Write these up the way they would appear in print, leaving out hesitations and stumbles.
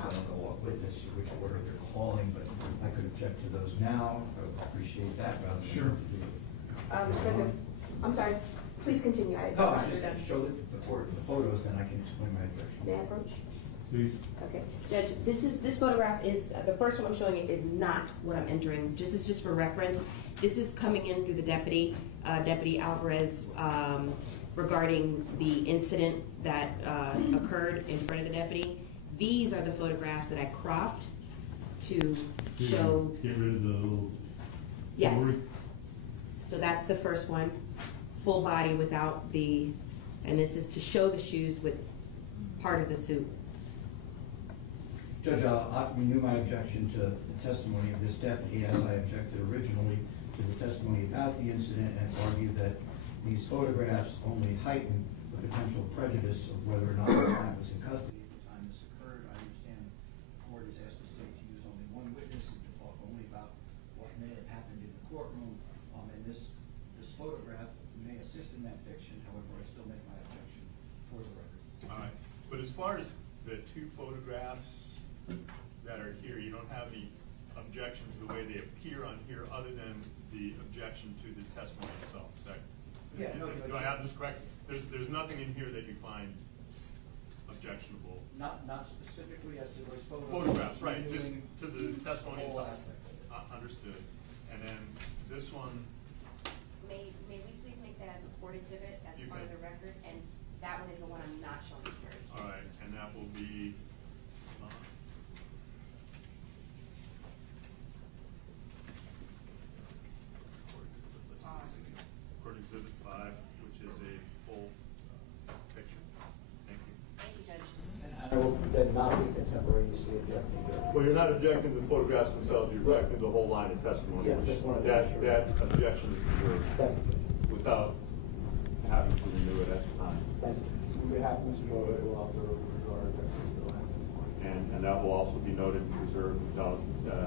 I don't know what witness or which order they're calling, but I could object to those now. I would appreciate that rather than. Sure. I'm sorry. Please continue. No, I just show the court the photos, then I can explain my objection. May I approach? Please. Okay, Judge. This photograph is the first one I'm showing you is not what I'm entering. This is just for reference. This is coming in through the deputy, Deputy Alvarez, regarding the incident that occurred in front of the deputy. These are the photographs that I cropped to show. Get rid of the little. Yes. Bori. So that's the first one, full body without the, and this is to show the shoes with part of the suit. Judge, I'll renew my objection to the testimony of this deputy as I objected originally to the testimony about the incident and argue that these photographs only heighten the potential prejudice of whether or not the client was in custody at the time this occurred. I understand the court has asked the state to use only one witness and to talk only about what may have happened in the courtroom, and this photograph may assist in that fiction. However, I still make my objection for the record. All right, but as far as the two photographs that are here, you don't have any objection to the way they appear on here other than the objection to the testimony itself. Is that, yeah, no, do I have this correct? There's nothing in here that you find objectionable. Not specifically as to those photographs, right? Just to the testimony itself. Aspect of it. Understood. And then this one. May we please make that as a court exhibit as part of the record, and that one is the one I'm not showing here. All right, and that will be. Court Exhibit 5, which is a full picture. Thank you. Thank you, Judge. And I will then not be contemporaneously objecting to it. Well, you're not objecting to the photographs themselves, you're objecting to the whole line of testimony. Yeah, just wanted to that objection is preserved without having to renew it at the time. Thank you. On behalf of Mr. Bori, it will also regard objections to the line at this point. And that will also be noted and preserved without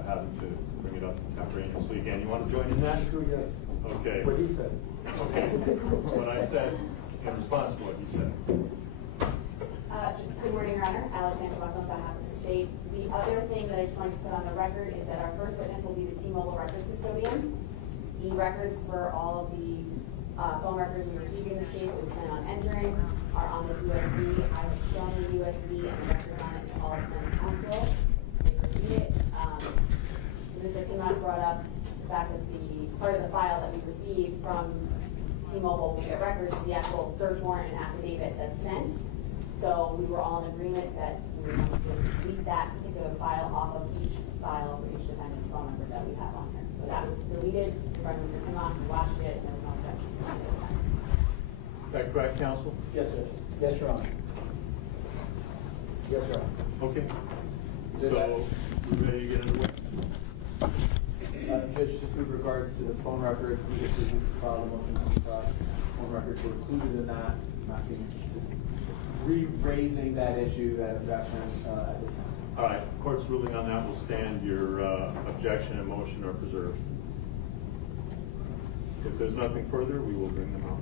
having to bring it up contemporaneously again. You want to join in that? True, yes. Okay. What he said. Okay. What I said in response to what he said. Good morning, Your Honor. Alexandra Buck on behalf of the state. The other thing that I just wanted to put on the record is that our first witness will be the T-Mobile records custodian. The records for all of the phone records we received in this case that we plan on entering are on this USB. I have shown the USB and the record on it to all defense counsel. They reviewed it. Mr. Kimon brought up the fact that the part of the file that we received from T-Mobile we get records, the actual search warrant and affidavit that's sent. So we were all in agreement that we were going to delete that particular file off of each file for each defendant's phone number that we have on here. So that was deleted. Mr. Kimon watched it, and there was no objection. Is that correct, counsel? Yes, sir. Yes, Your Honor. Yes, Your Honor. Okay. So, we're ready to get underway. Judge, just with regards to the phone records, we just filed a motion to suppress. Phone records were included in that. I'm not re-raising that issue, that objection at this time. All right. Court's ruling on that will stand. Your objection and motion are preserved. If there's nothing further, we will bring them out.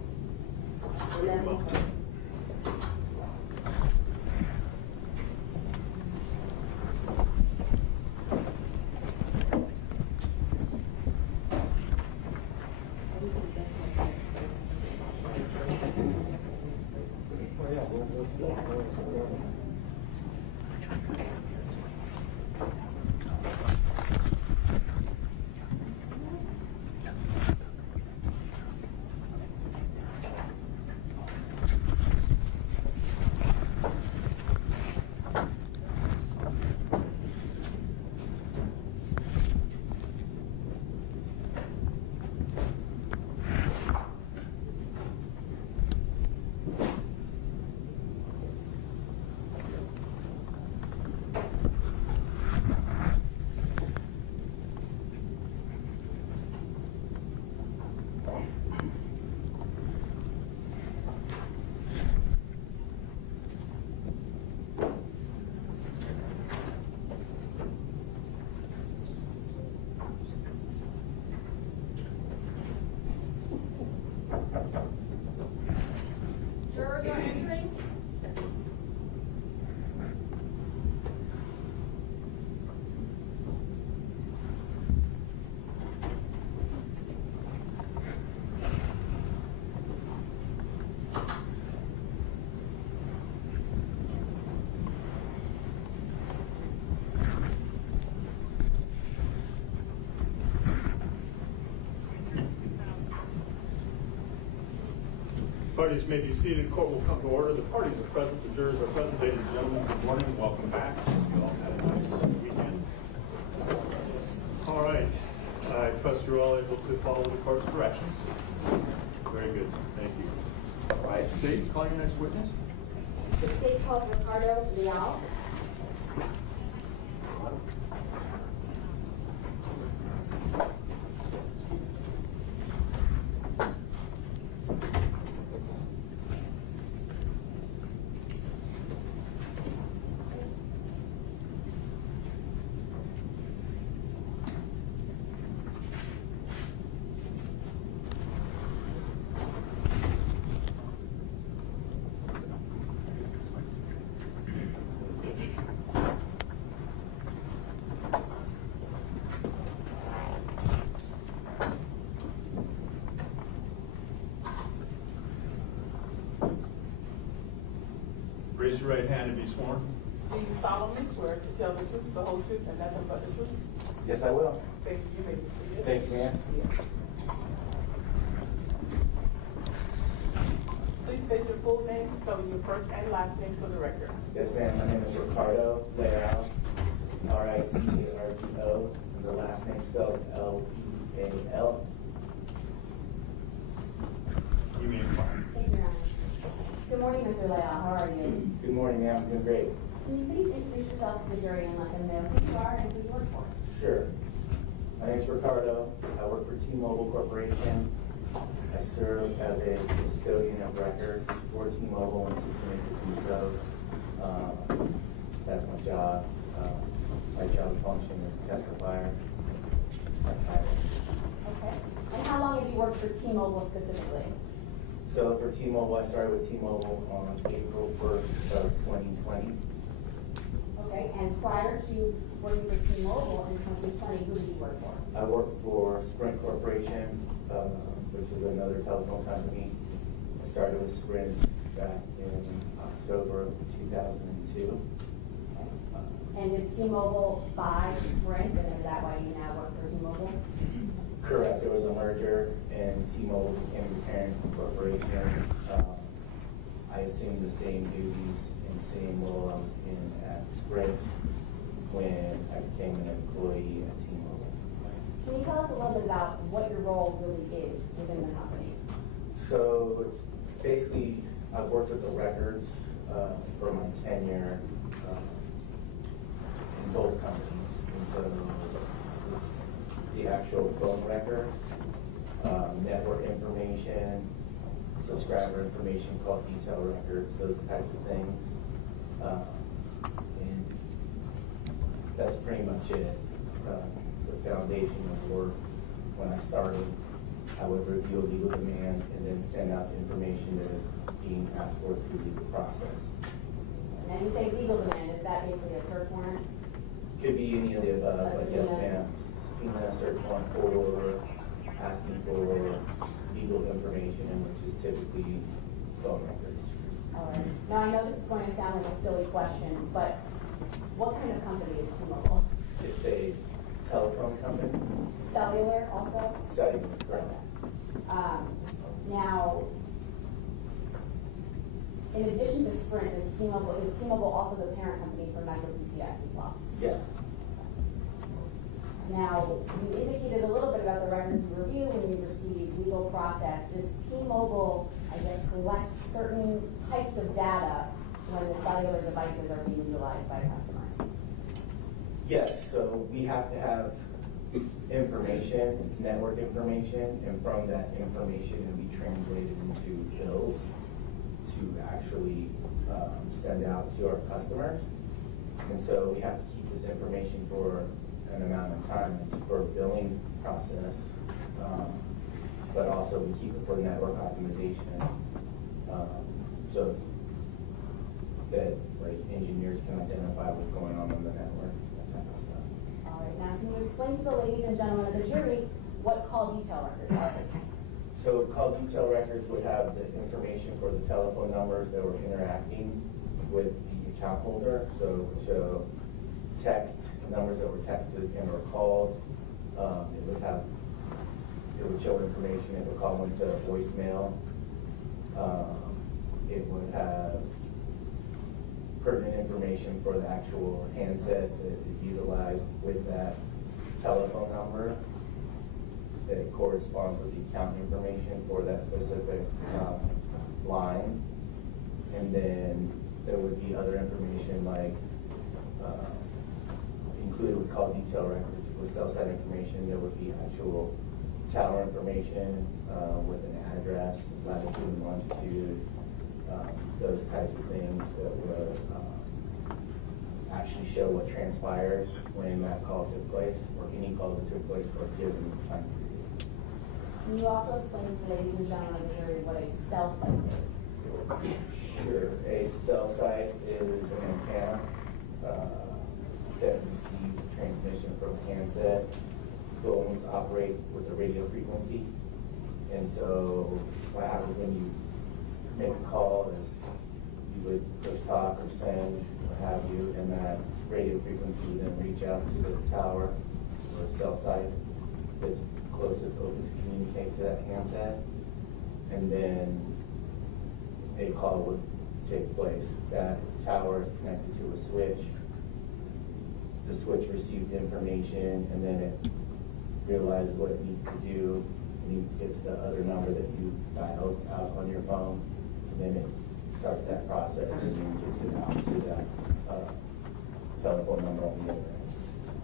parties may be seated. Court will come to order. The parties are present. The jurors are present. Ladies and gentlemen, good morning. Welcome back. You all had a nice weekend. All right. I trust you're all able to follow the court's directions. Very good. Thank you. All right. State, call your next witness. The state calls Ricardo Leal. Raise your right hand and be sworn. Do you solemnly swear to tell the truth, the whole truth, and nothing but the truth? Yes, I will. Thank you. You may be seated. Thank you, ma'am. Please state your full name, spelling your first and last name for the record. Yes, ma'am. My name is Ricardo Leal, R-I-C-A-R-D-O, and the last name spelled L-E-A-L. You may inquire. Thank you, Your Honor. Good morning, Mr. Leal. How are you? Good morning, ma'am. I'm doing great. Can you please introduce yourself to the jury and let them know who you are and who you work for? Sure. My name is Ricardo. I work for T-Mobile Corporation. I serve as a custodian of records for T-Mobile and seeking to do so. That's my job. My job function is testifier. Okay. And how long have you worked for T-Mobile specifically? So for T-Mobile, I started with T-Mobile on April 1st of 2020. Okay. And prior to working for T-Mobile in 2020, who did you work for? I worked for Sprint Corporation, which is another telephone company. I started with Sprint back in October of 2002. And did T-Mobile buy Sprint, and is that why you now work for T-Mobile? Correct. There was a merger, and T-Mobile became the parent corporation. I assumed the same duties and same role I was in at Sprint when I became an employee at T-Mobile. Can you tell us a little bit about what your role really is within the company? So it's basically, I've worked with the records for my tenure in both companies. And so it's the actual phone records, network information, subscriber information, call detail records, those types of things. And that's pretty much it. The foundation of work when I started, I would review a legal demand and then send out the information that is being asked for through the legal process. And you say legal demand, is that basically a search warrant? Could be any of the above, but yes, ma'am. Subpoena, search warrant for asking for legal information, which is typically phone records. All right. Now, I know this is going to sound like a silly question, but what kind of company is T-Mobile? It's a telephone company. Cellular also? Cellular, correct. Now, in addition to Sprint, is T-Mobile also the parent company for Metro PCS as well? Yes. Now, you indicated a little bit about the records you review when you receive legal process. Does T-Mobile, I guess, collect certain types of data when the cellular devices are being utilized by a customer? Yes, so we have to have information, it's network information, and from that information it'll be translated into bills to actually send out to our customers. And so we have to keep this information for an amount of time. It's for billing process, but also we keep it for network optimization, so that like engineers can identify what's going on the network, that type of stuff. All right, now can you explain to the ladies and gentlemen of the jury what call detail records are? So call detail records would have the information for the telephone numbers that were interacting with the account holder. So text numbers that were texted and were called. It would show information if a call went to voicemail. It would have pertinent information for the actual handset that is utilized with that telephone number that corresponds with the account information for that specific line. And then there would be other information like included with call detail records with cell site information. There would be actual tower information with an address, latitude and longitude, those types of things that would actually show what transpired when that call took place, or any call that took place for a given time period. Can you also explain to the ladies and gentlemen here what a cell site is? Sure. A cell site is an antenna that receives transmission from a handset. Phones operate with a radio frequency. And so what happens when you make a call is you would push talk or send, what have you, and that radio frequency would then reach out to the tower or cell site that's closest open to communicate to that handset. And then a call would take place. That tower is connected to a switch. The switch receives the information, and then it realizes what it needs to do. It needs to get to the other number that you dialed out on your phone, and then it starts that process and then gets it out to that telephone number on the other end.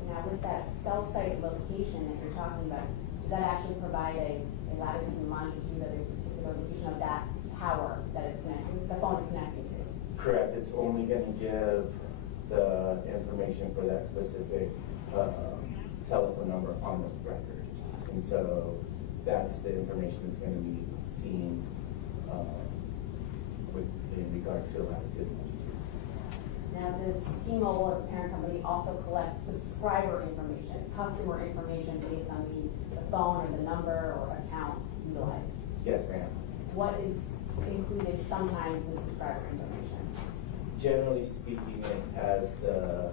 Now, with that cell site location that you're talking about, does that actually provide a latitude and longitude of a particular location of that tower that it's connected, the phone is connected to? Correct. It's only going to give the information for that specific telephone number on the record. And so that's the information that's going to be seen in regard to latitude and longitude. Now, does T-Mobile as a parent company also collect subscriber information, customer information based on the phone or the number or account utilized? Yes, ma'am. What is included sometimes in subscriber information? Generally speaking, it has the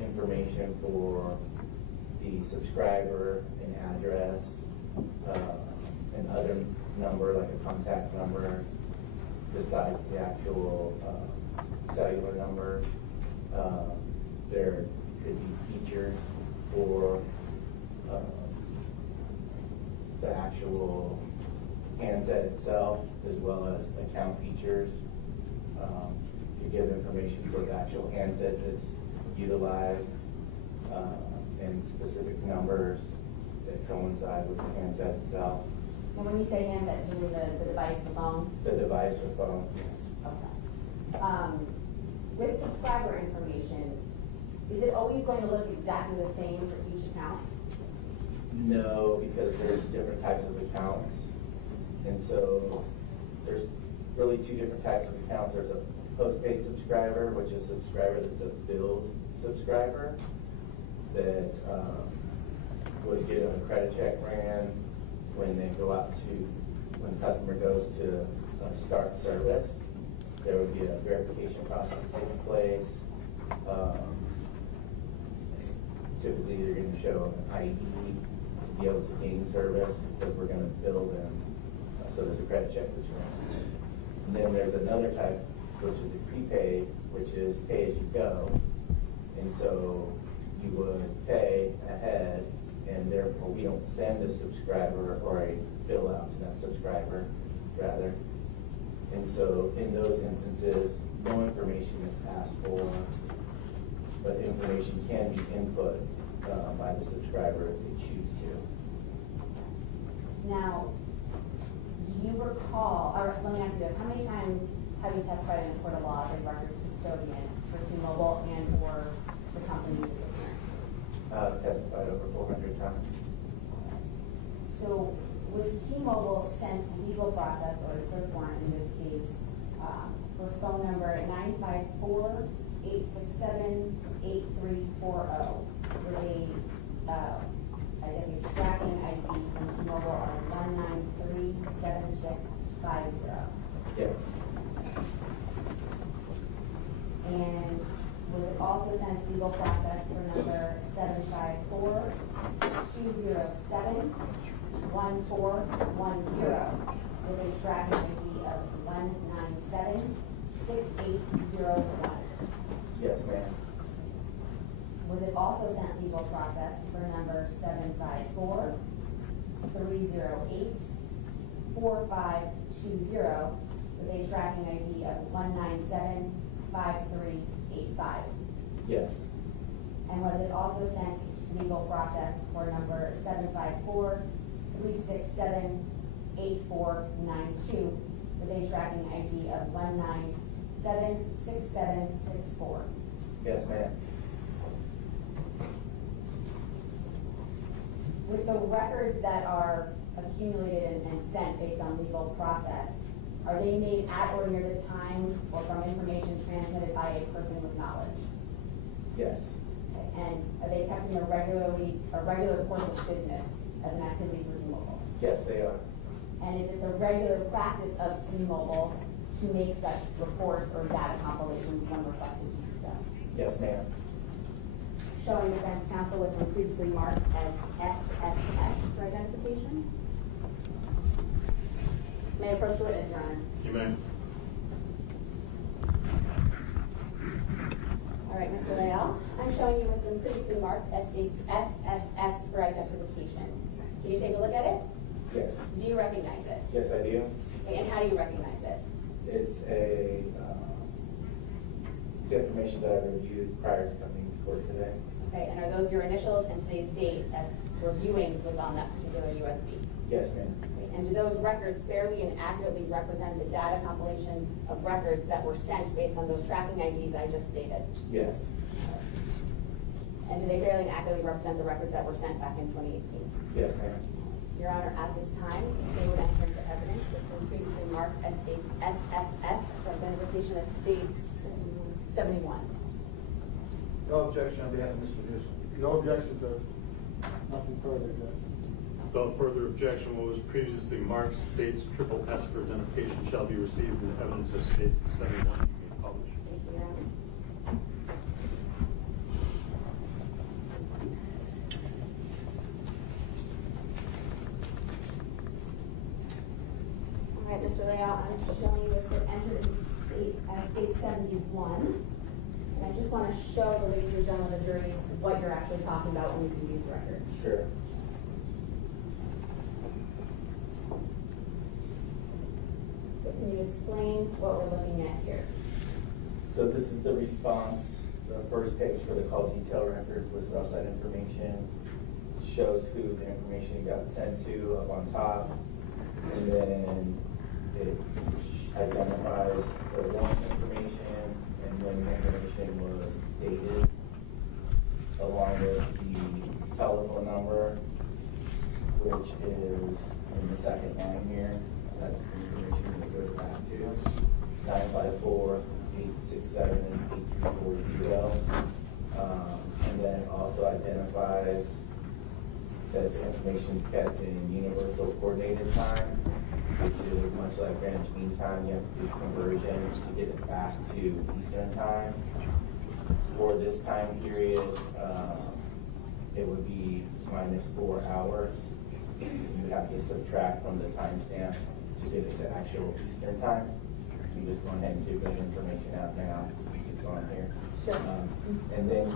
information for the subscriber, an address, and other number like a contact number besides the actual cellular number. There could be features for the actual handset itself, as well as account features to give information for the actual handset that's utilized and specific numbers that coincide with the handset itself. And when you say handset, do you mean the device, the phone? The device or phone, yes. Okay. With subscriber information, is it always going to look exactly the same for each account? No, because there's different types of accounts. And so there's really two different types of accounts. There's a postpaid subscriber, which is a subscriber that's a billed subscriber that would get a credit check ran when they go out to, when the customer goes to start service. There would be a verification process that takes place. Typically, they're going to show an ID to be able to gain service because we're going to bill them. So there's a credit check that's run. And then there's another type, which is a prepaid, which is pay as you go. And so you would pay ahead, and therefore we don't send a subscriber or a bill out to that subscriber, rather. And so in those instances, no information is asked for, but information can be input by the subscriber if they choose to. Now, do you recall, or let me ask you this, how many times have you testified in a court of law as a records custodian for T-Mobile and for the companies that you're parent? Testified over 400 times. So was T-Mobile sent a legal process or a search warrant in this case for phone number 954-867-8340 with I guess a tracking ID from T-Mobile of 1937650. Yes. And was it also sent legal process for number 754-207-1410 with a tracking ID of 1976801. Yes, ma'am. Was it also sent legal process for number 754-308-4520 with a tracking ID of 1975385? Yes. And was it also sent legal process for number 754-367-8492 with a tracking ID of 1976764? Yes, ma'am. With the records that are accumulated and sent based on legal process, are they made at or near the time or from information transmitted by a person with knowledge? Yes. Okay. And are they kept in a regular course of business as an activity for T-Mobile? Yes, they are. And is it the regular practice of T-Mobile to make such reports or data compilations when requested to do so? Yes, ma'am. Showing defense counsel was previously marked as SSS for identification. May I approach the witness, Your Honor? You may. All right, Mr. Leal, I'm showing you what's been previously marked as SSS for identification. Can you take a look at it? Yes. Do you recognize it? Yes, I do. Okay, and how do you recognize it? It's it's information that I reviewed prior to coming to court today. Okay, and are those your initials and today's date as reviewing was on that particular USB? Yes, ma'am. Okay, and do those records fairly and accurately represent the data compilation of records that were sent based on those tracking IDs I just stated? Yes. And do they fairly and accurately represent the records that were sent back in 2018? Yes, ma'am. Your Honor, at this time, the state would enter into evidence that's been previously marked as states SSS for identification as states 71. No objection on behalf of Mr. Newsom. No objection, Judge. Nothing further, Judge. Without further objection, what was previously marked states triple S for identification shall be received in evidence as states 71. You may publish. Thank you, Your Honor. All right, Mr. Leal, I'm showing you what's been entered in state 71. And I just want to show the ladies and gentlemen of the jury what you're actually talking about when you see these records. Sure. So can you explain what we're looking at here? So this is the response. The first page for the call detail record was outside information. Shows who the information got sent to up on top. And then it identifies the launch information and when the information was dated, along with the telephone number, which is in the second line here. That's the information that goes back to 954-867-8340. And then also identifies that the information is kept in universal coordinated time, which is much like Greenwich Mean Time. You have to do conversion to get it back to Eastern Time. For this time period, it would be -4 hours. You would have to subtract from the timestamp to get it to actual Eastern Time. You just go ahead and dig that information out now. It's on here. Sure. And then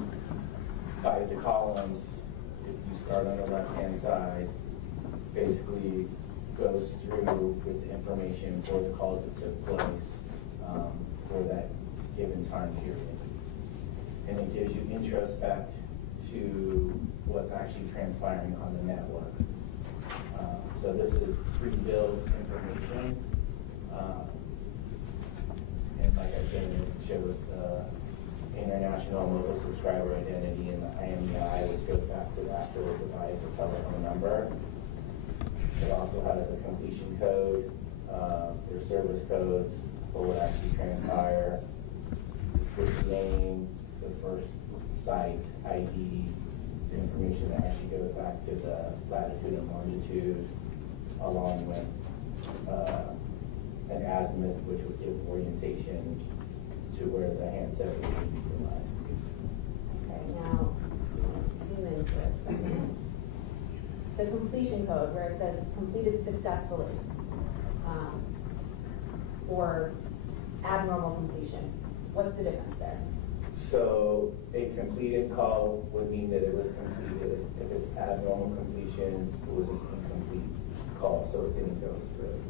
by the columns, if you start on the left-hand side, basically goes through with the information for the calls that took place for that given time period. And it gives you introspect to what's actually transpiring on the network. So this is pre-build information. And like I said, it shows the international mobile subscriber identity and the IMEI, which goes back to the actual device or telephone number. It also has a completion code, their service codes for what actually transpire, the switch name, the first site ID, the information that actually goes back to the latitude and longitude, along with an azimuth, which would give orientation to where the handset would be utilized. Okay, now, zoom into it. The completion code, where it says completed successfully. or abnormal completion? What's the difference there? So a completed call would mean that it was completed. If it's abnormal completion, it was an incomplete call, so it didn't go through.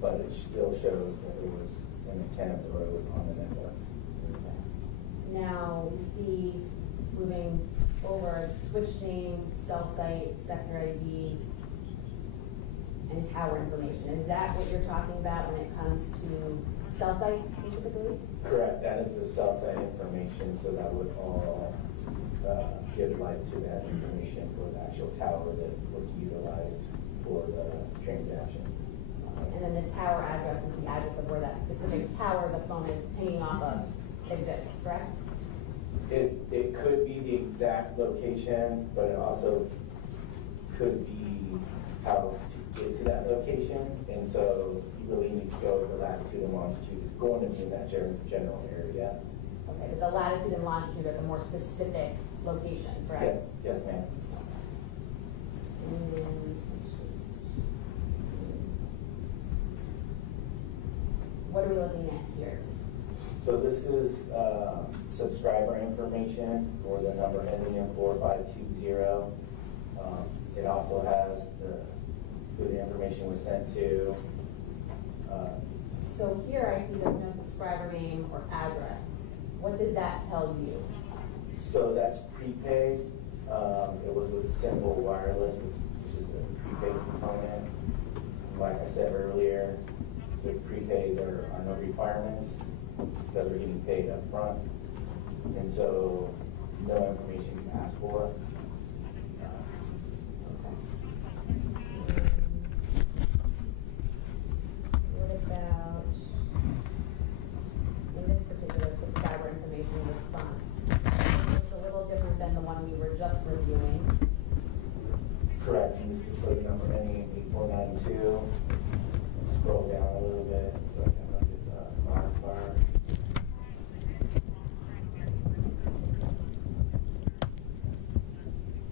But it still shows that it was an attempt or it was on the network. Now we see moving forward, switch name, cell site, sector ID, and tower information. Is that what you're talking about when it comes to cell sites specifically? Correct. That is the cell site information, so that would all give light to that information for the actual tower that was utilized for the transaction. And then the tower address is the address of where that specific tower the phone is pinging off of exists, correct? It could be the exact location, but it also could be how to get to that location. And so you really need to go with the latitude and longitude. It's going to be in that general area. Okay, but the latitude and longitude are the more specific location, correct? Yes, ma'am. And then what are we looking at here? So this is subscriber information for the number ending in 4520. It also has who the information was sent to. So here I see there's no subscriber name or address. What does that tell you? So that's prepaid. It was with Simple Wireless, which is the prepaid component. Like I said earlier, with prepaid there are no requirements because we're getting paid up front. And so no information is asked for. What about in this particular subscriber information response? It's a little different than the one we were just reviewing. Correct. And this is for the number ending in 8492. Scroll down a little bit so I can look at the modifier.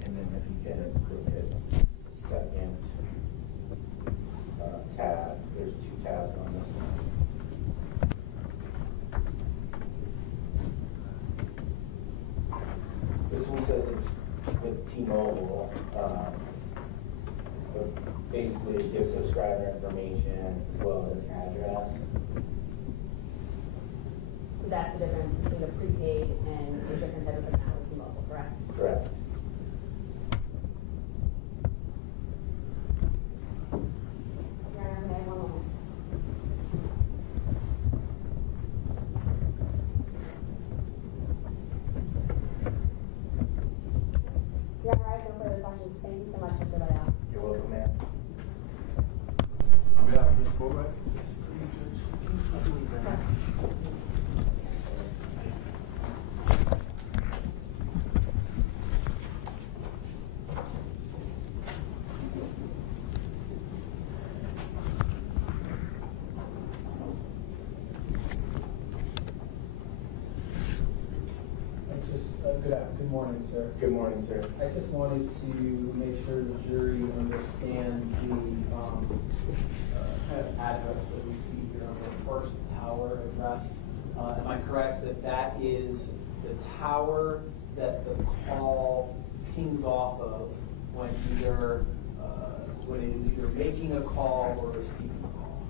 And then if you can look at second tab, there's two tabs on this one. This one says it's with T-Mobile. But basically, it gives subscriber information as well as an address. So that's the difference between a prepaid and a different type of account with T-Mobile, correct? Correct. Yeah, okay, one moment. Yeah, I have no further questions. Thank you so much, Mr. Vidal. You're welcome, ma'am. On behalf of Mr. Bori? Good morning, sir. Good morning, sir. I just wanted to make sure the jury understands the kind of address that we see here on the first tower address. Am I correct that that is the tower that the call pings off of when it is either making a call or receiving a call?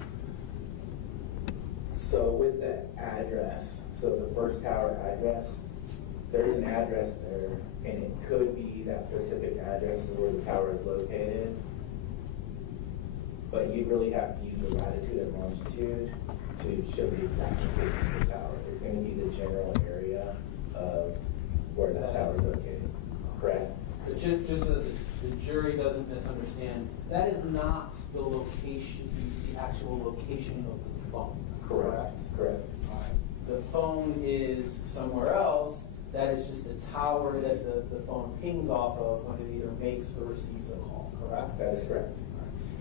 So with the address, so the first tower address, there's an address there, and it could be that specific address is where the tower is located. But you really have to use the latitude and longitude to show the exact location of the tower. It's going to be the general area of where that tower is located. Correct? Just so the jury doesn't misunderstand, that is not the location, the actual location of the phone. Correct? Correct. All right. The phone is somewhere else. That is just the tower that the phone pings off of when it either makes or receives a call, correct? That is correct.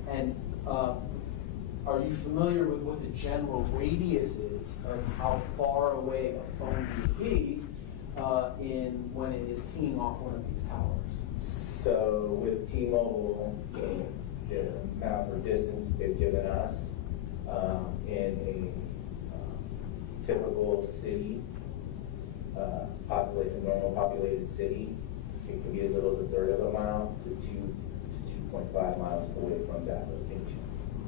And are you familiar with what the general radius is of how far away a phone can be when it is pinging off one of these towers? So with T-Mobile, the amount or distance they've given us in a typical city, normal populated city, it can be as little as a third of a mile to 2.5 miles away from that location.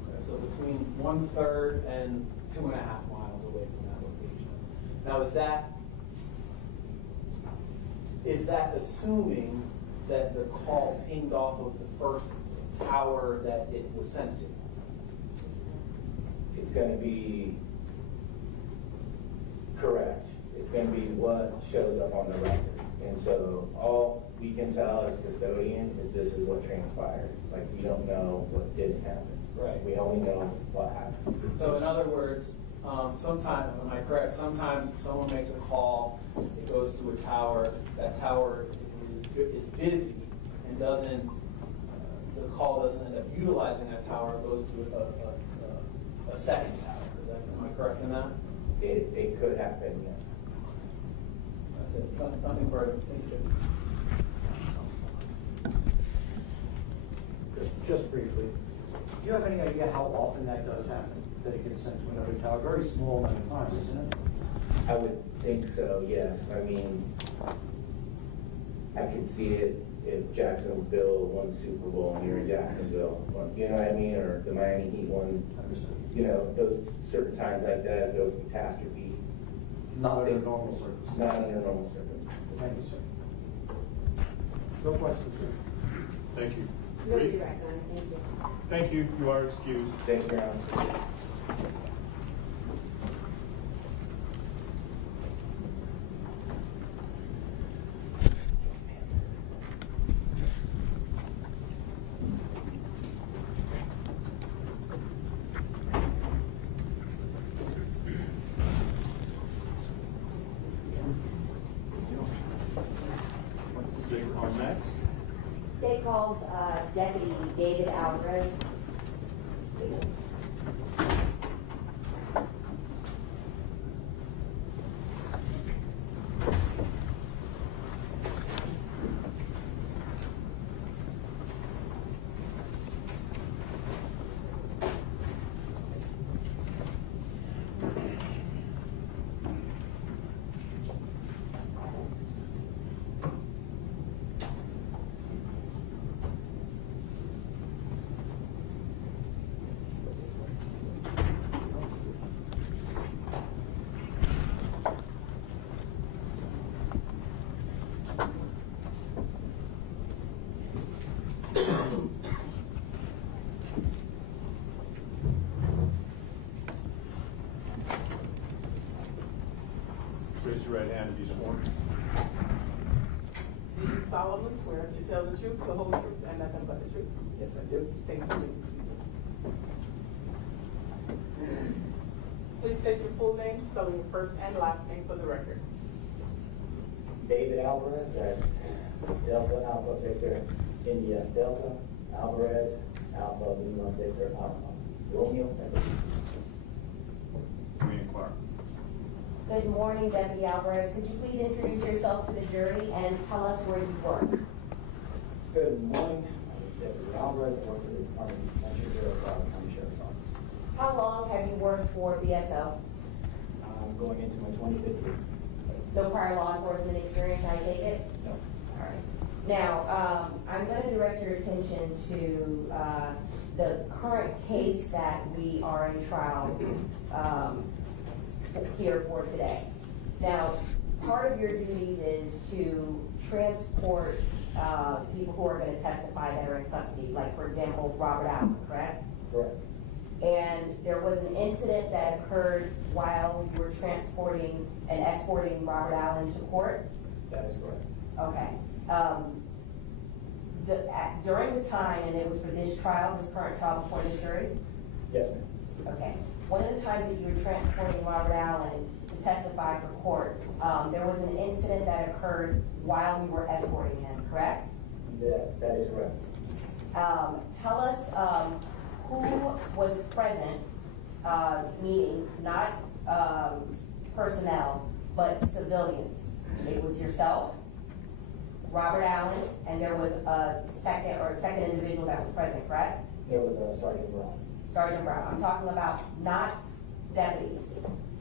Okay, so between 1/3 and 2.5 miles away from that location. Now, is that assuming that the call pinged off of the first tower that it was sent to? It's going to be correct. It's going to be what shows up on the record. And so all we can tell as custodian is this is what transpired. Like, we don't know what didn't happen. Right. We only know what happened. So in other words, sometimes, am I correct? Sometimes someone makes a call, it goes to a tower, that tower is busy and doesn't, the call doesn't end up utilizing that tower, it goes to a second tower. Am I correct in that? It could happen, yes. That's it. Nothing further. Thank you. Just briefly, do you have any idea how often that does happen, that it gets sent to another tower? Very small amount of time, isn't it? I would think so, yes. I mean, I could see it if Jacksonville won Super Bowl near Jacksonville, you know what I mean? Or the Miami Heat won, you know, those certain times like that, if there was a catastrophe. Not under normal circumstances. Not under normal circumstances. Thank you, sir. No questions, sir. Thank you. You'll be right on. Thank you. Thank you. You are excused. Thank you, Your Honor. State call next. State calls Deputy David Alvarez. Raise your right hand and be sworn. Do you solemnly swear to tell the truth, the whole truth, and nothing but the truth? Yes, I do. Thank you. Please state your full name, spelling your first and last name for the record. David Alvarez, that's Delta Alpha Victor India Delta Alvarez Alpha Lima Victor Alpha Romeo Echo. May inquire. Good morning, Deputy Alvarez. Could you please introduce yourself to the jury and tell us where you work? Good morning. I'm Deputy Alvarez. I work for the Department of Detention here at Broward County Sheriff's Office. How long have you worked for BSO? I'm going into my 25th year. No prior law enforcement experience, I take it? No. All right. Now, I'm going to direct your attention to the current case that we are in trial here for today. Now, part of your duties is to transport people who are going to testify that are in custody, like, for example, Robert Allen, correct? Correct. And there was an incident that occurred while you were transporting and escorting Robert Allen to court? That is correct. Okay. During the time, and it was for this trial, this current trial before this jury? Yes, ma'am. Okay. One of the times that you were transporting Robert Allen to testify for court, there was an incident that occurred while you were escorting him, correct? That is correct. Tell us who was present, meaning not personnel, but civilians. It was yourself, Robert Allen, and there was a second individual that was present, correct? There was Sergeant Brown. Sergeant Brown. I'm talking about not deputies.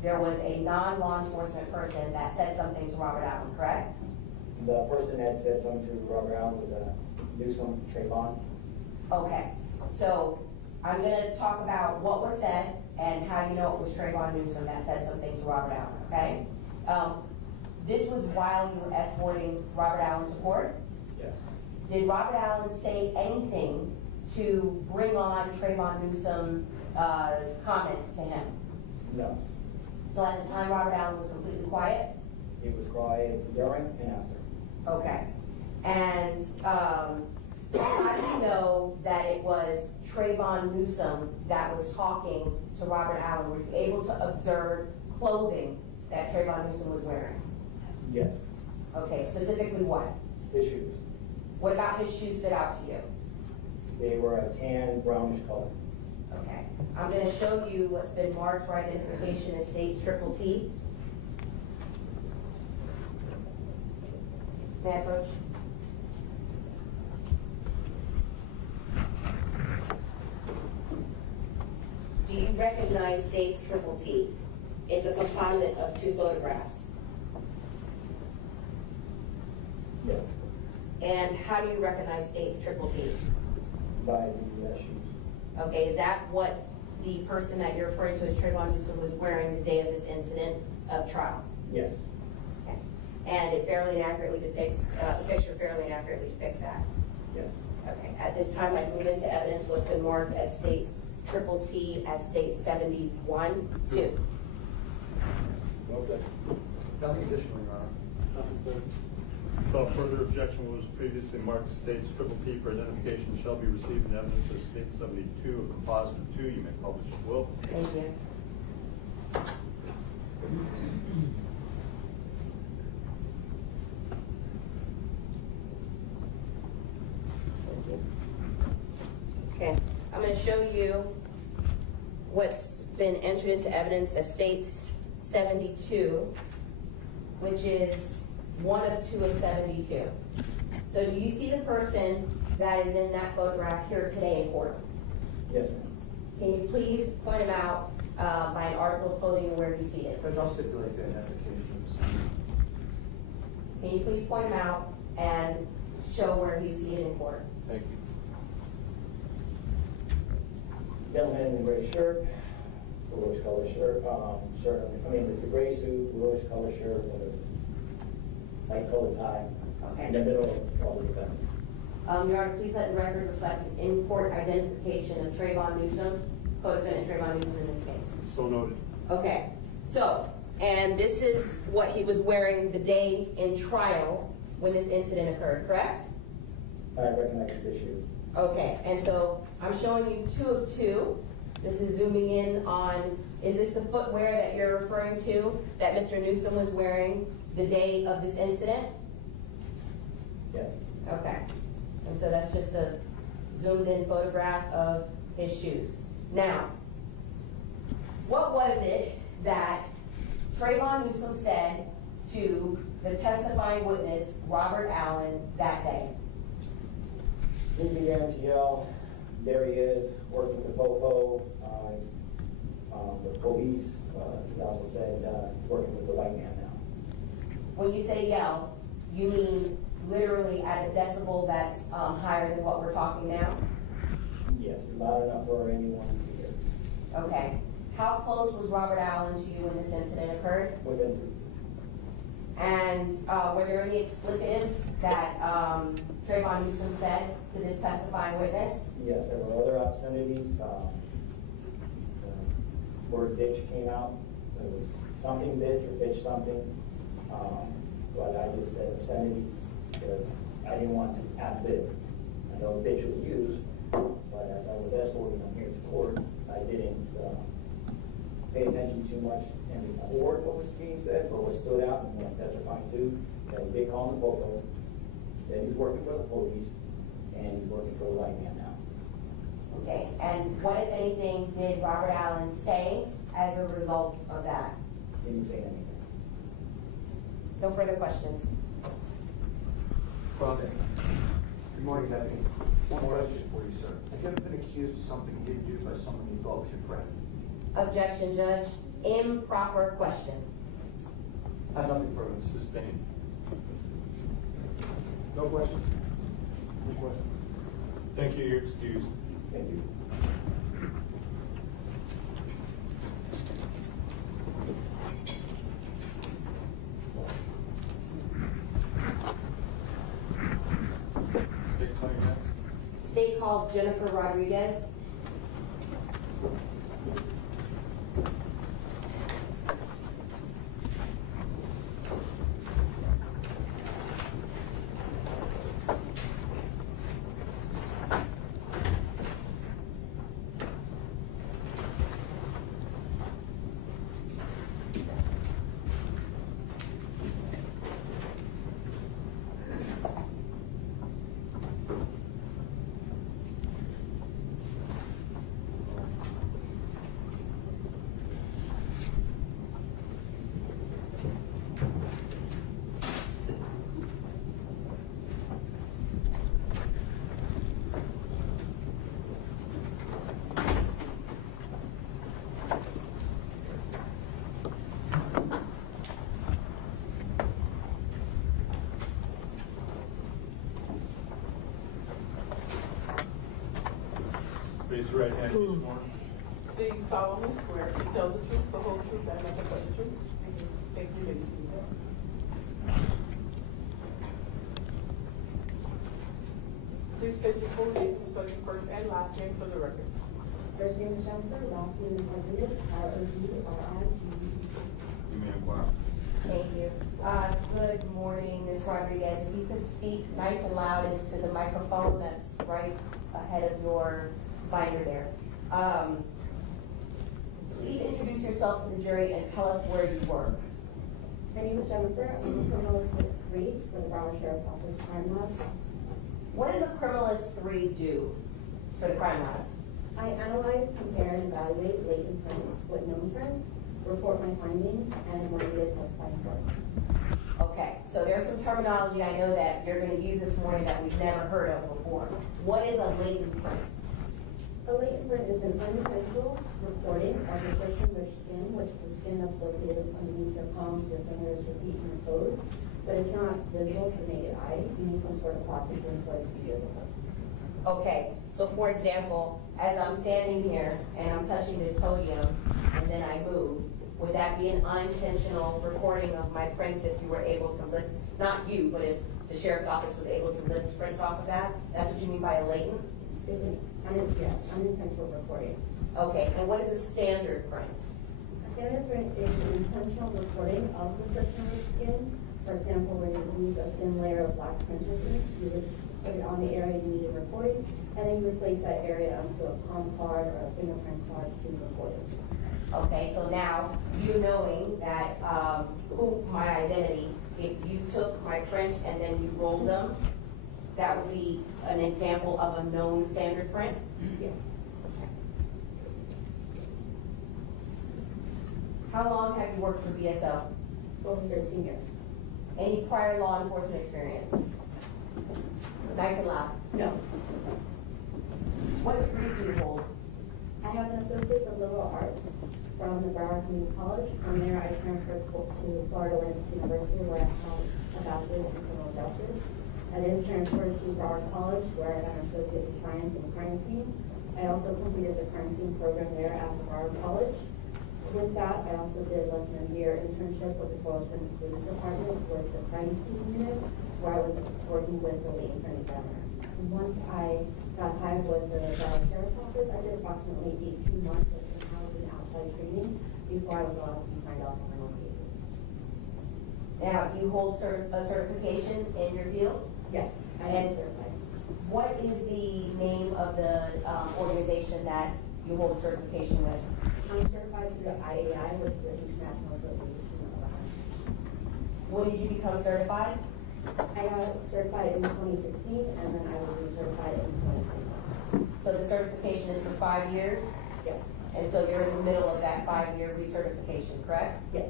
there was a non-law enforcement person that said something to Robert Allen, correct? The person that said something to Robert Allen was Newsom, Trayvon. Okay, so I'm gonna talk about what was said and how you know it was Trayvon Newsom that said something to Robert Allen, okay? This was while you were escorting Robert Allen to court? Yes. Did Robert Allen say anything to bring on Trayvon Newsom's comments to him? No. So at the time, Robert Allen was completely quiet? He was quiet during and after. Okay. And how do you know that it was Trayvon Newsom that was talking to Robert Allen? Were you able to observe clothing that Trayvon Newsom was wearing? Yes. Okay, specifically what? His shoes. What about his shoes stood out to you? They were a tan, brownish color. Okay. I'm going to show you what's been marked for identification as states triple T. May I approach? Do you recognize states triple T? It's a composite of two photographs. Yes. And how do you recognize states triple T? By the shoes. Okay, is that what the person that you're referring to as Trayvon Newsom was wearing the day of this incident of trial? Yes. Okay. And it fairly and accurately depicts, the picture fairly and accurately depicts that? Yes. Okay. At this time, I move into evidence what's been marked as states triple T as states 71, 2. Okay. Nothing additional, Your Honor. Nothing further. Without further objection, what was previously marked states triple T for identification shall be received in evidence as state 72, a composite of 2. You may publish at will. Thank you. Okay, I'm going to show you what's been entered into evidence as states 72, which is 1 of 2 of 72. So do you see the person that is in that photograph here today in court? Yes, ma'am. Can you please point him out by an article of clothing and where he's seated? Judge, I'll stipulate the identification. Can you please point him out and show where he's seated in court? Thank you. Gentleman in the gray shirt, bluish color shirt, it's a gray suit, bluish color shirt, with a light colored tie. Okay. In the middle of all the defendants. Your Honor, please let the record reflect an in-court identification of Trayvon Newsom, co-defendant Trayvon Newsom in this case. So noted. Okay, so, and this is what he was wearing the day in trial when this incident occurred, correct? I recognize the shoes. Okay, and so I'm showing you 2 of 2. This is zooming in on, is this the footwear that you're referring to that Mr. Newsom was wearing the day of this incident? Yes. Okay, and so that's just a zoomed in photograph of his shoes. Now, what was it that Trayvon Newsom said to the testifying witness, Robert Allen, that day? He began to yell, there he is, working the popo, the police. He also said, working with the white man now. When you say yell, you mean literally at a decibel that's higher than what we're talking now? Yes, loud enough for anyone to hear. Okay. How close was Robert Allen to you when this incident occurred? Within. And were there any explicitives that Trayvon Newsom said to this testifying witness? Yes, there were other obscenities. The word bitch came out. It was something bitch or bitch something. But I just said obscenities because I didn't want to ad-lib. I know bitch was used, but as I was escorting him here to court, I didn't pay attention too much in the court what was being said, but what stood out and what I'm testifying to, that he did call him the popo, said he's working for the police, and he's working for the white man now. Okay, and what, if anything, did Robert Allen say as a result of that? He didn't say anything. No further questions. Good morning, Deputy. One question for you, sir. Have you ever been accused of something you didn't do by someone you thought was your friend? Objection, Judge. improper question. I have nothing further. Sustained. No questions? No questions? Thank you, you're excused. Thank you. State claim next. State calls Jennifer Rodriguez. Raise your right hand, be sworn. Do you solemnly swear to tell the truth, the whole truth, and nothing but the truth? Thank you, ladies and gentlemen. Please state your full name, spell your first and last name for the record. First name is Jennifer, last name is Rodriguez, R-O-D-R-I-G-E-Z. You may inquire. Thank you. Good morning, Ms. Rodriguez. If you could speak nice and loud into the microphone that's right ahead of your binder there. Please introduce yourself to the jury and tell us where you work. My name is Jennifer. I'm a criminalist 3 for the Broward Sheriff's Office Crime Lab. What does a criminalist 3 do for the crime lab? I analyze, compare, and evaluate latent prints with known prints, report my findings, and when needed, testify in court. Okay, so there's some terminology I know that you're going to use this morning that we've never heard of before. What is a latent print? A latent print is an unintentional recording of the friction-rich skin, which is the skin that's located underneath your palms, your fingers, your feet, and your toes. But it's not visible to the naked eye. You need some sort of processing for it to be visible. Okay, so for example, as I'm standing here and I'm touching this podium and then I move, would that be an unintentional recording of my prints if you were able to lift, not you, but if the sheriff's office was able to lift prints off of that? That's what you mean by a latent? It's an unintentional recording. Okay, and what is a standard print? A standard print is an intentional recording of the friction-rich skin. For example, when you use a thin layer of black printer ink, you would put it on the area you needed recording, and then you would place that area onto a palm card or a fingerprint card to record it. Okay, so now you knowing that who my identity, if you took my prints and then you rolled them, that would be an example of a known standard print? Yes. How long have you worked for BSO? Over 13 years. Any prior law enforcement experience? Nice and loud. No. What degrees do you hold? I have an Associate's of Liberal Arts from the Broward Community College. From there, I transferred to Florida Atlantic University, where I have a bachelor's in criminal justice. I then transferred to Broward College, where I got an Associate's in Science in Crime Scene. I also completed the Crime Scene program there at the Broward College. With that, I also did less than a year internship with the Coral Springs Police Department with the Crime Scene unit, where I was working with the latent print examiner. And once I got hired with the Broward Sheriff's Office, I did approximately 18 months of in-house and outside training before I was allowed to be signed off on my own cases. Now, you hold a certification in your field? Yes, I am certified. What is the name of the organization that you hold a certification with? I'm certified through the IAI, which is the International Association of Arms. When did you become certified? I got certified in 2016, and then I will be certified in 2021. So the certification is for 5 years? Yes. And so you're in the middle of that 5-year recertification, correct? Yes.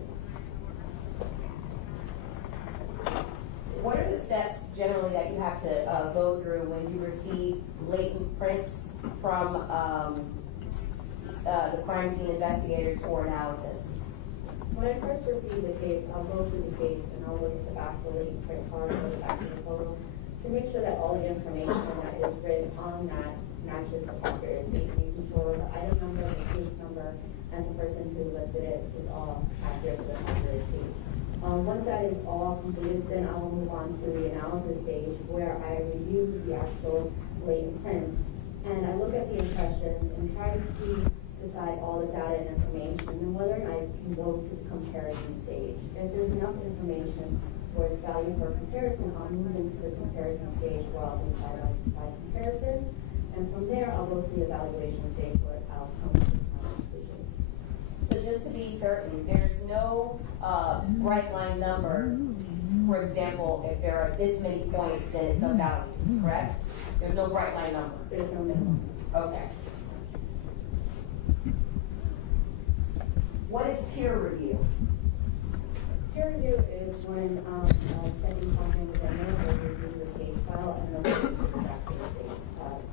What are the steps generally that you have to go through when you receive latent prints from the crime scene investigators for analysis? When I first received the case, I'll go through the case and I'll look at the back of the latent print card, go back to the photo, to make sure that all the information that is written on that matches the proper estate, making sure the item number, the case number, and the person who lifted it is all accurate to the proper estate. Once that is all completed, then I will move on to the analysis stage where I review the actual latent prints. And I look at the impressions and try to decide all the data and information and whether or not I can go to the comparison stage. If there's enough information where it's value for comparison, I'll move into the comparison stage where I'll decide on the side comparison. And from there, I'll go to the evaluation stage where I'll come to the conclusion. So just to be certain, there's no bright line number. For example, if there are this many points, then it's of value, correct? There's no bright line number. There's no minimum. Okay. What is peer review? Peer review is when a second company examiner will review the case file and they'll do the exact same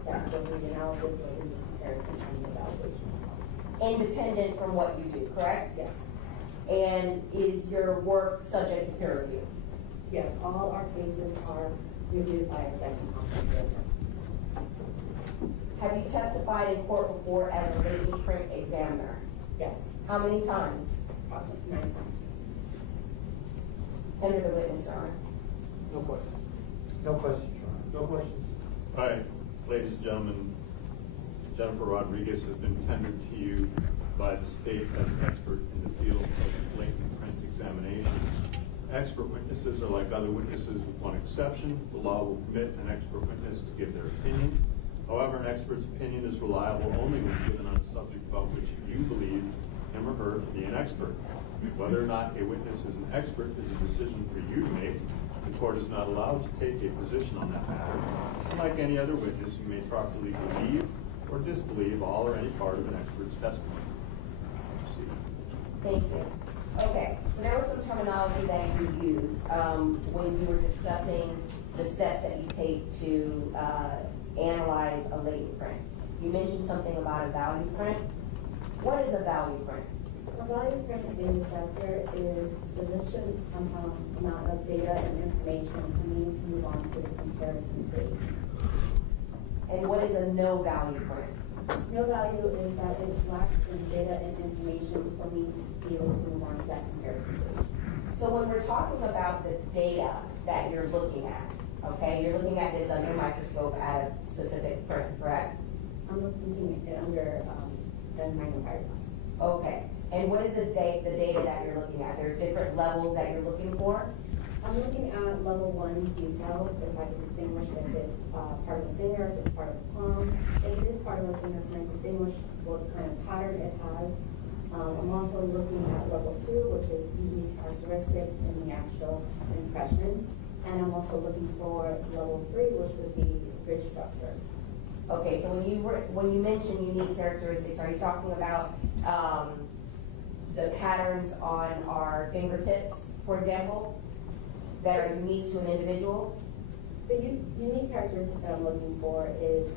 steps. So the analysis or the comparison and the evaluation. Independent from what you do, correct? Yes. And is your work subject to peer review? Yes, all our cases are reviewed by a second company examiner. Have you testified in court before as a latent print examiner? Yes. How many times? Approximately 9 times. Tender the witness, Your Honor. No questions. No questions, Your Honor. No questions. All right, ladies and gentlemen, Jennifer Rodriguez has been tendered to you by the state as an expert in the field of latent print examination. Expert witnesses are like other witnesses with one exception. The law will permit an expert witness to give their opinion. However, an expert's opinion is reliable only when given on a subject about which you believe him or her to be an expert. Whether or not a witness is an expert is a decision for you to make. The court is not allowed to take a position on that matter. Unlike any other witness, you may properly believe or disbelieve all or any part of an expert's testimony. Proceed. Thank you. Okay, so there was some terminology that you used when you were discussing the steps that you take to analyze a latent print. You mentioned something about a value print. What is a value print? A value print is that there is sufficient amount of data and information for me to move on to the comparison stage. And what is a no value print? No value is that it lacks in data and information for me to be able to move on to that comparison stage. So when we're talking about the data that you're looking at, okay, you're looking at this under a microscope at a specific print, correct? I'm looking at it under the magnifying glass. Okay. And what is the data that you're looking at? There's different levels that you're looking for? I'm looking at level 1 detail, if I can distinguish if it's part of the finger, if it's part of the palm. If it is part of the finger, can I distinguish what kind of pattern it has? I'm also looking at level 2, which is unique characteristics in the actual impression. And I'm also looking for level 3, which would be ridge structure. Okay, so when you mention unique characteristics, are you talking about the patterns on our fingertips, for example, that are unique to an individual? The unique characteristics that I'm looking for is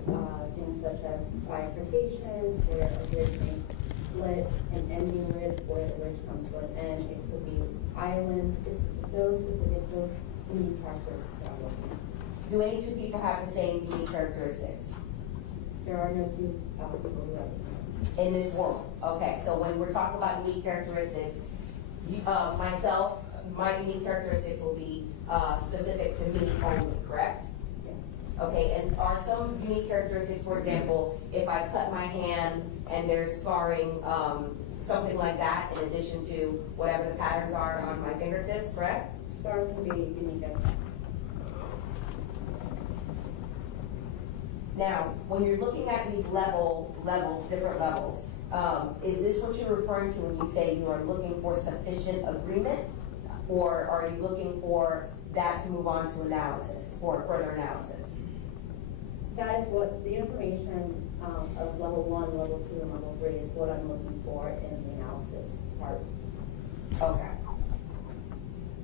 things such as bifurcations, where a ridge may split, an ending ridge where the ridge comes to an end. It could be islands. It's those unique characteristics that I'm looking at. Do any two people have the same unique characteristics? There are no two people who have the same. In this world. Okay, so when we're talking about unique characteristics, myself, my unique characteristics will be specific to me only, correct? Yes. Okay, and are some unique characteristics, for example, if I cut my hand and there's scarring, something like that, in addition to whatever the patterns are on my fingertips, correct? Scars can be unique as well. Now, when you're looking at these different levels, is this what you're referring to when you say you are looking for sufficient agreement? Or are you looking for that to move on to analysis, for further analysis? That is what the information of level 1, level 2, and level 3 is what I'm looking for in the analysis part. Okay.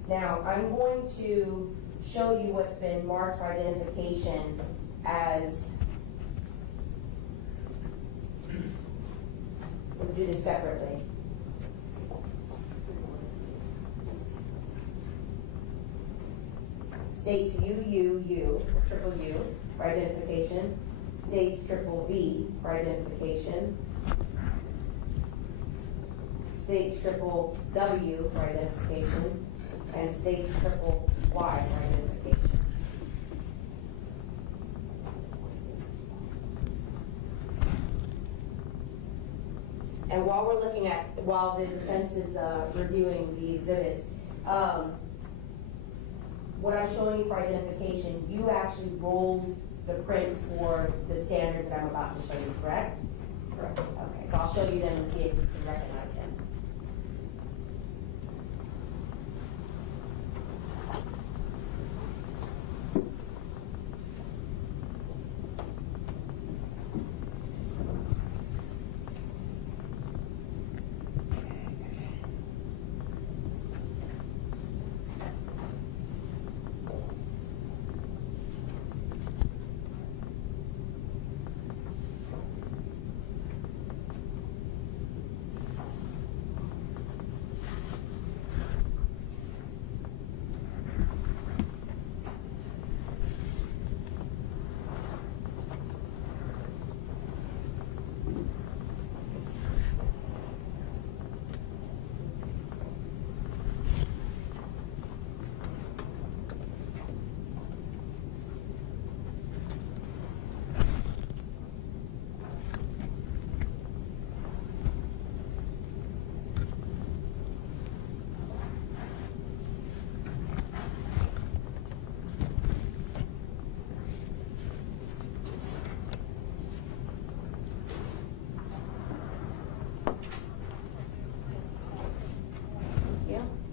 Now, I'm going to show you what's been marked for identification as, we'll do this separately. states UUU, triple U, for identification, states triple V for identification, states triple W for identification, and states triple Y for identification. And while we're looking at, while the defense is reviewing the exhibits, what I'm showing you for identification, you actually rolled the prints for the standards that I'm about to show you, correct? Correct. Okay, so I'll show you them and see if you can recognize them.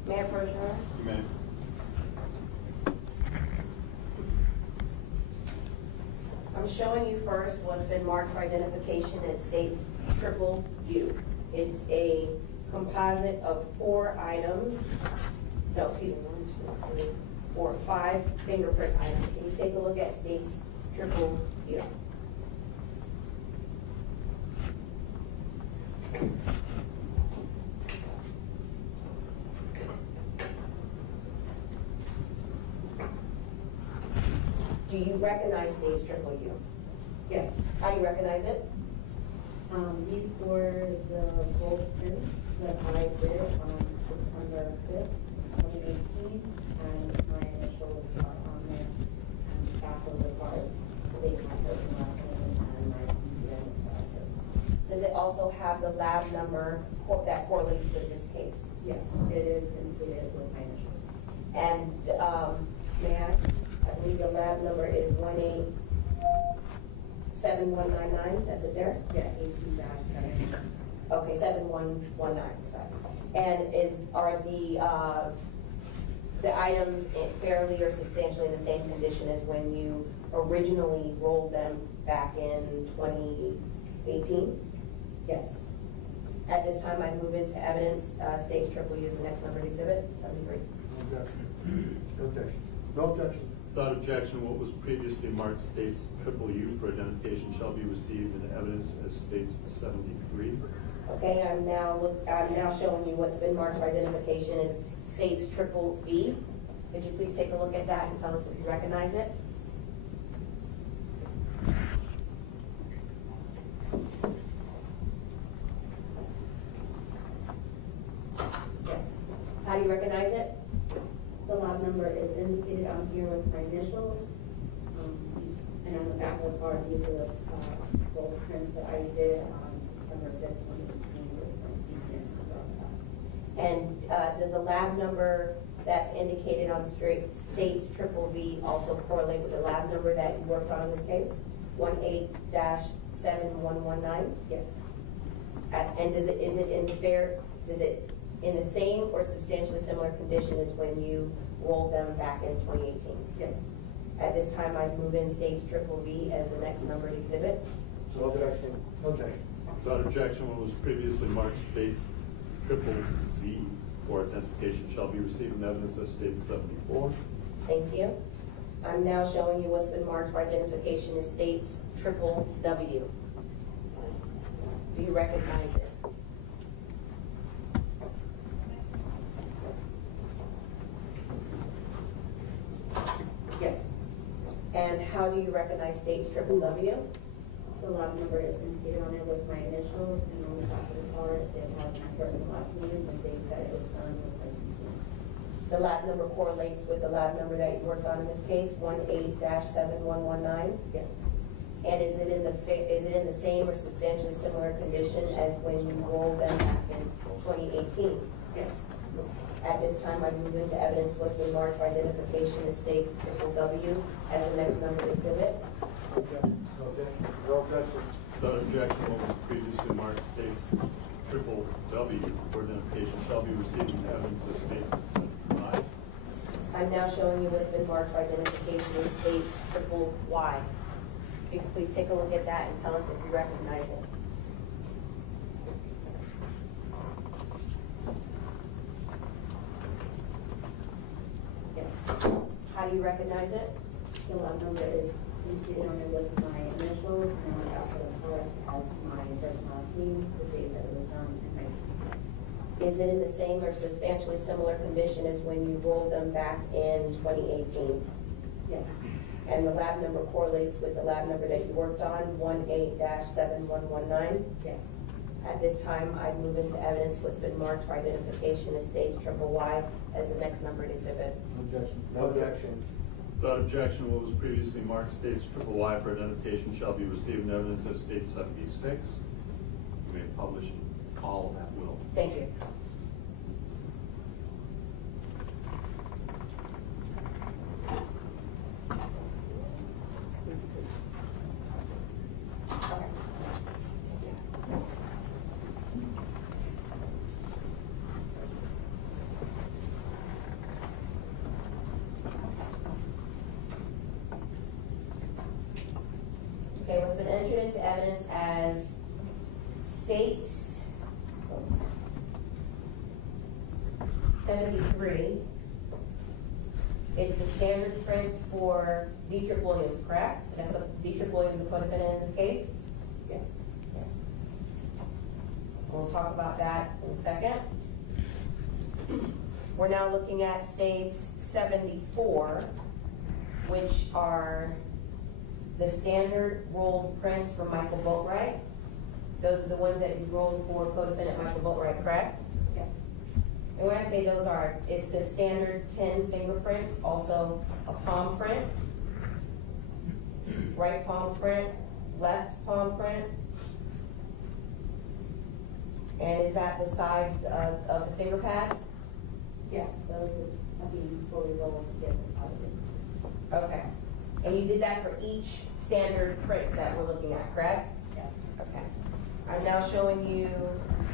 Mayor Bergeron? May. I'm showing you first what's been marked for identification as states triple U. It's a composite of 4 items. No, excuse me, 1, 2, 3, 4, 5 fingerprint items. Can you take a look at states triple U? Do you recognize states triple U? Yes. How do you recognize it? These were the gold pins that I did on September 5th, 2018, and my initials are on there and back of the cards. State my first and last name and my CCN address. Does it also have the lab number that correlates with this case? Yes, it is completed with my initials. And may I believe the lab number is 187199, that's it there? Yeah, 18-7. Okay, 7119, sorry. And are the items fairly or substantially in the same condition as when you originally rolled them back in 2018? Yes. At this time, I move into evidence, states triple U is the next numbered exhibit, 73. No objection. No objection. No objection. Without objection, what was previously marked states triple U for identification shall be received into evidence as states 73. Okay, I'm now showing you what's been marked for identification as states triple V. Could you please take a look at that and tell us if you recognize it? Yes. How do you recognize it? The lot number is indicated on here with my initials. And on the back of the card, these are the gold prints that I did on September 5th, 2018 with my CCN. And does the lab number that's indicated on states triple V also correlate with the lab number that you worked on in this case? 18-7119? Yes. And is it in the same or substantially similar condition as when you rolled them back in 2018? Yes. At this time, I move in states triple V as the next numbered exhibit. No objection. No objection. Without objection, what was previously marked states triple V for identification shall be received in evidence as states 74. Thank you. I'm now showing you what's been marked for identification as states triple W. Do you recognize it? how do you recognize state's triple W? The lot number is indicated on it with my initials, and on the back of the card, it has my first and last name, the date that it was done with licensing. The lab number correlates with the lab number that you worked on in this case, 18-7119? Yes. And is it in the same or substantially similar condition as when you rolled them back in 2018? Yes. At this time, I move into evidence what's been marked for identification as state's triple W as the next numbered exhibit. Objection. No objection. Without objection, what was previously marked states triple W for identification shall be received in evidence of states as I'm now showing you what's been marked for identification as state's triple Y. If you could please take a look at that and tell us if you recognize it. Yes. How do you recognize it? The lot number is indicated on it with my initials, and on the back of the card, it has my first and last name, the date that it was done, and licensing. Is it in the same or substantially similar condition as when you rolled them back in 2018? Yes. And the lab number correlates with the lab number that you worked on, 18-7119? Yes. At this time, I move into evidence what's been marked for identification as states triple Y as the next numbered exhibit. Objection. No objection. Without objection, what was previously marked states triple Y for identification shall be received in evidence as state 76. You may publish all at will. Thank you. Okay, what's been entered into evidence as states 73. It's the standard prints for Dietrich Williams, correct? That's a Dietrich Williams, a co-defendant in this case? Yes. Okay. We'll talk about that in a second. We're now looking at states 74, which are the standard rolled prints for Michael Boatwright. Those are the ones that you rolled for co-defendant Michael Boatwright, correct? Yes. And when I say those are, it's the standard 10 fingerprints, also a palm print, right palm print, left palm print. And is that the sides of the finger pads? Yes, those are being fully rolled to get this out of it. Okay. And you did that for each standard prints that we're looking at, correct? Yes. Okay. I'm now showing you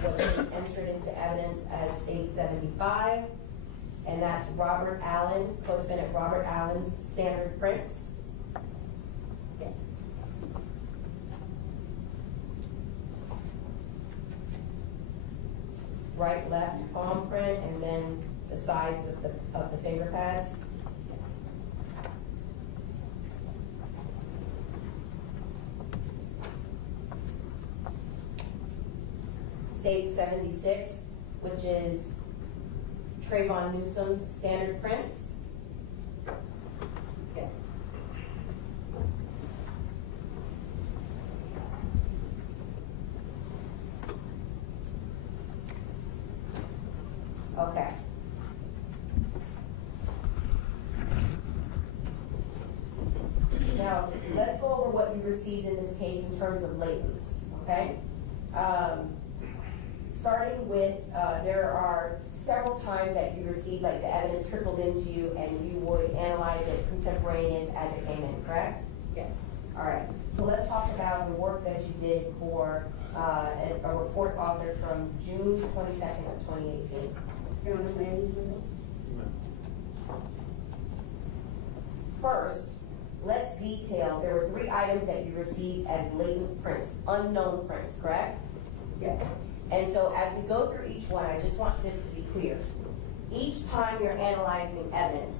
what's been entered into evidence as state 75, and that's Robert Allen, co-defendant Robert Allen's standard prints. Yes. Right, left palm print, and then the sides of the finger pads. State 76, which is Trayvon Newsom's standard prints. Yes. Okay. Now, let's go over what you received in this case in terms of latents, okay? Starting with, there are several times that you received, like the evidence trickled into you and you would analyze it contemporaneous as it came in, correct? Yes. All right, so let's talk about the work that you did for a report authored from June 22nd of 2018. Your Honor, may I use my notes? First, let's detail, there were 3 items that you received as latent prints, unknown prints, correct? Yes. And so as we go through each one, I just want this to be clear. Each time you're analyzing evidence,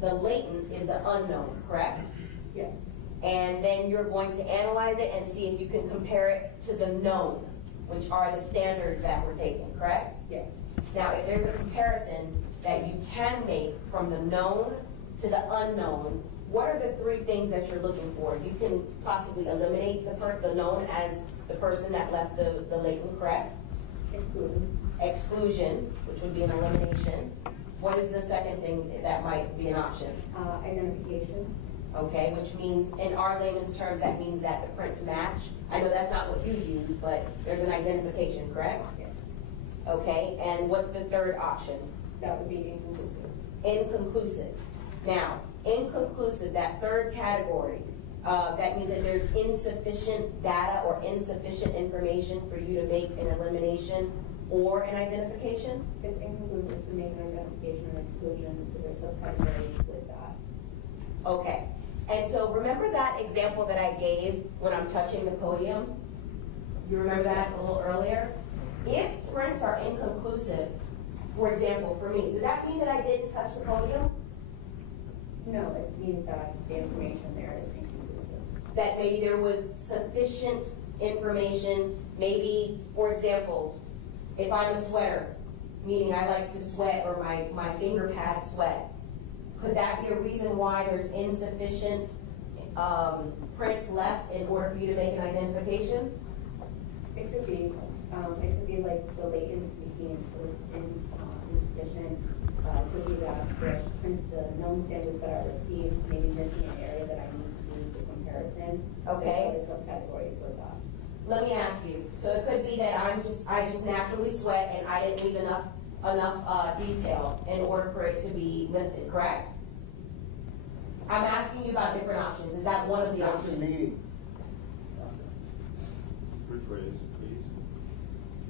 the latent is the unknown, correct? Yes. And then you're going to analyze it and see if you can compare it to the known, which are the standards that we're taking, correct? Yes. Now, if there's a comparison that you can make from the known to the unknown, what are the three things that you're looking for? You can possibly eliminate the known as the person that left the latent, correct? Exclusion. Exclusion, which would be an elimination. What is the second thing that might be an option? Identification. Okay, which means, in our layman's terms, that means that the prints match. I know that's not what you use, but there's an identification, correct? Yes. Okay, and what's the third option? That would be inconclusive. Inconclusive. Now, inconclusive, that third category, that means that there's insufficient data or insufficient information for you to make an elimination or an identification? It's inconclusive to make an identification or exclusion. There's subcategories with that. Okay. And so remember that example that I gave when I'm touching the podium? You remember that a little earlier? If prints are inconclusive, for example, for me, does that mean that I didn't touch the podium? No, it means that the information there is inconclusive. That maybe there was sufficient information, maybe, for example, if I'm a sweater, meaning I like to sweat or my finger pads sweat, could that be a reason why there's insufficient prints left in order for you to make an identification? It could be. It could be like the latent being insufficient. It could be that the known standards that are received may be missing an area that I need to do the comparison. Okay. There's other subcategories for that. Let me ask you. So it could be that I just naturally sweat and I didn't leave enough detail in order for it to be lifted, correct? I'm asking you about different options. Is that one of the options? Rephrase, please.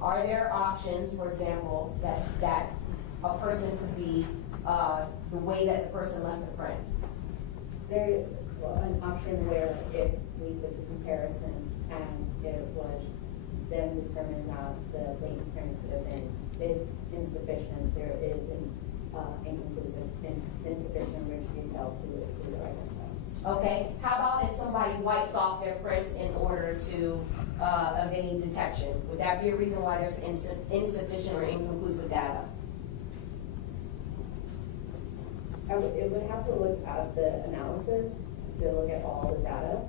Are there options, for example, that a person could be the way that the person left the print? There is an option where if we did the comparison and it was then determined that the latent print could have been is insufficient, there is an inconclusive, insufficient rich detail to exclude or identify. Okay, how about if somebody wipes off their prints in order to evade detection? Would that be a reason why there's insufficient or inconclusive data? It would have to look at the analysis to look at all the data.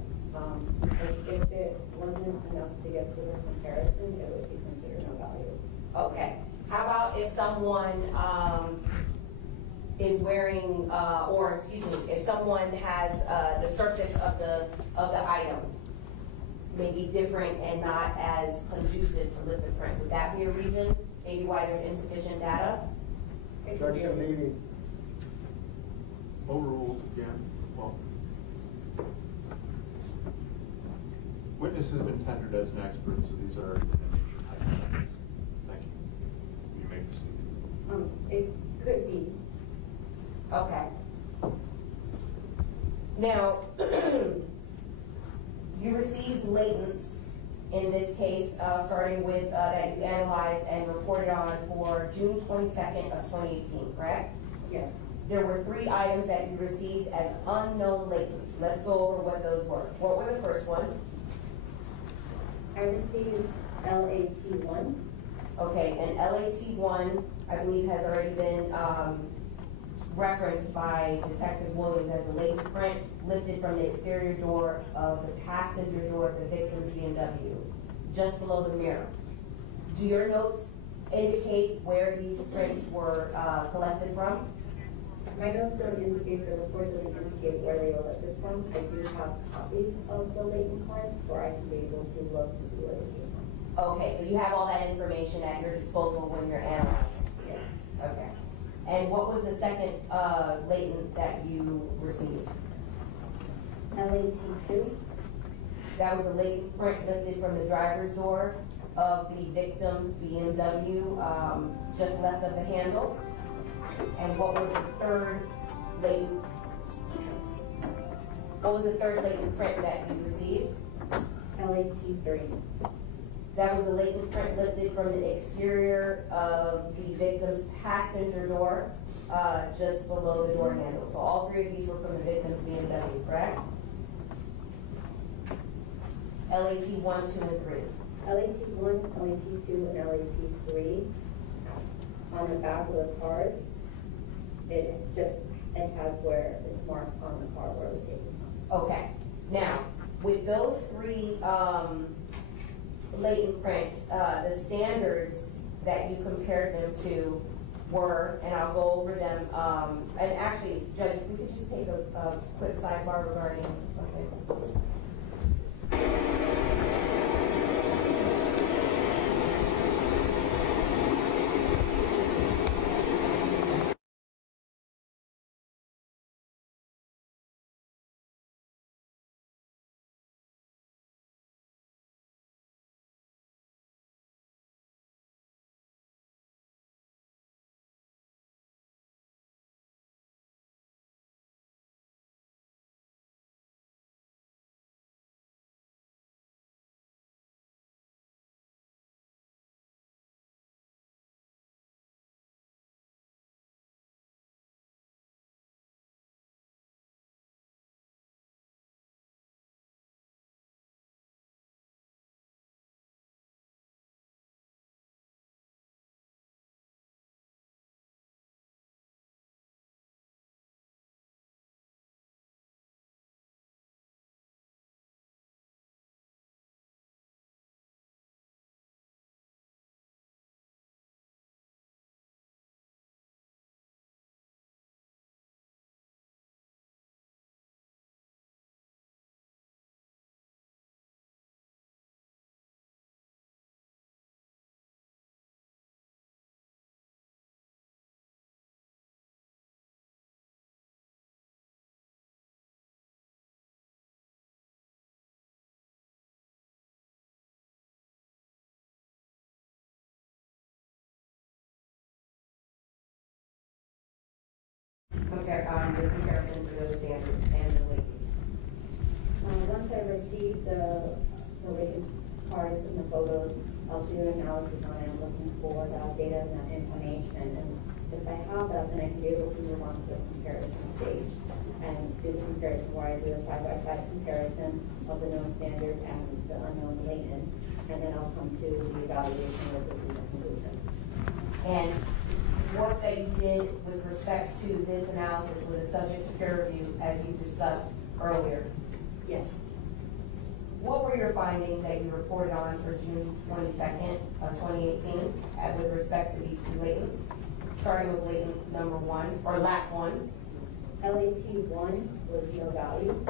If it wasn't enough to get to the comparison, it would be considered no value. Okay. How about if someone is wearing, or excuse me, if someone has the surface of the item may be different and not as conducive to lift the print? Would that be a reason maybe why there's insufficient data? Objection needed. Overruled again. Well, witness has been tendered as an expert, so these are elimination hypotheticals. Thank you. You may proceed. It could be. Okay. Now, you received latents in this case, starting with that you analyzed and reported on for June 22nd of 2018, correct? Yes. There were 3 items that you received as unknown latents. Let's go over what those were. What were the first one? I received LAT1. Okay, and LAT1, I believe, has already been referenced by Detective Williams as the latent print lifted from the exterior door of the passenger door of the victim's BMW, just below the mirror. Do your notes indicate where these prints were collected from? My notes don't indicate, the report doesn't indicate where they were lifted from. I do have copies of the latent cards where I can be able to look to see where they came from. Okay, so you have all that information at your disposal when you're analyzing? Yes. Okay. And what was the second latent that you received? LAT2. That was the latent print lifted from the driver's door of the victim's BMW, just left of the handle. And what was the third latent? What was the third latent print that you received? LAT3. That was the latent print lifted from the exterior of the victim's passenger door, just below the door handle. So all 3 of these were from the victim's BMW, correct? LAT1, 2, and 3. LAT1, LAT2, and LAT3. On the back of the cards, it has where it's marks on the car where it was taken from. Okay. Now, with those three latent prints, the standards that you compared them to were, and I'll go over them, and actually, Judge, if we could just take a quick sidebar regarding, okay. The comparison to those standards and the latents. Once I receive the latent cards and the photos, I'll do an analysis on it. I'm looking for that data and that information. And if I have that, then I can be able to move on to the comparison stage and do the comparison where I do a side-by-side comparison of the known standard and the unknown latent. And then I'll come to the evaluation with the conclusion. And work that you did with respect to this analysis was a subject to peer review, as you discussed earlier. Yes. What were your findings that you reported on for June 22nd of 2018 with respect to these two latents? Starting with latent number 1, or LAT 1. LAT1 was no value.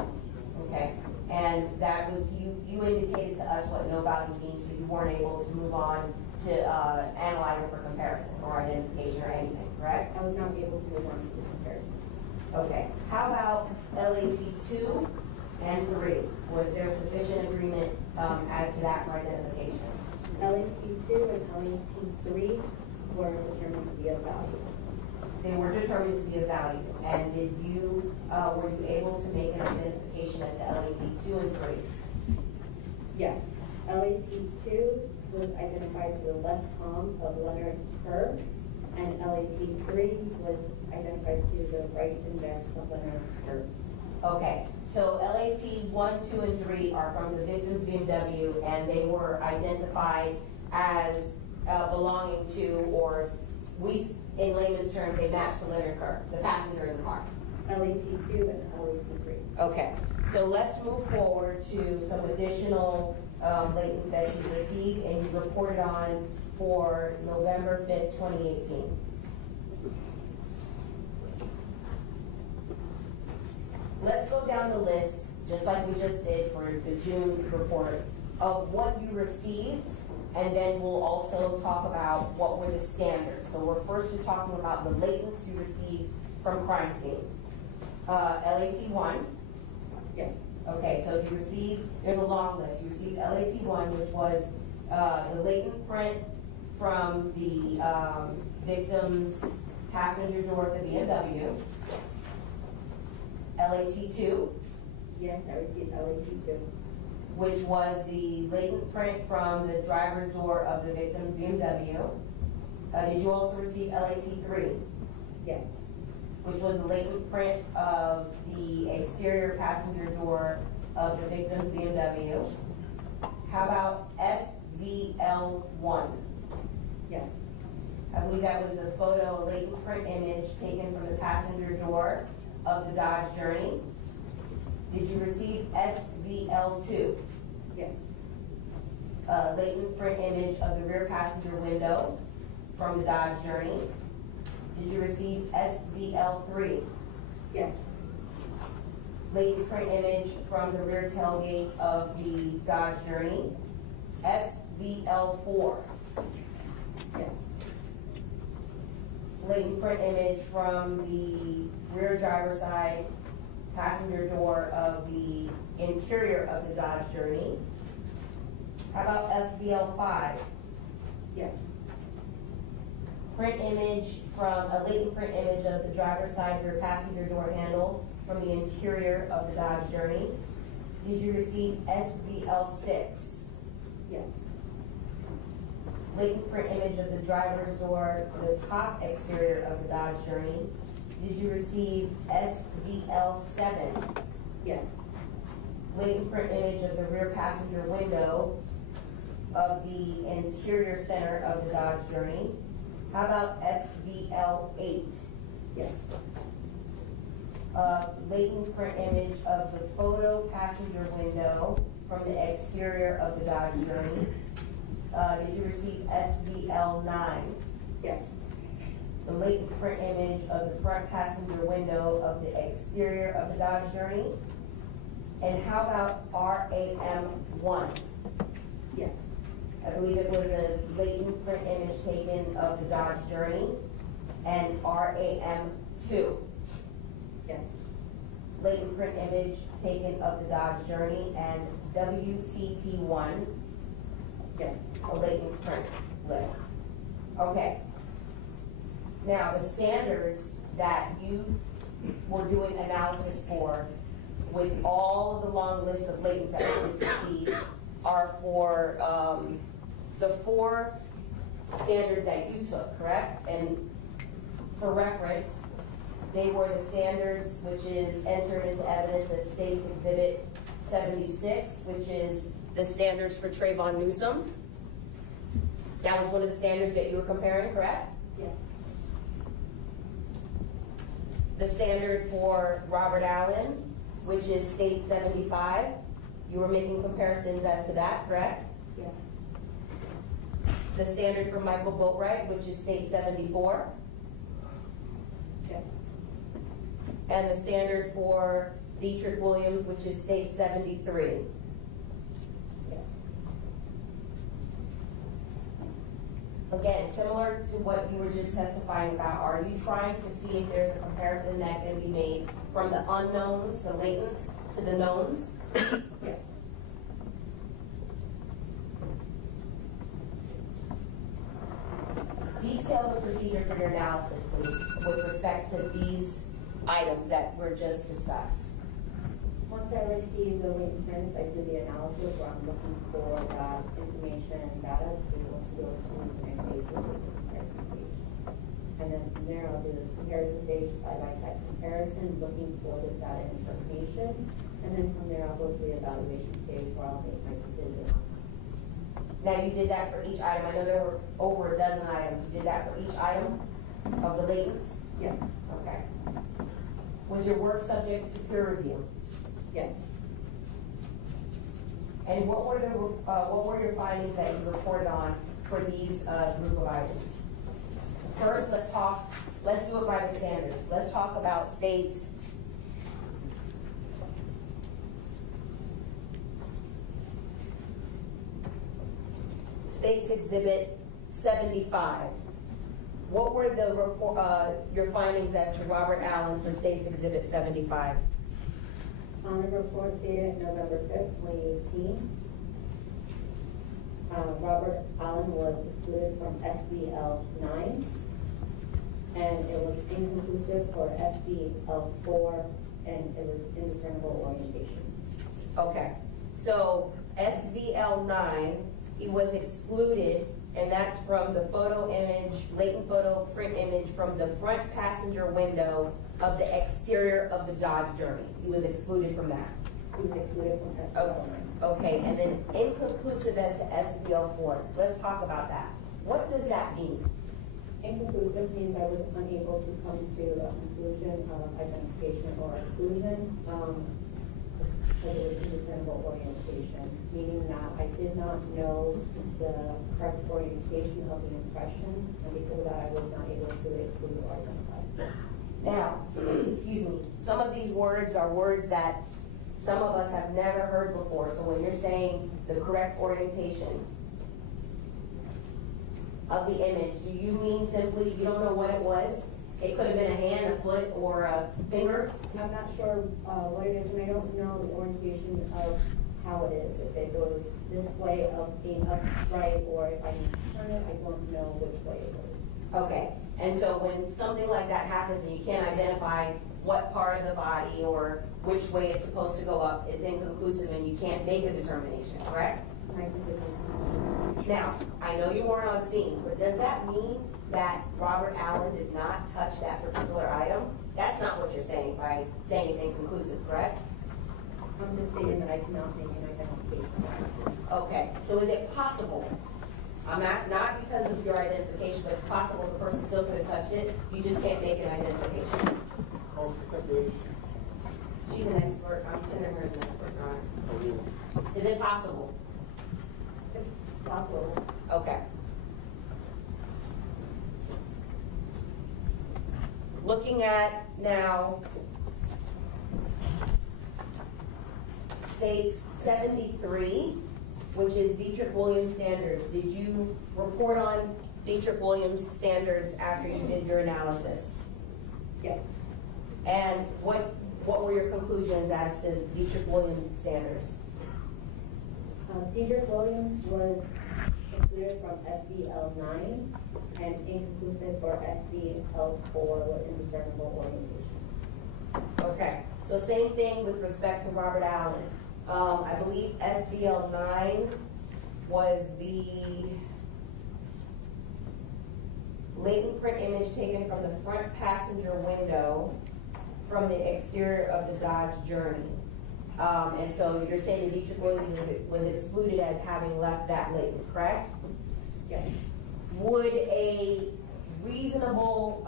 Okay. And that was, you indicated to us what no value means, so you weren't able to move on to analyze it for comparison or identification or anything, correct? I was not able to move on to the comparison. Okay. How about LAT2 and 3? Was there sufficient agreement as to that for identification? LAT2 and LAT3 were determined to be of value. They were determined to be of value. And did you, were you able to make an identification as to LAT2 and 3? Yes. LAT2 was identified to the left palm of Leonard Kerr, and LAT3 was identified to the right index of Leonard Kerr. Okay, so LAT 1, 2, and 3 are from the victim's BMW, and they were identified as belonging to, or we, in layman's terms, they match to Leonard Kerr, the passenger in the car. LAT2 and LAT3. Okay, so let's move forward to some additional latents that you received and you reported on for November 5th, 2018. Let's go down the list, just like we just did for the June report, of what you received, and then we'll also talk about what were the standards. So we're first just talking about the latents you received from crime scene. LAT1. Yes. Okay, so you received, there's a long list. You received LAT1, which was the latent print from the victim's passenger door of the BMW. LAT2. Yes, I received LAT2. Which was the latent print from the driver's door of the victim's BMW. Did you also receive LAT3? Yes. Which was the latent print of the exterior passenger door of the victim's BMW. How about SVL1? Yes. I believe that was a photo, a latent print image taken from the passenger door of the Dodge Journey? Did you receive SVL2? Yes. Latent print image of the rear passenger window from the Dodge Journey? Did you receive SVL3? Yes. Latent print image from the rear tailgate of the Dodge Journey? SVL4? Yes. Latent print image from the rear driver's side passenger door of the interior of the Dodge Journey? How about SVL5? Yes. Print image from a latent print image of the driver's side rear passenger door handle from the interior of the Dodge Journey? Did you receive SVL6? Yes. Latent print image of the driver's door, the top exterior of the Dodge Journey? Did you receive SVL7? Yes. Latent print image of the rear passenger window of the interior center of the Dodge Journey? How about SVL8? Yes. Latent print image of the photo passenger window from the exterior of the Dodge Journey? Did you receive SVL9? Yes. The latent print image of the front passenger window of the exterior of the Dodge Journey? And how about RAM1? Yes. I believe it was a latent print image taken of the Dodge Journey. And RAM2? Yes. Latent print image taken of the Dodge Journey. And WCP1? Yes. A latent print lift. Okay. Now, the standards that you were doing analysis for with all of the long list of latents that we received are for the 4 standards that you took, correct? And for reference, they were the standards which is entered into evidence as States Exhibit 76, which is the standards for Trayvon Newsom. That was one of the standards that you were comparing, correct? Yes. The standard for Robert Allen, which is State 75. You were making comparisons as to that, correct? Yes. The standard for Michael Boatwright, which is State 74. Yes. And the standard for Dietrich Williams, which is State 73. Yes. Again, similar to what you were just testifying about, are you trying to see if there's a comparison that can be made from the unknowns, the latents, to the knowns? Yes. Detail the procedure for your analysis, please, with respect to these items that were just discussed. Once I receive the latent prints, I do the analysis where I'm looking for that information and data to be able to go to the next stage, which is the comparison stage. And then from there, I'll do the comparison stage, side-by-side comparison, looking for this data and information. And then from there, I'll go to the evaluation stage where I'll make my decision on that. Now, you did that for each item. I know there were over a dozen items. You did that for each item of the latents? Yes. Okay. Was your work subject to peer review? Yes. And what were your findings that you reported on for these group of items? First, let's do it by the standards. Let's talk about states. States Exhibit 75. What were your findings as to Robert Allen for States Exhibit 75? On the report dated November 5th, 2018, Robert Allen was excluded from SBL 9, and it was inconclusive for SBL 4, and it was indiscernible orientation. Okay, so SBL 9, he was excluded, and that's from the photo image, latent photo print image from the front passenger window of the exterior of the Dodge Journey. He was excluded from that. He was excluded from SBL 9. Okay, and then inconclusive as to SBL 4. Let's talk about that. What does that mean? Inconclusive means I was unable to come to a conclusion of identification or exclusion, because it was indiscernible orientation, meaning that I did not know the correct orientation of the impression, and because of that I was not able to exclude or identify. Now, excuse me, some of these words are words that some of us have never heard before. So when you're saying the correct orientation of the image, do you mean simply you don't know what it was? It could have been a hand, a foot, or a finger? I'm not sure what it is, and I don't know the orientation of how it is. If it goes this way of being upright, or if I need to turn it, I don't know which way it goes. Okay, and so when something like that happens and you can't identify what part of the body or which way it's supposed to go up, it's inconclusive and you can't make a determination, correct? Now, I know you weren't on scene, but does that mean that Robert Allen did not touch that particular item? That's not what you're saying by saying it's inconclusive, correct? I'm just stating that I cannot make an identification. Okay, so is it possible, not because of your identification, but it's possible the person still could have touched it, you just can't make an identification? She's an expert, I'm considering her as an expert, right? Is it possible? It's possible. Okay. Looking at now states 73, which is Dietrich Williams standards. Did you report on Dietrich Williams standards after you did your analysis? Yes. And what were your conclusions as to Dietrich Williams standards? Dietrich Williams was excluded from SBL 9 and inconclusive for SBL 4 with indiscernible orientation. Okay, so same thing with respect to Robert Allen. I believe SBL 9 was the latent print image taken from the front passenger window from the exterior of the Dodge Journey. And so you're saying that Dietrich Williams was excluded as having left that latent, correct? Yes. Would a reasonable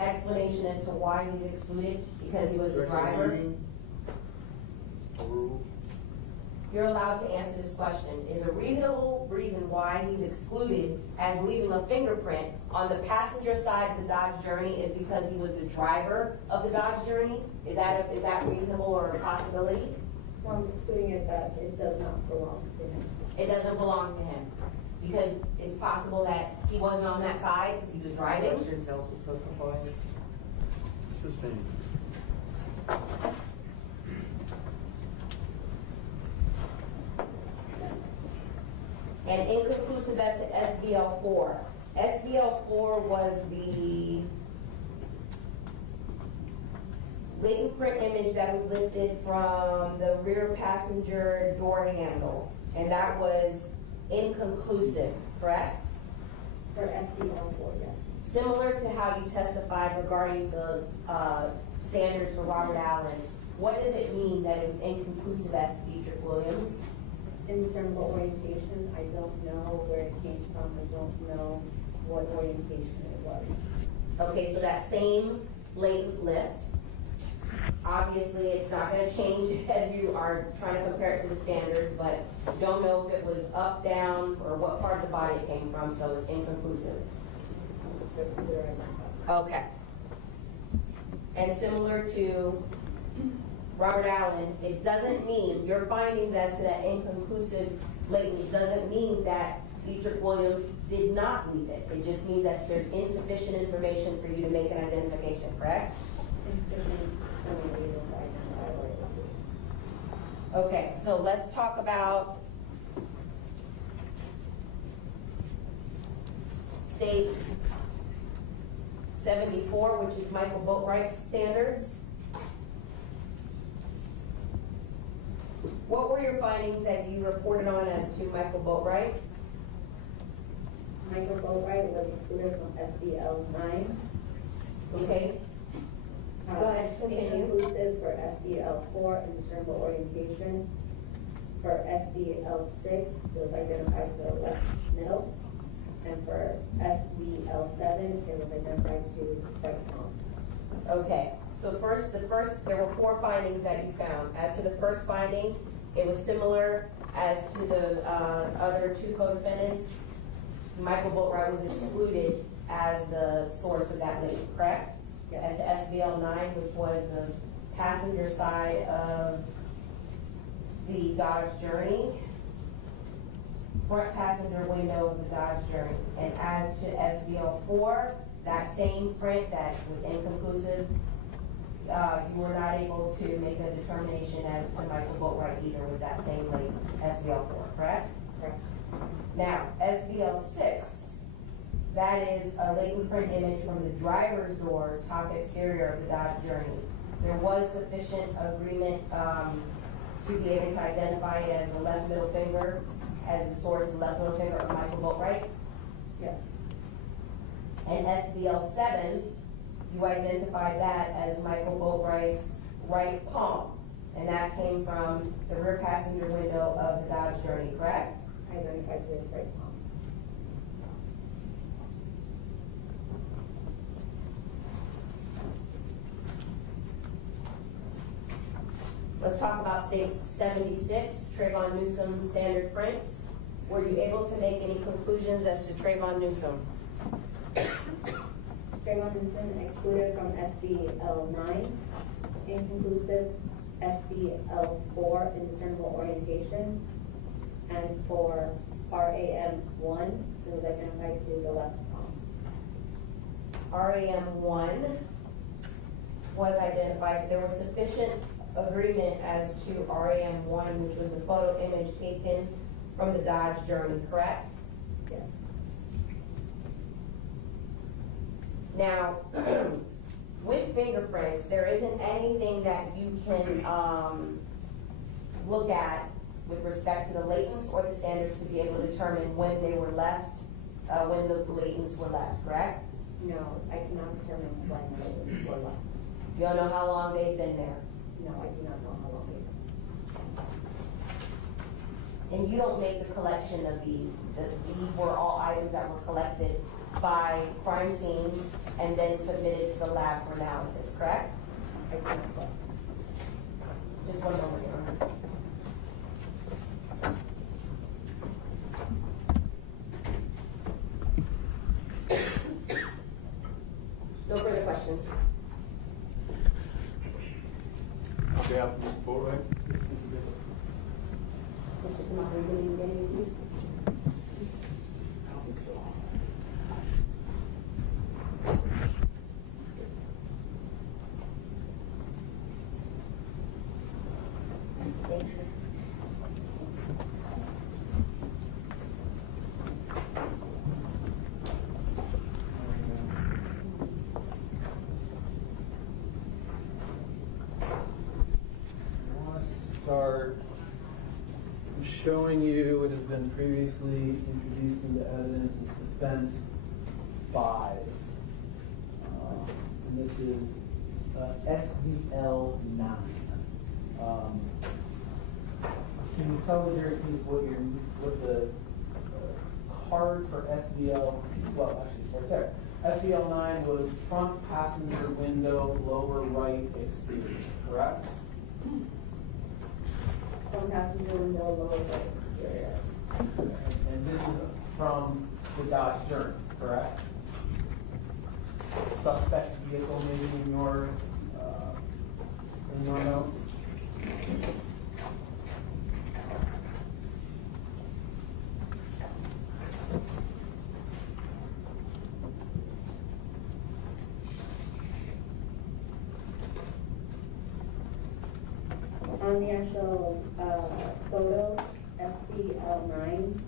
explanation as to why he was excluded, because he was the driver? You're allowed to answer this question. Is a reasonable reason why he's excluded as leaving a fingerprint on the passenger side of the Dodge Journey is because he was the driver of the Dodge Journey? Is that reasonable or a possibility? Well, I'm excluding it that it does not belong to him. It doesn't belong to him because it's possible that he wasn't on that side because he was driving. Sustained. And inconclusive as to SBL 4. SBL 4 was the latent print image that was lifted from the rear passenger door handle. And that was inconclusive, correct? For SBL 4, yes. Similar to how you testified regarding the standards for Robert Allen, what does it mean that it was inconclusive as to Dietrich Williams? Indiscernible orientation, I don't know where it came from. I don't know what orientation it was. Okay, so that same latent lift, obviously it's not going to change as you are trying to compare it to the standard, but you don't know if it was up, down, or what part of the body it came from, so it's inconclusive. Okay. And similar to Robert Allen, it doesn't mean, your findings as to that inconclusive latent doesn't mean that Dietrich Williams did not leave it. It just means that there's insufficient information for you to make an identification, correct? Okay, so let's talk about states 74, which is Michael Boatwright's standards. What were your findings that you reported on as to Michael Boatwright? Michael Boatwright was excluded from SBL 9. Okay. Go ahead, continue. Inconclusive for SBL 4, indiscernible orientation. For SBL 6, it was identified to the left middle. And for SVL7, it was identified to right palm. Okay, so there were 4 findings that you found. As to the first finding, it was similar as to the other 2 co-defendants. Michael Boatwright was excluded as the source of that leak, correct? As to SVL9, which was the passenger side of the Dodge Journey, front passenger window of the Dodge Journey. And as to SVL4, that same print that was inconclusive, you were not able to make a determination as to Michael Boatwright either with that same link, SVL4, correct? Correct. Now, SVL6, that is a latent print image from the driver's door, top exterior of the Dodge Journey. There was sufficient agreement to be able to identify it as the left middle finger, as the source of the left middle finger of Michael Boatwright? Yes. And SVL7, you identified that as Michael Boatwright's right palm, and that came from the rear passenger window of the Dodge Journey, correct? Identified to his right palm. Let's talk about States 76, Trayvon Newsom's standard prints. Were you able to make any conclusions as to Trayvon Newsom? Trayvon Newsom excluded from SVL9, inconclusive, SVL4, indiscernible orientation, and for RAM1, it was identified to the left palm. RAM1 was identified, so there was sufficient agreement as to RAM1, which was the photo image taken from the Dodge Journey, correct? Yes. Now, with fingerprints, there isn't anything that you can look at with respect to the latents or the standards to be able to determine when they were left, when the latents were left, correct? No, I cannot determine when they were left. You don't know how long they've been there? No, I do not know how long they were. And you don't make the collection of these. These were all items that were collected by crime scene and then submitted to the lab for analysis, correct? I do not know. Just one moment, Your Honor. No further questions. On behalf of Mr. Boatwright. Mr. Kamari, will you get any of these? I don't think so. Thank you. Start showing you what has been previously introduced into evidence as defense 5. And this is SVL9. Can you tell me, Jerry, please, what the card for SVL, well, actually, right there. SVL9 was front passenger window, lower right exterior, correct? Front passenger window, lower right exterior. And this is from the Dodge Journey, correct? Suspect vehicle maybe in your notes? On the actual photo, SVL9,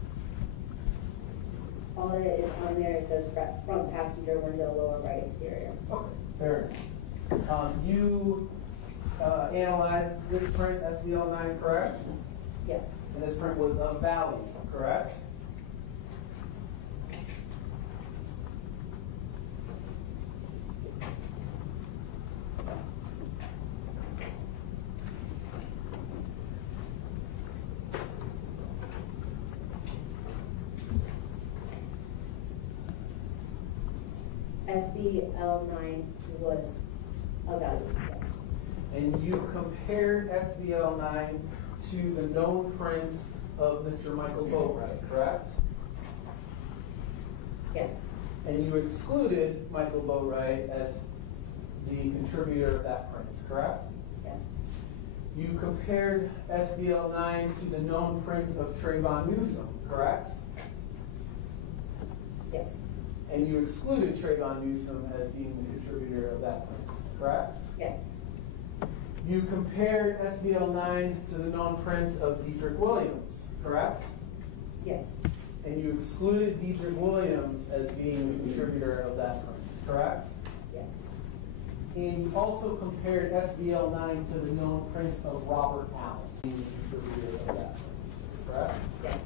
all that is on there, it says front passenger window, lower right exterior. Okay, fair enough. You analyzed this print, SVL9, correct? Yes. And this print was of value, correct? SBL9 was a value, yes. And you compared SBL9 to the known prints of Mr. Michael Boatwright, correct? Yes. And you excluded Michael Boatwright as the contributor of that print, correct? Yes. You compared SBL9 to the known print of Trayvon Newsom, correct? Yes. And you excluded Trayvon Newsom as being the contributor of that print, correct? Yes. You compared SBL9 to the known print of Diedrich Williams, correct? Yes. And you excluded Diedrich Williams as being the contributor of that print, correct? Yes. And you also compared SBL9 to the known print of Robert Allen, being the contributor of that print, correct? Yes.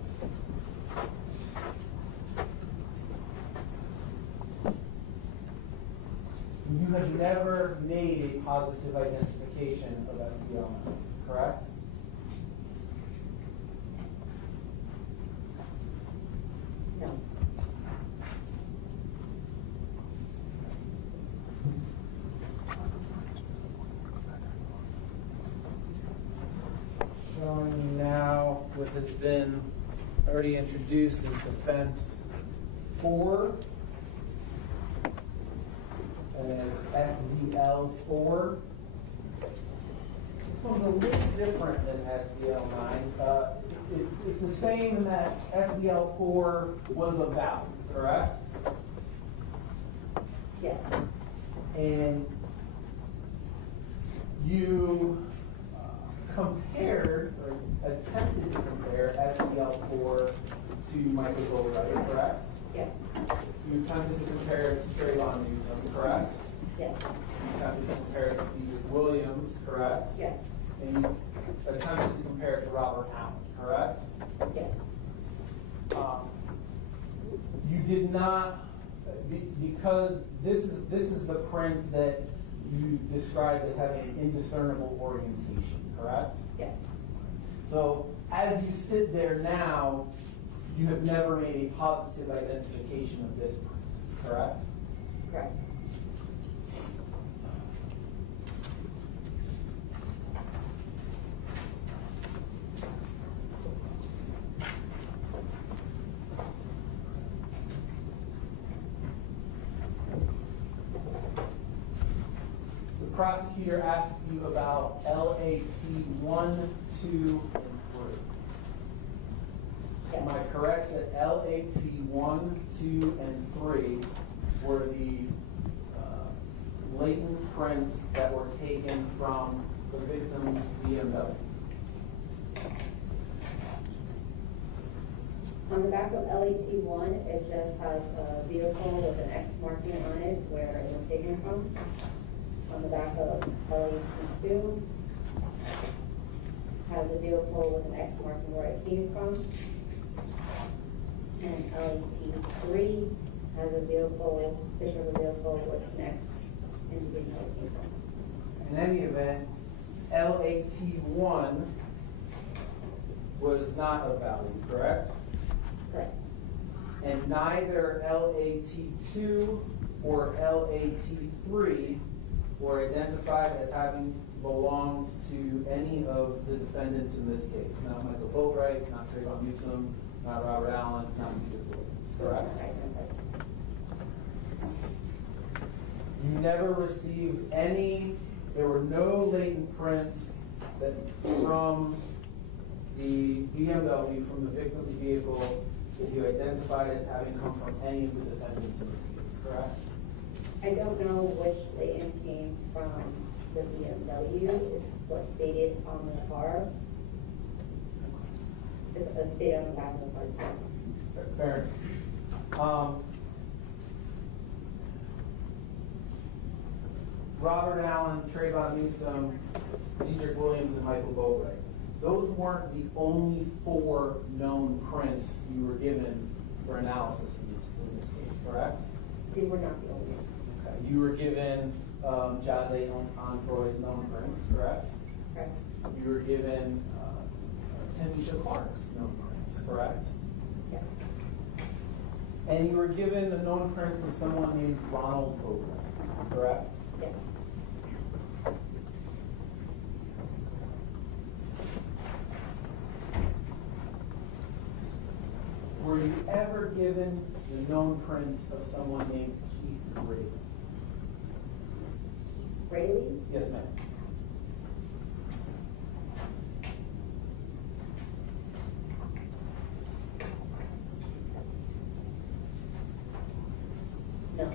You have never made a positive identification of SBL9, correct? No. Showing you now what has been already introduced as defense 4. And as SBL4. This one's a little different than SBL9. It's the same in that SBL4 was a value, correct? Yes. And you compared, or attempted to compare SBL4 to Michael Boatwright, correct? Yes. You attempted to compare it to Trayvon Newsom, correct? Yes. You attempted to compare it to Diedrich Williams, correct? Yes. And you attempted to compare it to Robert Allen, correct? Yes. You did not, because this is the print that you described as having an indiscernible orientation, correct? Yes. So as you sit there now, you have never made a positive identification of this print, correct? Correct. The prosecutor asked you about LAT 1, 2, and 3. Am I correct that LAT 1, 2, and 3 were the latent prints that were taken from the victim's BMW? On the back of LAT1, it just has a vehicle with an X marking on it where it was taken from. On the back of LAT2, has a vehicle with an X marking where it came from. And LAT3 has a vehicle, picture of a vehicle with an X indicating where it came from. In any event, LAT1 was not of value, correct? Correct. And neither LAT2 or LAT3 were identified as having belonged to any of the defendants in this case. Not Michael Boatwright, not Trayvon Newsom, not Robert Allen, not Diedrich Williams, correct? You never received any, there were no latent prints that from the BMW, from the victim's vehicle, that you identified as having come from any of the defendants in this case, correct? I don't know which latent came from the BMW. It's what's stated on the car. It's stated on the back of the car as well. Fair enough. Robert Allen, Trayvon Newsom, Diedrich Williams, and Michael Boatwright. Those weren't the only 4 known prints you were given for analysis in this case, correct? They were not the only ones. Okay. You were given Jose Onfroy's known prints, correct? Correct. You were given Tanisha Clark's known prints, correct? Yes. And you were given the known prints of someone named Ronald Bori, correct? Yes. Were you ever given the known prints of someone named Keith Brady? Braley? Yes, ma'am. No.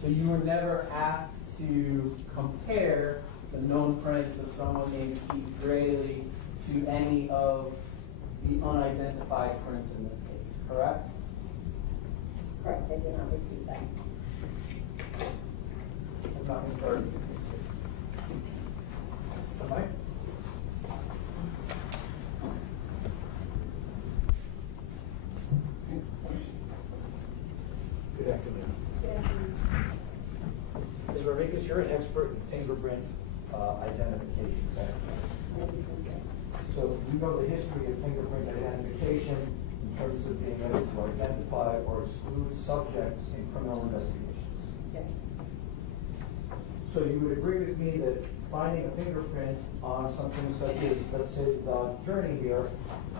So you were never asked to compare the known prints of someone named Keith Braley to any of the unidentified prints in this case, correct? Correct, I did not receive that. Nothing further. Somebody? Good afternoon. Good afternoon. Ms. Rodriguez, you're an expert in fingerprint identification, is that correct? So you know the history of fingerprint identification in terms of being able to identify or exclude subjects in criminal investigations. Yes. So you would agree with me that finding a fingerprint on something such as, let's say, the dog Journey here,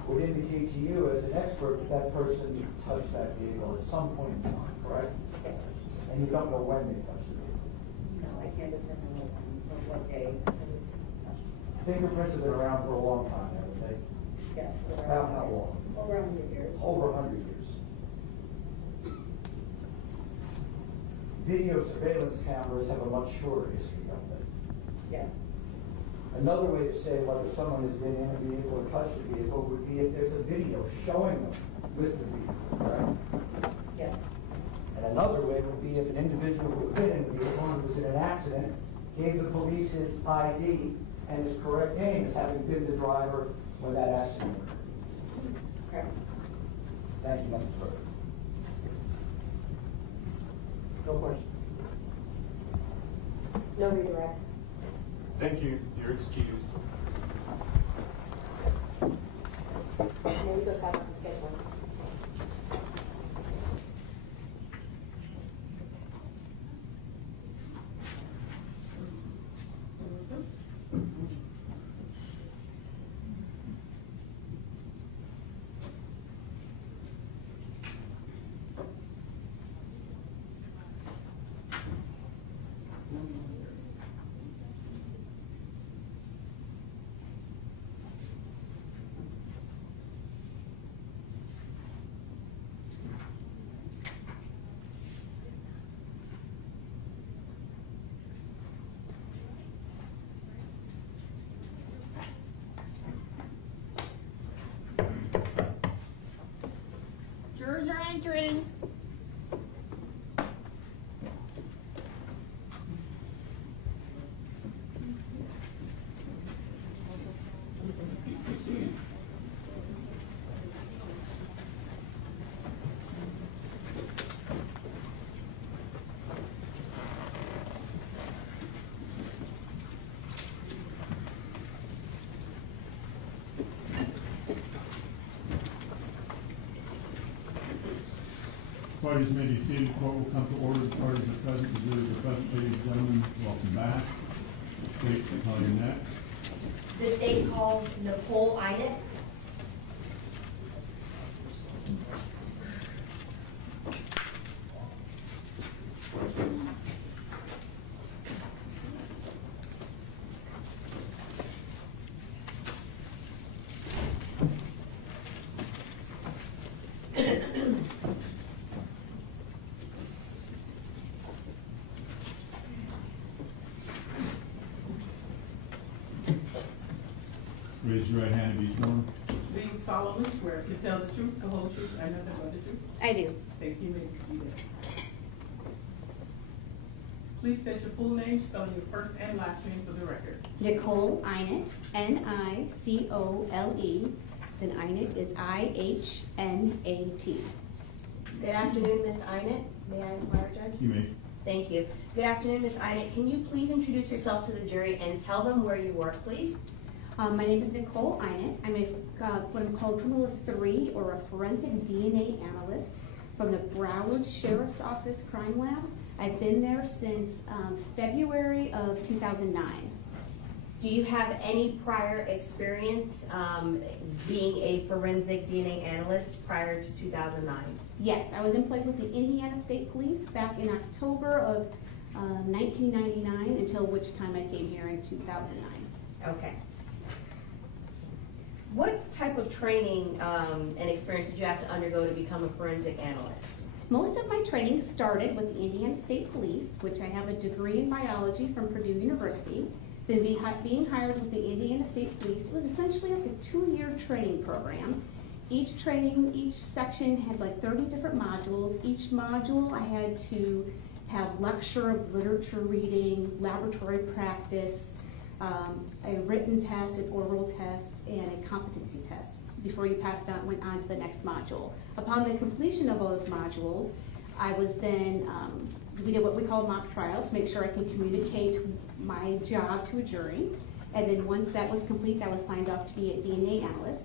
would indicate to you as an expert that that person touched that vehicle at some point in time, correct? Yes. And you don't know when they touched the vehicle. No, I can't determine what time or what day it was touched. Fingerprints have been around for a long time, haven't they? Yes. over How 100 years. long? Over 100 years. Over 100 years. Video surveillance cameras have a much shorter history, don't they? Yes. Another way to say whether someone has been in a vehicle or touched a vehicle would be if there's a video showing them with the vehicle, correct? Yes. And another way would be if an individual who had been in a vehicle and was in an accident gave the police his ID and his correct name as having been the driver when that accident occurred. Correct. Thank you, Mr. Clerk. No questions. No redirect. Thank you. You're excused. And then we go south of the schedule. Jurors are entering. Parties may be seated. The court will come to order. The parties are present. The jurors are present. Ladies and gentlemen, welcome back. The state will call you next. The state calls Nicole Inett. Raise your right hand and be sworn. Do you solemnly swear to tell the truth, the whole truth, and nothing but the truth? I do. Thank you, you may be seated. Please state your full name, spelling your first and last name for the record. Nicole Inett, Nicole. Then Inett is IHNAT. Good afternoon, Ms. Inett. May I inquire, Judge? You may. Thank you. Good afternoon, Ms. Inett. Can you please introduce yourself to the jury and tell them where you work, please? My name is Nicole Einett. I'm what I'm called Criminalist 3, or a forensic DNA analyst from the Broward Sheriff's Office Crime Lab. I've been there since February of 2009. Do you have any prior experience being a forensic DNA analyst prior to 2009? Yes, I was employed with the Indiana State Police back in October of 1999 until which time I came here in 2009. Okay. What type of training and experience did you have to undergo to become a forensic analyst? Most of my training started with the Indiana State Police, which I have a degree in biology from Purdue University. Then being hired with the Indiana State Police, it was essentially like a 2-year training program. Each section had like 30 different modules. Each module I had to have lecture of literature reading, laboratory practice, a written test, an oral test, and a competency test before you went on to the next module. Upon the completion of those modules, I was then, we did what we call mock trial to make sure I can communicate my job to a jury. And then once that was complete, I was signed off to be a DNA analyst.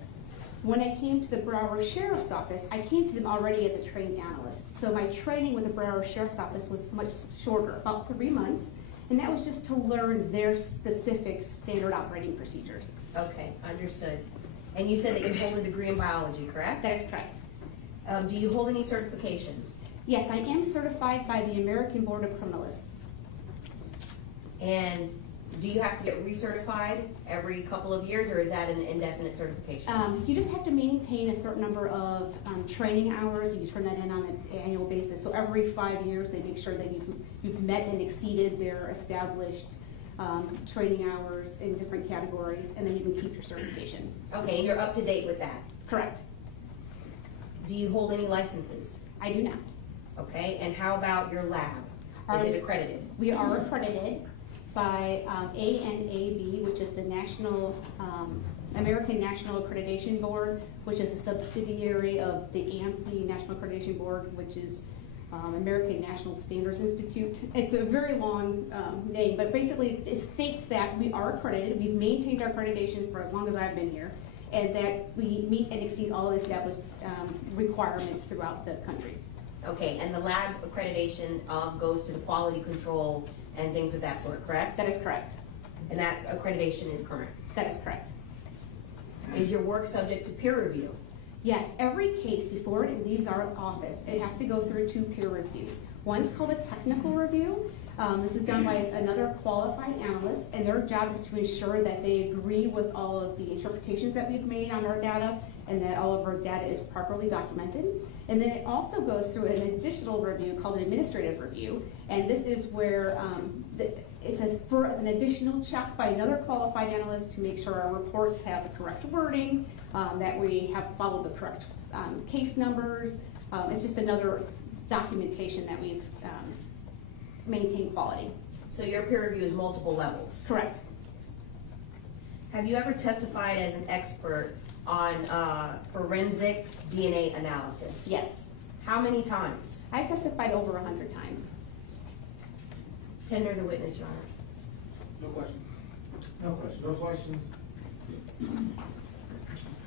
When I came to the Broward Sheriff's Office, I came to them already as a trained analyst. So my training with the Broward Sheriff's Office was much shorter, about 3 months. And that was just to learn their specific standard operating procedures. Okay, understood. And you said that you hold a degree in biology, correct? That is correct. Do you hold any certifications? Yes, I am certified by the American Board of Criminalists. And do you have to get recertified every couple of years, or is that an indefinite certification? You just have to maintain a certain number of training hours. You turn that in on an annual basis. So every 5 years, they make sure that you've met and exceeded their established training hours in different categories, and then you can keep your certification. Okay, and you're up to date with that? Correct. Do you hold any licenses? I do not. Okay, and how about your lab? Is it accredited? We are accredited by ANAB, which is the American National Accreditation Board, which is a subsidiary of the ANSI National Accreditation Board, which is American National Standards Institute. It's a very long name, but basically it states that we are accredited. We've maintained our accreditation for as long as I've been here, and that we meet and exceed all the established requirements throughout the country. Okay, and the lab accreditation goes to the quality control and things of that sort, correct? That is correct. And that accreditation is current? That is correct. Is your work subject to peer review? Yes, every case before it leaves our office, it has to go through 2 peer reviews. One's called a technical review. This is done by another qualified analyst, and their job is to ensure that they agree with all of the interpretations that we've made on our data, and that all of our data is properly documented. And then it also goes through an additional review called an administrative review, and this is where it says for an additional check by another qualified analyst to make sure our reports have the correct wording, that we have followed the correct case numbers. It's just another documentation that we've maintained quality. So your peer review is multiple levels? Correct. Have you ever testified as an expert on forensic DNA analysis? Yes. How many times? I've testified over 100 times. Tender the witness, Your Honor. No question. No questions. No questions.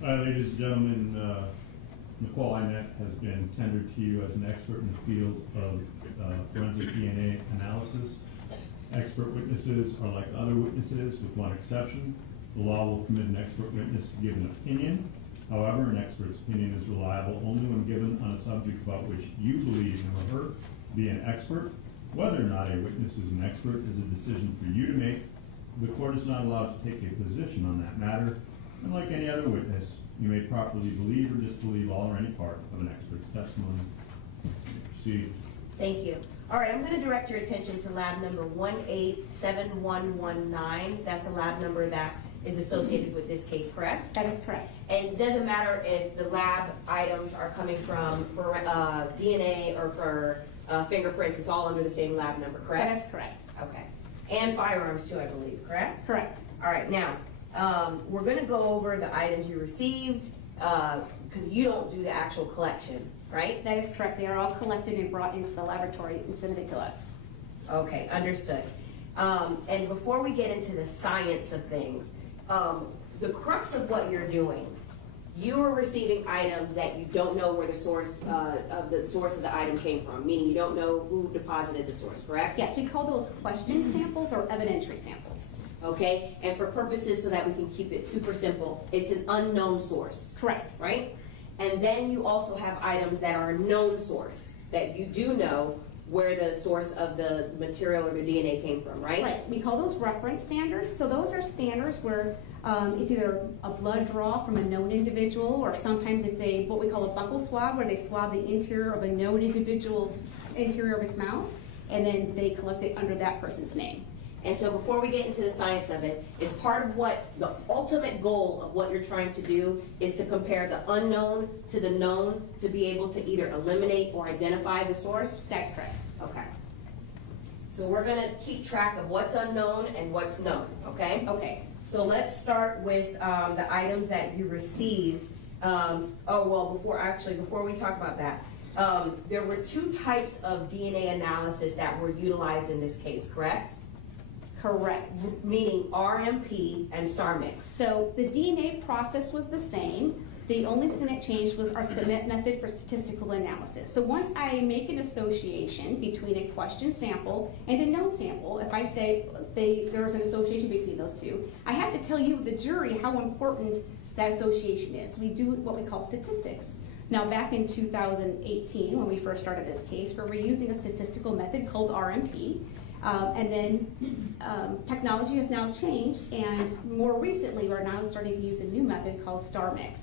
Ladies and gentlemen, Nicole Einett has been tendered to you as an expert in the field of forensic DNA analysis. Expert witnesses are like other witnesses, with one exception. The law will permit an expert witness to give an opinion. However, an expert's opinion is reliable only when given on a subject about which you believe him or her to be an expert. Whether or not a witness is an expert is a decision for you to make. The court is not allowed to take a position on that matter. And like any other witness, you may properly believe or disbelieve all or any part of an expert's testimony. Proceed. Thank you. All right, I'm going to direct your attention to lab number 187119. That's a lab number that is associated with this case, correct? That is correct. And it doesn't matter if the lab items are coming from for DNA or for fingerprints, it's all under the same lab number, correct? That is correct. Okay. And firearms too, I believe, correct? Correct. All right, now, we're going to go over the items you received because you don't do the actual collection, right? That is correct. They are all collected and brought into the laboratory and submitted to us. Okay, understood. And before we get into the science of things, the crux of what you're doing, you are receiving items that you don't know where the source of the item came from, meaning you don't know who deposited the source, correct? Yes, we call those question samples or evidentiary samples. Okay, and for purposes so that we can keep it super simple, it's an unknown source. Correct. Right? And then you also have items that are a known source, that you do know where the source of the material or the DNA came from, right? Right. We call those reference standards. So those are standards where it's either a blood draw from a known individual, or sometimes it's what we call a buccal swab, where they swab the interior of a known individual's interior of his mouth, and then they collect it under that person's name. And so before we get into the science of it, is part of what the ultimate goal of what you're trying to do is to compare the unknown to the known to be able to either eliminate or identify the source? That's correct. Okay. So we're going to keep track of what's unknown and what's known, okay? Okay. So let's start with the items that you received. Before we talk about that, there were two types of DNA analysis that were utilized in this case, correct? Correct. Meaning RMP and star mix. So the DNA process was the same. The only thing that changed was our method for statistical analysis. So once I make an association between a question sample and a known sample, if I say there's an association between those two, I have to tell you, the jury, how important that association is. We do what we call statistics. Now, back in 2018, when we first started this case, we were using a statistical method called RMP. And then technology has now changed, and more recently, we're now starting to use a new method called star mix.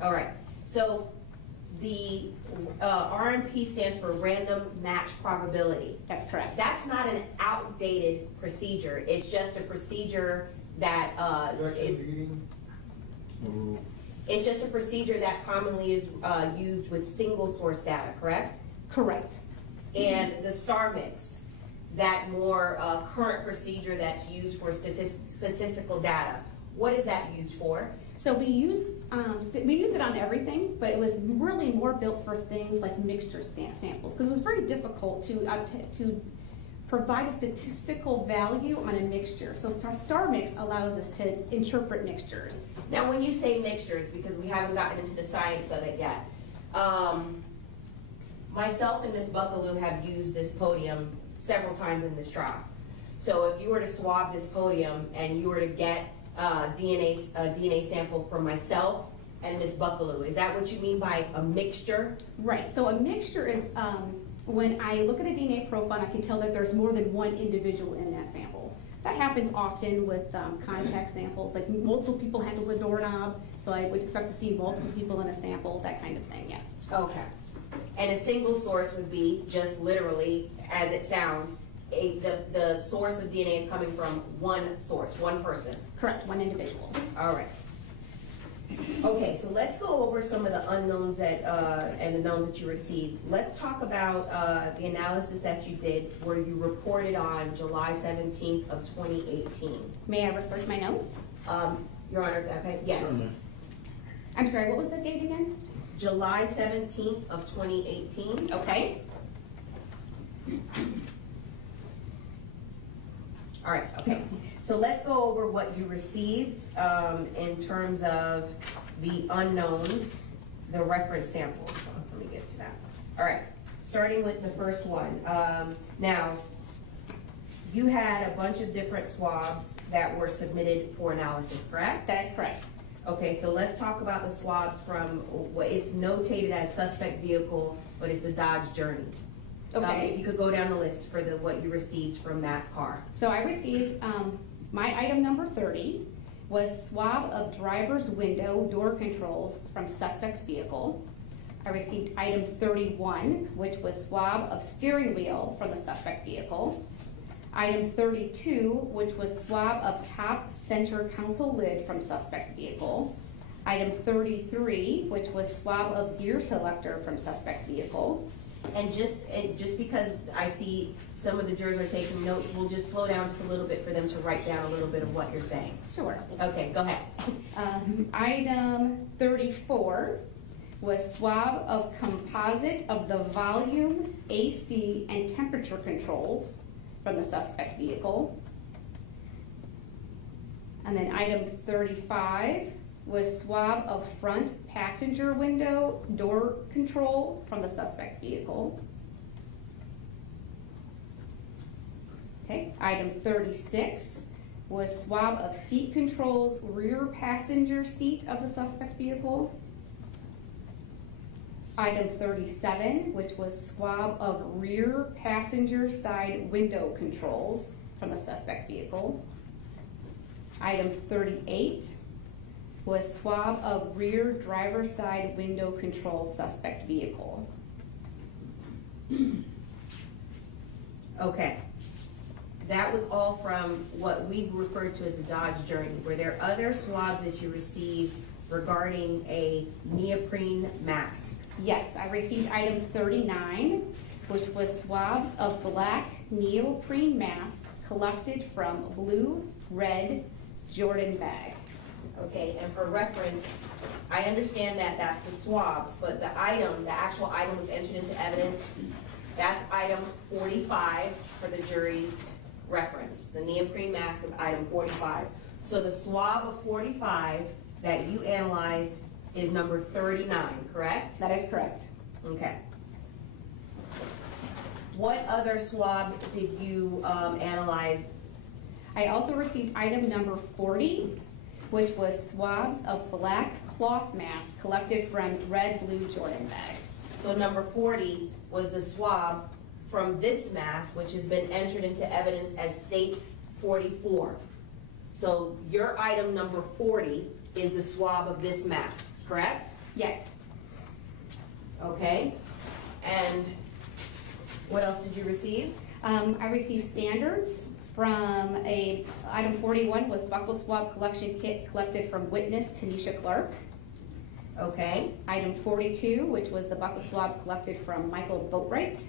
All right. So the RMP stands for random match probability. That's correct. That's not an outdated procedure. It's just a procedure that it's just a procedure that commonly is used with single source data, correct? Correct. And the star mix, that more current procedure that's used for statistical data, what is that used for? So we use it on everything, but it was really more built for things like mixture samples, because it was very difficult to provide a statistical value on a mixture. So star mix allows us to interpret mixtures. Now, when you say mixtures, because we haven't gotten into the science of it yet, myself and Ms. Buckaloo have used this podium several times in this trial. So if you were to swab this podium and you were to get a DNA sample from myself and Ms. Buckaloo, is that what you mean by a mixture? Right. So a mixture is when I look at a DNA profile, I can tell that there's more than one individual in that sample. That happens often with contact samples, like multiple people handle the doorknob, so I would expect to see multiple people in a sample, that kind of thing, yes. Okay. And a single source would be just literally, as it sounds, the source of DNA is coming from one source, one person. Correct, one individual. All right. Okay, so let's go over some of the unknowns that and the knowns that you received. Let's talk about the analysis that you did where you reported on July 17th of 2018. May I refer to my notes? Your Honor, okay, yes. I'm sorry, what was the date again? July 17th of 2018. Okay. All right, okay. So let's go over what you received in terms of the unknowns, the reference samples. Let me get to that. All right, starting with the first one. Now, you had a bunch of different swabs that were submitted for analysis, correct? That is correct. Okay, so let's talk about the swabs from what it's notated as suspect vehicle, but it's the Dodge Journey. Okay. If you could go down the list for what you received from that car. So I received, my item number 30 was swab of driver's window door controls from suspect's vehicle. I received item 31, which was swab of steering wheel from the suspect vehicle. Item 32, which was swab of top center console lid from suspect vehicle. Item 33, which was swab of gear selector from suspect vehicle. And just because I see some of the jurors are taking notes, we'll just slow down just a little bit for them to write down a little bit of what you're saying. Sure. Okay, go ahead. Item 34 was swab of composite of the volume, AC, and temperature controls from the suspect vehicle. And then item 35 was swab of front passenger window door control from the suspect vehicle. Okay, item 36 was swab of seat controls rear passenger seat of the suspect vehicle. Item 37, which was swab of rear passenger side window controls from the suspect vehicle. Item 38 was swab of rear driver's side window control suspect vehicle. Okay. That was all from what we referred to as a Dodge Journey. Were there other swabs that you received regarding a neoprene mask? Yes, I received item 39, which was swabs of black neoprene mask collected from blue, red Jordan bag. Okay, and for reference, I understand that that's the swab, but the item, the actual item was entered into evidence. That's item 45 for the jury's reference. The neoprene mask is item 45. So the swab of 45 that you analyzed is number 39, correct? That is correct. Okay. What other swabs did you analyze? I also received item number 40, which was swabs of black cloth mask collected from red blue Jordan bag. So number 40 was the swab from this mask, which has been entered into evidence as state 44. So your item number 40 is the swab of this mask, correct? Yes. Okay. And what else did you receive? I received standards from item 41 was buccal swab collection kit collected from witness Tanisha Clark. Okay. Item 42, which was the buccal swab collected from Michael Boatwright.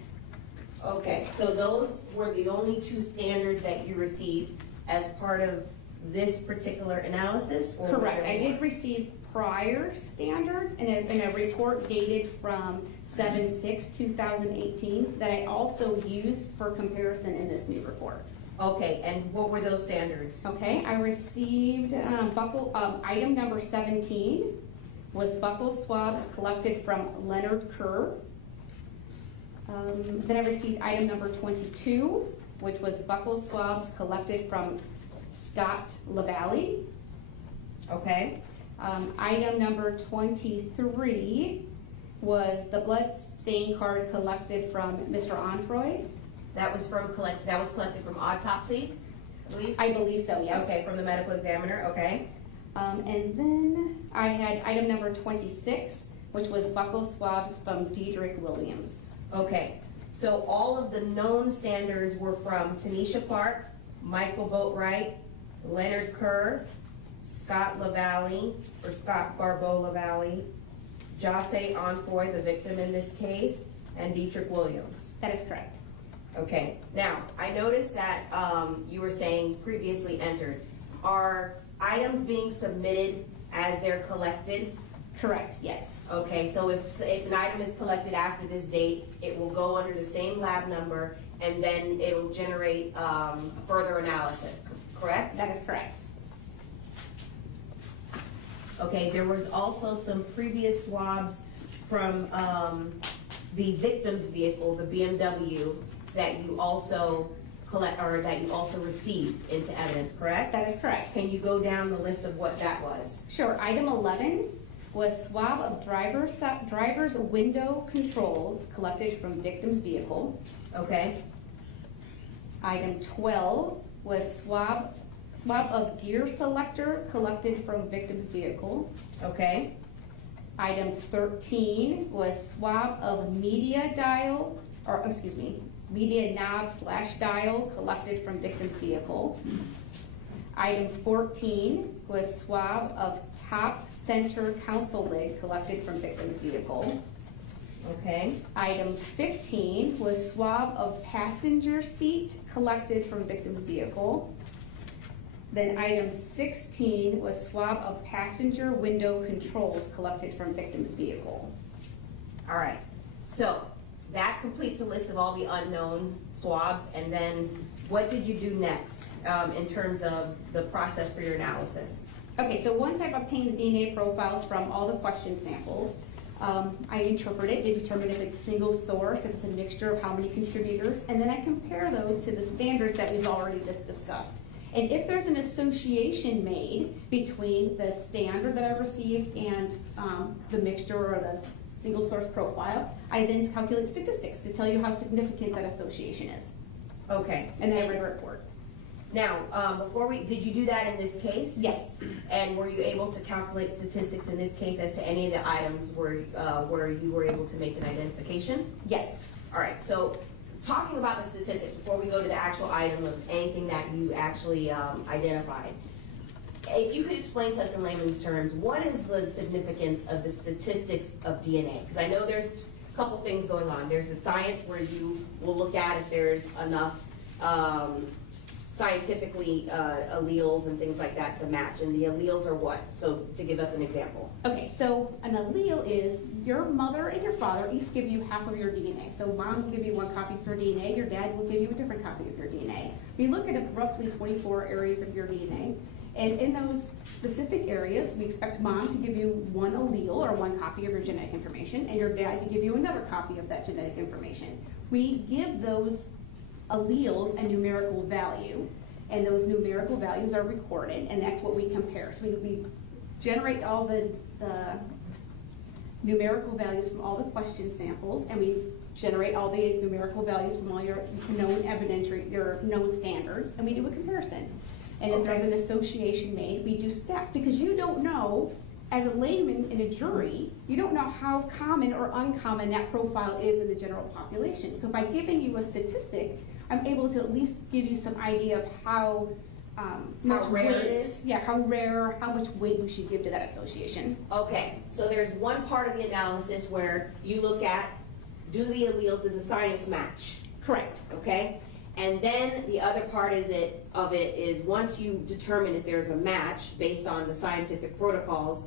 Okay, so those were the only two standards that you received as part of this particular analysis? Or Correct. I did receive prior standards in a report dated from 7/6/2018 that I also used for comparison in this new report. Okay, and what were those standards? Okay, I received item number 17 was buccal swabs collected from Leonard Kerr. Then I received item number 22, which was buccal swabs collected from Scott LaValle. Okay. Item number 23 was the blood stain card collected from Mr. Onfroy. That was collected from autopsy, I believe? I believe so, yes. Okay, from the medical examiner, okay. And then I had item number 26, which was buccal swabs from Diedrich Williams. Okay, so all of the known standards were from Tanisha Clark, Michael Boatwright, Leonard Kerr, Scott LaValle, or Scott Barbeau LaValle, Jose Onfoy, the victim in this case, and Dietrich Williams. That is correct. Okay, now, I noticed that you were saying previously entered. Are items being submitted as they're collected? Correct, yes. Okay, so if an item is collected after this date, it will go under the same lab number, and then it'll generate further analysis, correct? That is correct. Okay, there was also some previous swabs from the victim's vehicle, the BMW, that you also received into evidence, correct? That is correct. Can you go down the list of what that was? Sure. Item 11 was swab of driver's window controls collected from victim's vehicle. Okay. Item 12 was swab of gear selector collected from victim's vehicle. Okay. Item 13 was swab of media knob / dial collected from victim's vehicle. Item 14 was swab of top center console lid collected from victim's vehicle. Okay. Item 15 was swab of passenger seat collected from victim's vehicle. Then item 16 was swab of passenger window controls collected from victim's vehicle. All right. So that completes the list of all the unknown swabs, and then what did you do next in terms of the process for your analysis? Okay, so once I've obtained the DNA profiles from all the question samples, I interpret it to determine if it's single source, if it's a mixture of how many contributors, and then I compare those to the standards that we've already just discussed. And if there's an association made between the standard that I received and the mixture or the single source profile, I then calculate statistics to tell you how significant that association is. Okay. And then I write a report. Now, did you do that in this case? Yes. And were you able to calculate statistics in this case as to any of the items where you were able to make an identification? Yes. All right, so talking about the statistics, before we go to the actual item of anything that you actually identified, if you could explain to us in layman's terms, what is the significance of the statistics of DNA? Because I know there's a couple things going on. There's the science where you will look at if there's enough scientifically alleles and things like that to match. And the alleles are what? So to give us an example. Okay, so an allele is your mother and your father each give you half of your DNA. So mom will give you one copy of your DNA, your dad will give you a different copy of your DNA. We look at roughly 24 areas of your DNA, and in those specific areas, we expect mom to give you one allele or one copy of your genetic information, and your dad to give you another copy of that genetic information. We give those alleles a numerical value, and those numerical values are recorded, and that's what we compare. So we generate all the numerical values from all the question samples, and we generate all the numerical values from all your known evidentiary, your known standards, and we do a comparison. And if there's an association made, we do stats, because you don't know, as a layman in a jury, you don't know how common or uncommon that profile is in the general population. So by giving you a statistic, I'm able to at least give you some idea of how much rare weight, it is? Yeah, how rare, how much weight we should give to that association. Okay, so there's one part of the analysis where you look at, do the alleles, does the science match? Correct. Okay, and then the other part of it is once you determine if there's a match based on the scientific protocols,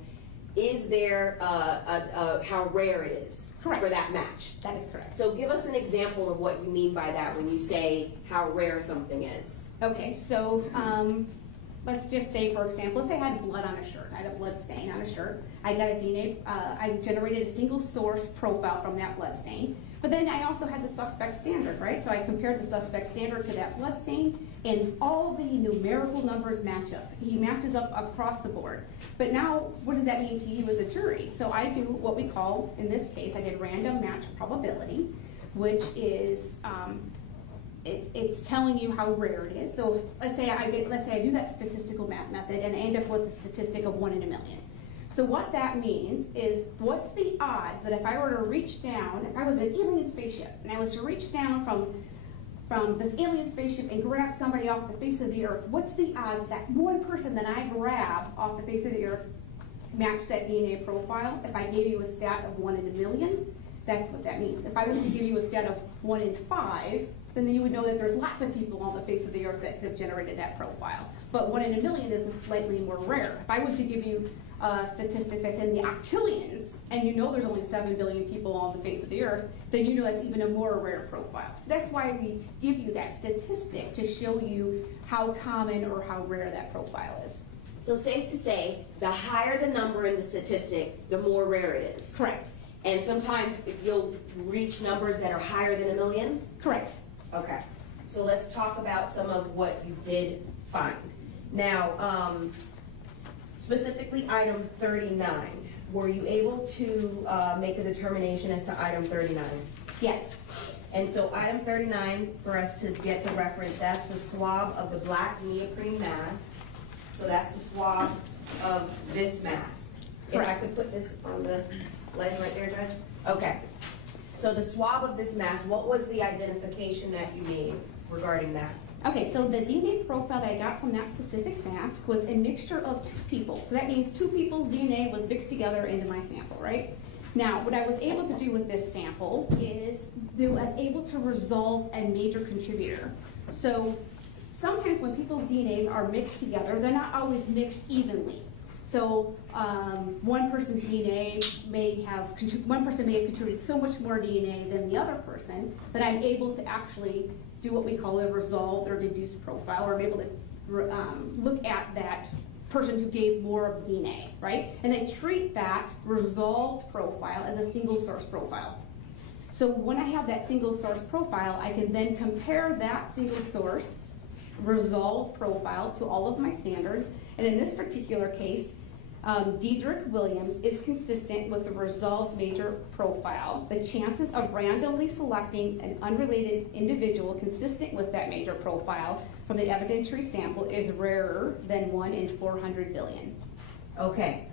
is there how rare it is? Correct. For that match? That is correct. So give us an example of what you mean by that when you say how rare something is. Okay, so let's just say, for example, let's say I had blood on a shirt. I had a blood stain on a shirt. I got a DNA, I generated a single source profile from that blood stain. But then I also had the suspect standard, right? So I compared the suspect standard to that blood stain, and all the numerical numbers match up. He matches up across the board. But now, what does that mean to you as a jury? So I do what we call, in this case, I did random match probability, which is, it's telling you how rare it is. So let's say I do that statistical math method, and I end up with a statistic of 1 in a million. So what that means is, what's the odds that if I were to reach down, if I was an alien spaceship, and I was to reach down from this alien spaceship and grab somebody off the face of the earth, what's the odds that one person that I grab off the face of the earth match that DNA profile? If I gave you a stat of 1 in a million, that's what that means. If I was to give you a stat of 1 in 5, then you would know that there's lots of people on the face of the earth that have generated that profile. But 1 in a million is slightly more rare. If I was to give you a statistic that's in the octillions, and you know there's only 7 billion people on the face of the earth, then you know that's even a more rare profile. So that's why we give you that statistic, to show you how common or how rare that profile is. So safe to say, the higher the number in the statistic, the more rare it is. Correct. And sometimes you'll reach numbers that are higher than a million? Correct. Okay. So let's talk about some of what you did find. Now, specifically item 39, were you able to make a determination as to item 39? Yes. And so item 39, for us to get the reference, that's the swab of the black neoprene mask. So that's the swab of this mask. If I could put this on the leg right there, Judge? Okay. So the swab of this mask, what was the identification that you made regarding that? Okay, so the DNA profile that I got from that specific mask was a mixture of 2 people. So that means 2 people's DNA was mixed together into my sample, right? Now, what I was able to do with this sample is I was able to resolve a major contributor. So sometimes when people's DNAs are mixed together, they're not always mixed evenly. So one person's DNA one person may have contributed so much more DNA than the other person that I'm able to actually do what we call a resolved or deduced profile, or be able to look at that person who gave more of DNA, right? And they treat that resolved profile as a single source profile. So when I have that single source profile, I can then compare that single source resolved profile to all of my standards. And in this particular case, Diedrich Williams is consistent with the resolved major profile. The chances of randomly selecting an unrelated individual consistent with that major profile from the evidentiary sample is rarer than 1 in 400 billion. Okay.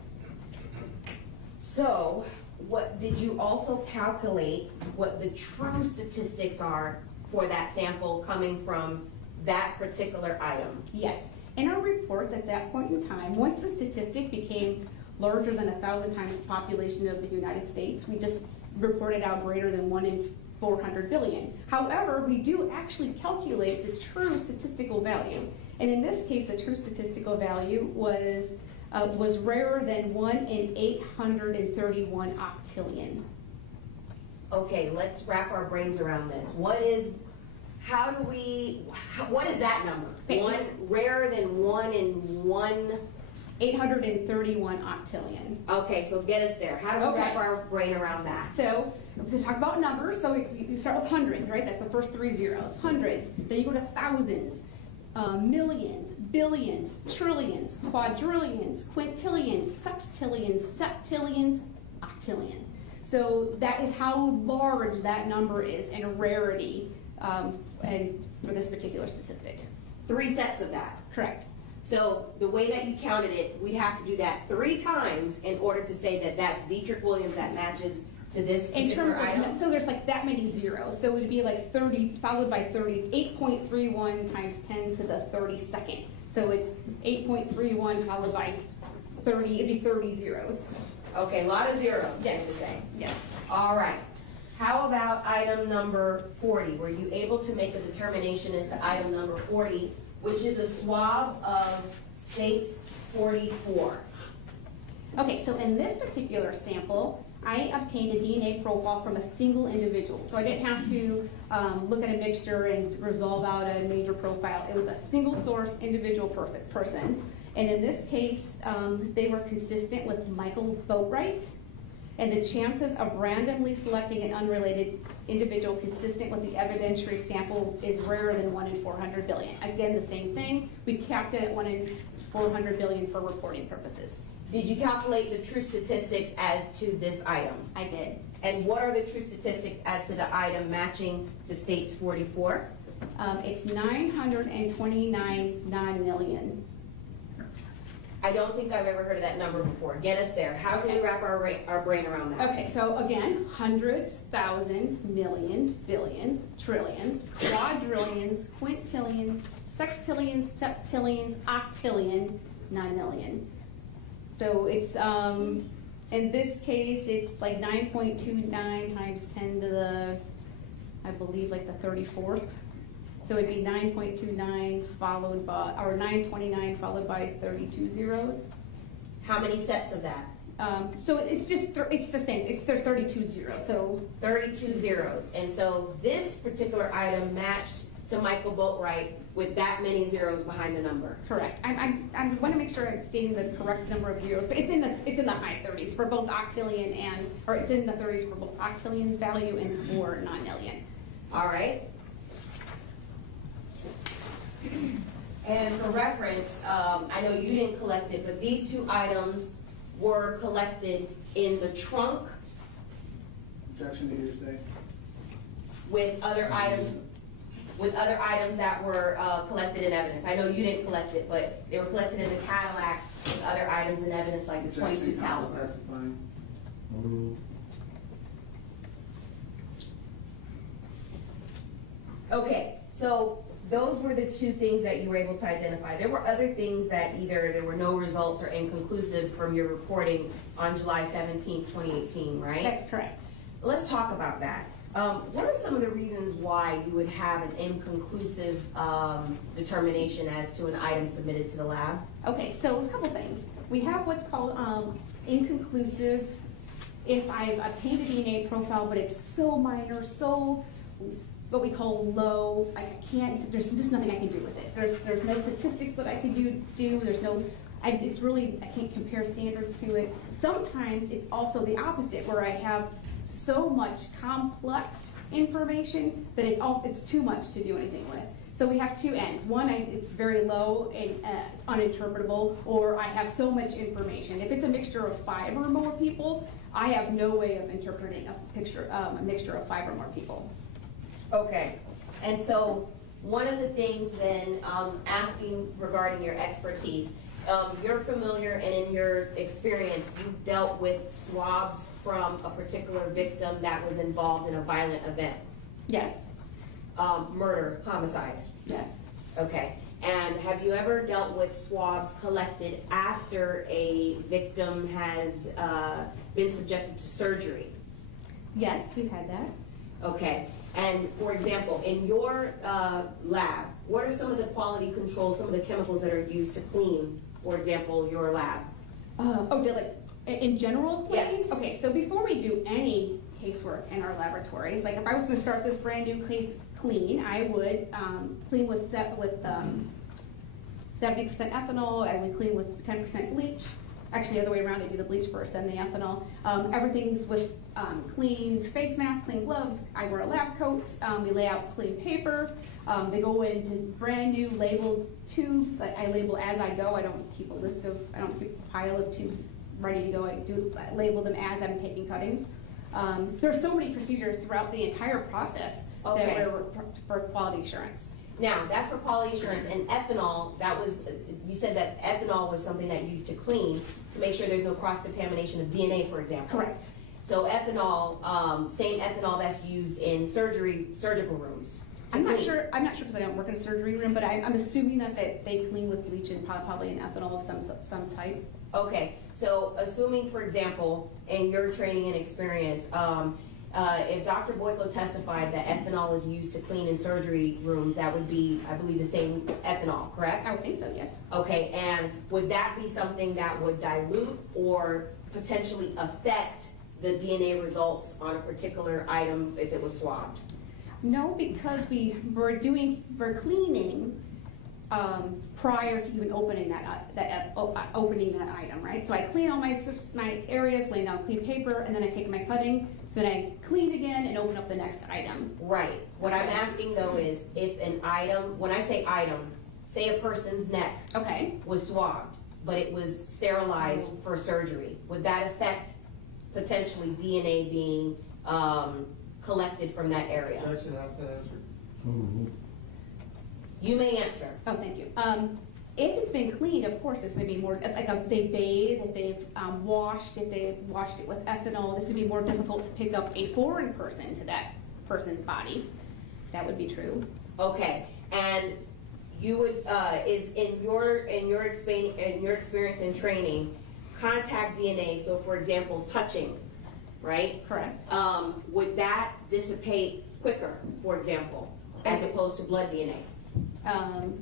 So, what did you also calculate what the true statistics are for that sample coming from that particular item? Yes. In our reports at that point in time, once the statistic became larger than 1,000 times the population of the United States, we just reported out greater than 1 in 400 billion. However, we do actually calculate the true statistical value. And in this case, the true statistical value was rarer than 1 in 831 octillion. Okay, let's wrap our brains around this. What is that number? Okay. Rarer than 1 in 831 octillion. Okay, so get us there. How do we wrap our brain around that? So let's talk about numbers. So you start with hundreds, right? That's the first 3 zeros. Hundreds. Then you go to thousands, millions, billions, trillions, quadrillions, quintillions, sextillions, septillions, octillion. So that is how large that number is in rarity, and for this particular statistic. 3 sets of that. Correct. So the way that you counted it, we'd have to do that 3 times in order to say that that's Diedrich Williams that matches to this particular item. So there's like that many zeros. So it would be like 30 followed by 30, 8.31 times 10 to the 32nd. So it's 8.31 followed by 30, it'd be 30 zeros. Okay, a lot of zeros. Yes. To say. Yes. All right. How about item number 40? Were you able to make a determination as to item number 40, which is a swab of states 44? Okay, so in this particular sample, I obtained a DNA profile from a single individual. So I didn't have to look at a mixture and resolve out a major profile. It was a single source individual person. And in this case, they were consistent with Michael Boatwright. And the chances of randomly selecting an unrelated individual consistent with the evidentiary sample is rarer than 1 in 400 billion. Again, the same thing. We capped it at 1 in 400 billion for reporting purposes. Did you calculate the true statistics as to this item? I did. And what are the true statistics as to the item matching to states 44? It's 929 non-million. I don't think I've ever heard of that number before. Get us there. How can we wrap our brain around that? Okay, so again, hundreds, thousands, millions, billions, trillions, quadrillions, quintillions, sextillions, septillions, octillion, 9 million. So it's, in this case, it's like 9.29 times 10 to the, I believe, like the 34th. So it'd be 9.29 followed by, or 929 followed by 32 zeros. How many sets of that? So it's just, it's the same, it's 32 zeros, so. 32 zeros. And so this particular item matched to Michael Boatwright with that many zeros behind the number. Correct. I want to make sure I'm stating the correct number of zeros, but it's in the high 30s for both octillion and, or it's in the 30s for both octillion value and for non-million. All right. And for reference, I know you didn't collect it, but these 2 items were collected in the trunk. Objection to hearsay. With other items that were collected in evidence. I know you didn't collect it, but they were collected in the Cadillac with other items in evidence like the Objection, 22 counsel caliber. testifying. Overruled. Okay, so those were the 2 things that you were able to identify. There were other things that either there were no results or inconclusive from your reporting on July 17, 2018, right? That's correct. Let's talk about that. What are some of the reasons why you would have an inconclusive determination as to an item submitted to the lab? Okay, so a couple things. We have what's called inconclusive if I've obtained a DNA profile, but it's so minor, so what we call low. I can't. There's just nothing I can do with it. There's no statistics that I can do. There's no. It's really, I can't compare standards to it. Sometimes it's also the opposite, where I have so much complex information that it's too much to do anything with. So we have two ends. One, it's very low and uninterpretable, or I have so much information. If it's a mixture of 5 or more people, I have no way of interpreting a mixture of 5 or more people. Okay, and so one of the things then, asking regarding your expertise, you're familiar, and in your experience, you've dealt with swabs from a particular victim that was involved in a violent event. Yes. Murder, homicide. Yes. Okay, and have you ever dealt with swabs collected after a victim has been subjected to surgery? Yes, we've had that. Okay, and for example, in your lab, what are some of the quality controls, some of the chemicals that are used to clean, for example, your lab? Like in general? Yes. Okay, so before we do any casework in our laboratories, like if I was going to start this brand new case clean, I would clean with 70% ethanol. I would clean with 10% bleach. Actually, the other way around, I do the bleach first, then the ethanol. Everything's with clean face mask, clean gloves. I wear a lab coat. We lay out clean paper. They go into brand new labeled tubes. I label as I go. I don't keep a pile of tubes ready to go. I label them as I'm taking cuttings. There's so many procedures throughout the entire process that we're for quality assurance. Now, that's for quality assurance, and ethanol, you said that ethanol was something that you used to clean to make sure there's no cross-contamination of DNA, for example. Correct. So ethanol, same ethanol that's used in surgical rooms. I'm not sure because I don't work in a surgery room, but I'm assuming that they clean with bleach and probably an ethanol of some type. Okay, so assuming, for example, in your training and experience, if Dr. Boyko testified that ethanol is used to clean in surgery rooms, that would be, I believe, the same ethanol, correct? I would think so, yes. Okay, and would that be something that would dilute or potentially affect the DNA results on a particular item if it was swabbed? No, because we're cleaning prior to even opening opening that item, right? So I clean all my areas, lay down clean paper, and then I take my cutting, then I clean again and open up the next item. Right. What I'm asking though is if an item, when I say item, say a person's neck was swabbed, but it was sterilized for surgery, would that affect potentially DNA being collected from that area? Objection, has to answer. You may answer. Oh, thank you. If it's been cleaned, of course, it's going to be more, like if they bathed, if they've washed, if they've washed it with ethanol, this would be more difficult to pick up a foreign person to that person's body. That would be true. Okay, and you would, is in your experience and training, contact DNA, so for example, touching, right? Correct. Would that dissipate quicker, for example, as opposed to blood DNA?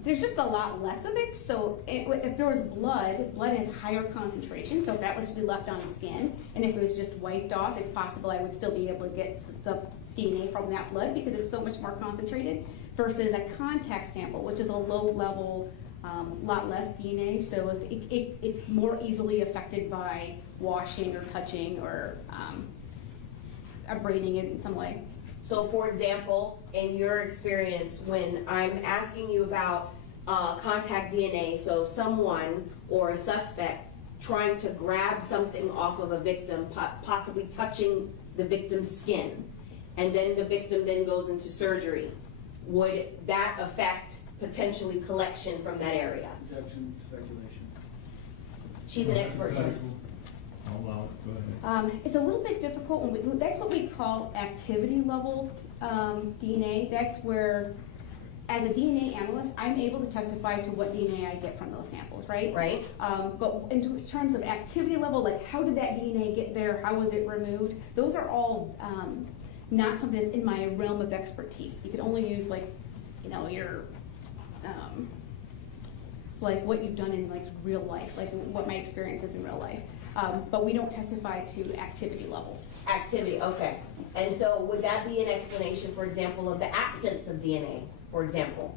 There's just a lot less of it, so if there was blood has higher concentration, so if that was to be left on the skin, and if it was just wiped off, it's possible I would still be able to get the DNA from that blood because it's so much more concentrated, versus a contact sample, which is a low level, lot less DNA, so it's more easily affected by washing or touching or abrading it in some way. So for example, in your experience, when I'm asking you about contact DNA, so someone or a suspect trying to grab something off of a victim, possibly touching the victim's skin, and then the victim then goes into surgery, would that affect potentially collection from that area? Objection, speculation. She's an expert here. I'll allow it. Go ahead. It's a little bit difficult. That's what we call activity level DNA. That's where, as a DNA analyst, I'm able to testify to what DNA I get from those samples, right? Right. But in terms of activity level, like how did that DNA get there? How was it removed? Those are all not something that's in my realm of expertise. You could only use your like what you've done in real life, like what my experience is in real life. But we don't testify to activity level. Activity, okay. And so would that be an explanation, for example, of the absence of DNA, for example?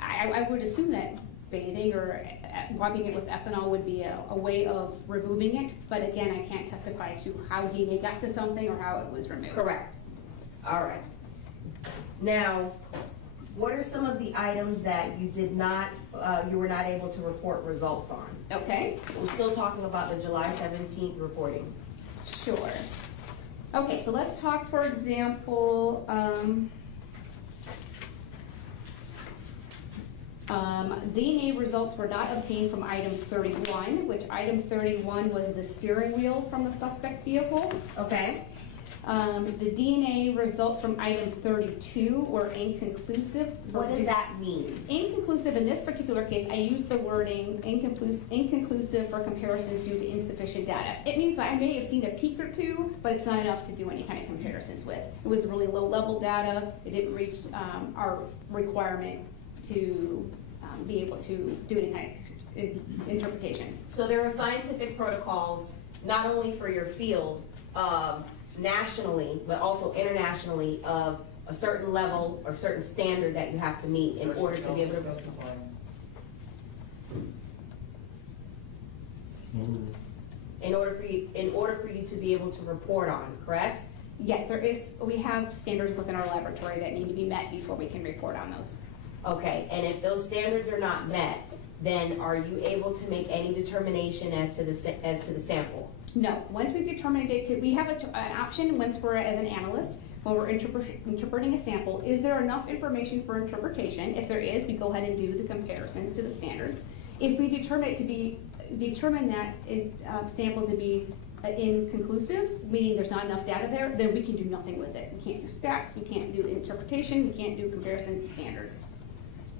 I would assume that bathing or wiping it with ethanol would be a way of removing it, but again, I can't testify to how DNA got to something or how it was removed. Correct. All right. Now, what are some of the items that you did not, you were not able to report results on? Okay. We're still talking about the July 17th reporting. Sure. Okay, so let's talk, for example, DNA results were not obtained from item 31, which item 31 was the steering wheel from the suspect vehicle. Okay. The DNA results from item 32 were inconclusive. What does that mean? Inconclusive, in this particular case, I used the wording inconclusive for comparisons due to insufficient data. It means that I may have seen a peak or two, but it's not enough to do any kind of comparisons with. It was really low-level data. It didn't reach our requirement to be able to do any kind of interpretation. So there are scientific protocols, not only for your field, nationally, but also internationally, of a certain level or certain standard that you have to meet in order to be able to. In order for you to be able to report on, correct? Yes, there is. We have standards within our laboratory that need to be met before we can report on those. Okay, and if those standards are not met, then are you able to make any determination as to the sample? No. Once we've determined it, we have an option once we're as an analyst, when we're interpreting a sample, is there enough information for interpretation? If there is, we go ahead and do the comparisons to the standards. If we determine that sample to be inconclusive, meaning there's not enough data there, then we can do nothing with it. We can't do stats, we can't do interpretation, we can't do comparison to standards.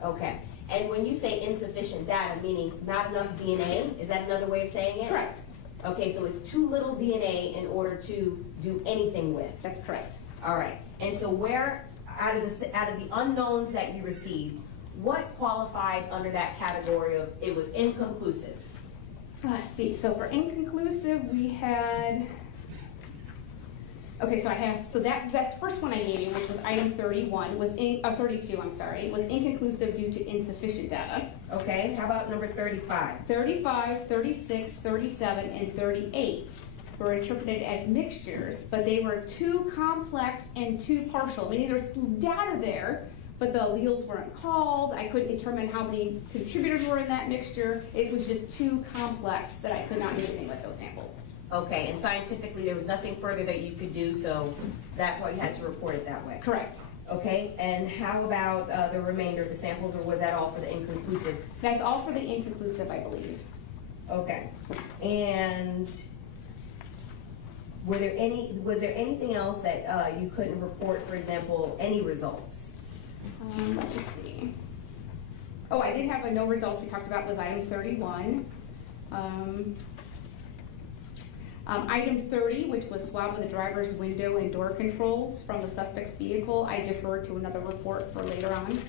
Okay. And when you say insufficient data, meaning not enough DNA, is that another way of saying it? Correct. Okay, so it's too little DNA in order to do anything with. That's correct. All right. And so where, out of the unknowns that you received, what qualified under that category of it was inconclusive? Let's see. So for inconclusive, we had. Okay, so that's first one I gave you, which was item 31, was 32, I'm sorry, was inconclusive due to insufficient data. Okay, how about number 35? 35, 36, 37, and 38 were interpreted as mixtures, but they were too complex and too partial, meaning there's data there, but the alleles weren't called. I couldn't determine how many contributors were in that mixture. It was just too complex that I could not do anything with those samples. Okay, and scientifically there was nothing further that you could do, so that's why you had to report it that way. Correct. Okay, and how about the remainder of the samples, or was that all for the inconclusive? That's all for the inconclusive, I believe. Okay, and was there anything else that you couldn't report, for example, any results? Let's see. Oh, I did have a no results we talked about was item 31. Item 30, which was swab of the driver's window and door controls from the suspect's vehicle, I deferred to another report for later on.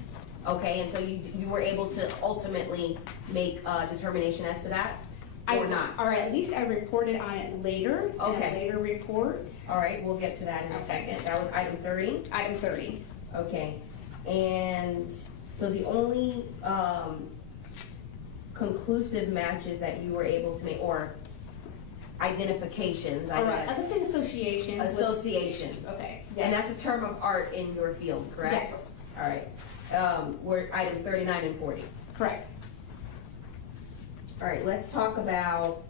Okay, and so you were able to ultimately make a determination as to that, or not? Or at least I reported on it later, in a later report. All right, we'll get to that in a second. That was item 30? Item 30. Okay, and so the only conclusive matches that you were able to make, or identifications, I guess. Other than associations. Associations. Okay. Yes. And that's a term of art in your field, correct? Yes. All right. Were items 39 and 40. Correct. All right, let's talk about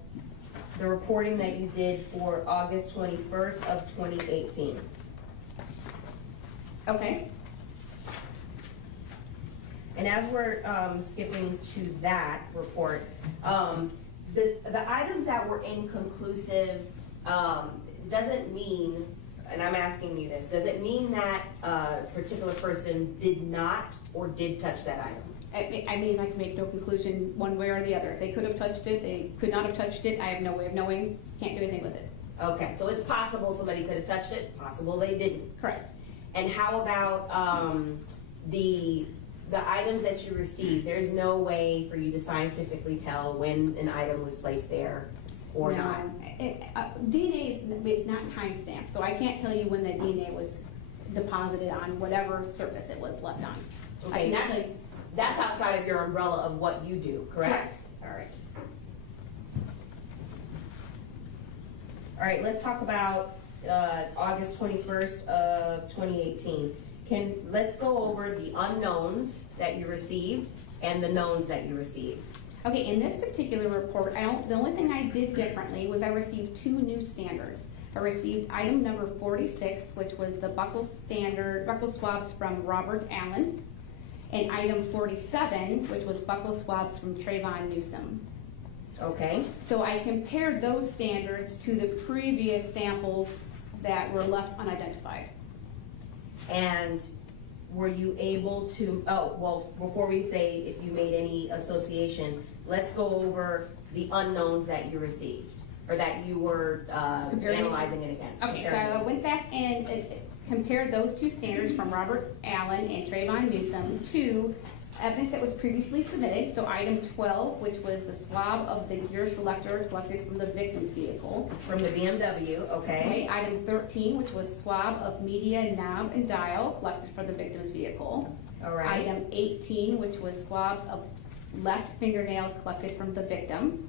the reporting that you did for August 21st of 2018. Okay. And as we're skipping to that report, the items that were inconclusive doesn't mean, and I'm asking you this, does it mean that a particular person did not or did touch that item? I mean, I can make no conclusion one way or the other. They could have touched it, they could not have touched it, I have no way of knowing, can't do anything with it. Okay, so it's possible somebody could have touched it, possible they didn't. Correct. And how about the items that you received? There's no way for you to scientifically tell when an item was placed there. or No, not? DNA is not timestamped, so I can't tell you when the DNA was deposited on whatever surface it was left on. Okay, I can tell you- that's outside of your umbrella of what you do, correct? All right. All right, let's talk about August 21st of 2018. Let's go over the unknowns that you received and the knowns that you received. Okay, in this particular report, the only thing I did differently was I received 2 new standards. I received item number 46, which was the buccal swabs from Robert Allen, and item 47, which was buccal swabs from Trayvon Newsom. Okay. So I compared those standards to the previous samples that were left unidentified. And were you able to, oh, well, before we say if you made any association, let's go over the unknowns that you received, or that you were analyzing it against. Okay, so I went back and compared those 2 standards from Robert Allen and Trayvon Newsom to evidence that was previously submitted. So item 12, which was the swab of the gear selector collected from the victim's vehicle. From the BMW, okay. Item 13, which was swab of media knob and dial collected from the victim's vehicle. All right. Item 18, which was swabs of left fingernails collected from the victim.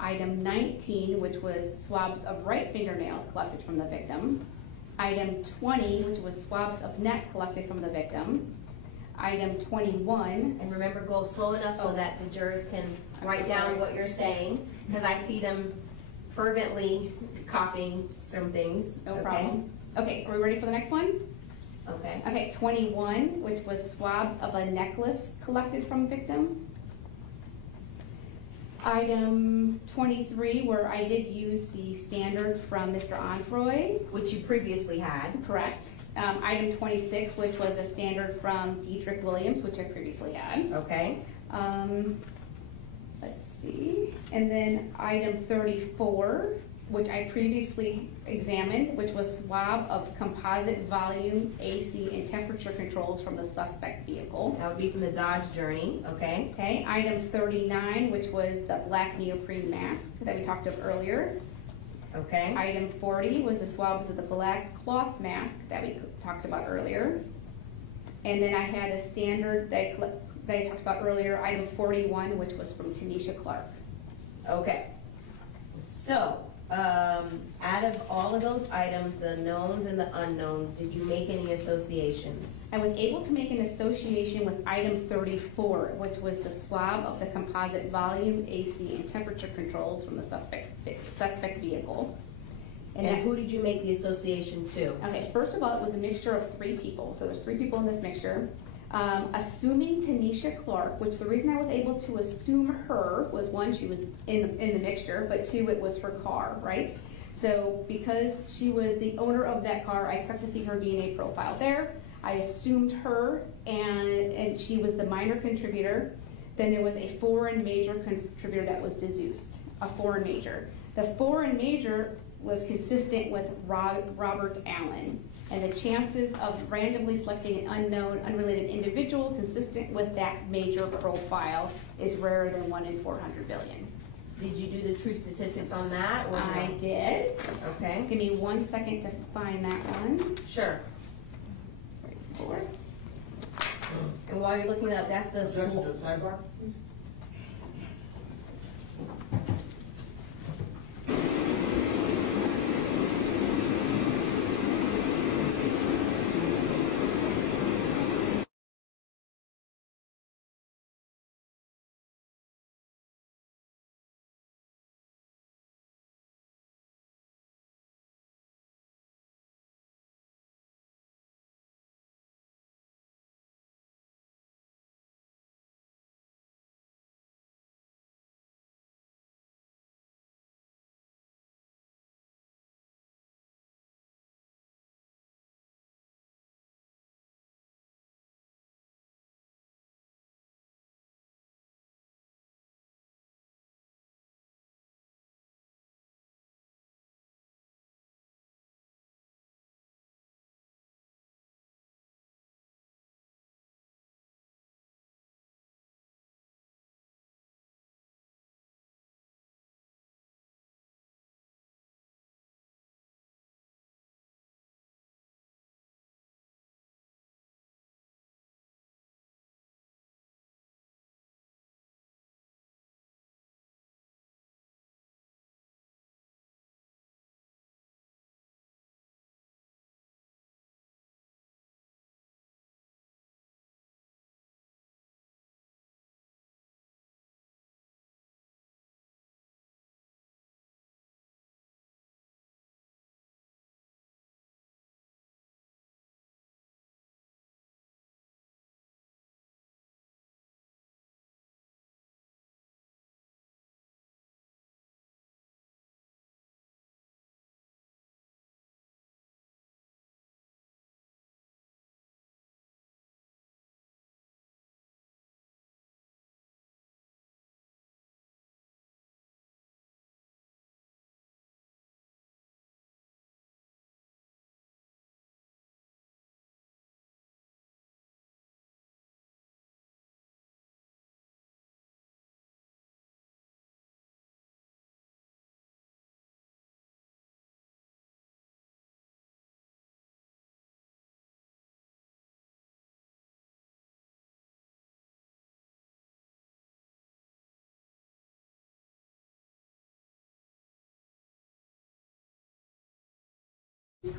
Item 19, which was swabs of right fingernails collected from the victim. Item 20, which was swabs of neck collected from the victim. Item 21. And remember, go slow enough so that the jurors can write down what you're saying, because I see them fervently copying some things. No problem. Okay, are we ready for the next one? Okay. Okay, 21, which was swabs of a necklace collected from victim. Item 23, where I did use the standard from Mr. Onfroy. Which you previously had. Correct. Item 26, which was a standard from Dietrich Williams, which I previously had. Okay. Let's see. And then item 34, which I previously examined, which was swab of composite volume, AC, and temperature controls from the suspect vehicle. That would be from the Dodge Journey, okay. Okay, item 39, which was the black neoprene mask that we talked of earlier. Okay. Item 40 was the swabs of the black cloth mask that we talked about earlier. And then I had a standard that I talked about earlier, item 41, which was from Tanisha Clark. Okay. So, out of all of those items, the knowns and the unknowns, did you make any associations? I was able to make an association with item 34, which was the swab of the composite volume, AC, and temperature controls from the suspect vehicle. And who did you make the association to? Okay, first of all, it was a mixture of 3 people. So there's 3 people in this mixture. Assuming Tanisha Clark, which the reason I was able to assume her was 1, she was in the mixture, but 2, it was her car, right? So because she was the owner of that car, I expect to see her DNA profile there. I assumed her, and she was the minor contributor. Then there was a foreign major contributor that was deduced, a foreign major. The foreign major was consistent with Robert Allen, and the chances of randomly selecting an unknown, unrelated individual consistent with that major profile is rarer than 1 in 400 billion. Did you do the true statistics on that? Or I no? did. Okay. Give me 1 second to find that one. Sure. 34. And while you're looking up, that's the Objection to the sidebar, please.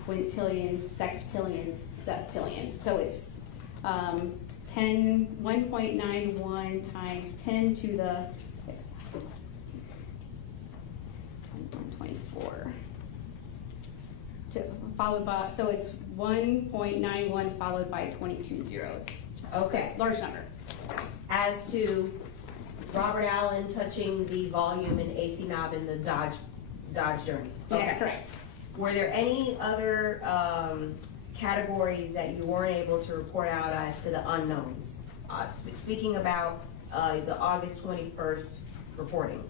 quintillions, sextillions, septillions. So it's 1.91 times 10 to the 6. 124. Followed by, so it's 1.91 followed by 22 zeros. Okay. Large number. As to Robert Allen touching the volume in AC knob in the Dodge Journey. That's correct. Were there any other categories that you weren't able to report out as to the unknowns? Speaking about the August 21st reporting.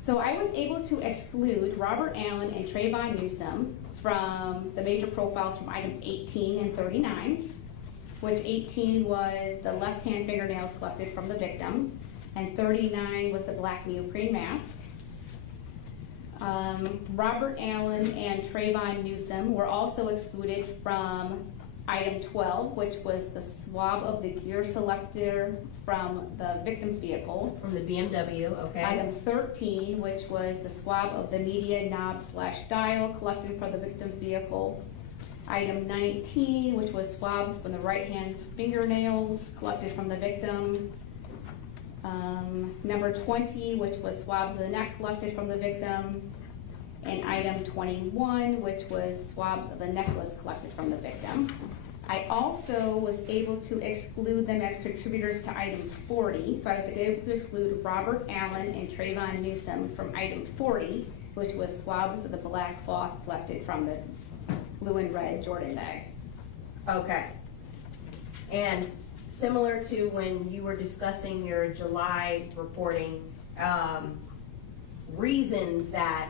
So I was able to exclude Robert Allen and Trayvon Newsome from the major profiles from items 18 and 39, which 18 was the left-hand fingernails collected from the victim, and 39 was the black neoprene mask. Robert Allen and Trayvon Newsome were also excluded from item 12, which was the swab of the gear selector from the victim's vehicle. From the BMW, okay. Item 13, which was the swab of the media knob/dial collected from the victim's vehicle. Item 19, which was swabs from the right-hand fingernails collected from the victim. Number 20, which was swabs of the neck collected from the victim. And item 21, which was swabs of the necklace collected from the victim. I also was able to exclude them as contributors to item 40. So I was able to exclude Robert Allen and Trayvon Newsome from item 40, which was swabs of the black cloth collected from the blue and red Jordan bag. Okay. And similar to when you were discussing your July reporting, reasons that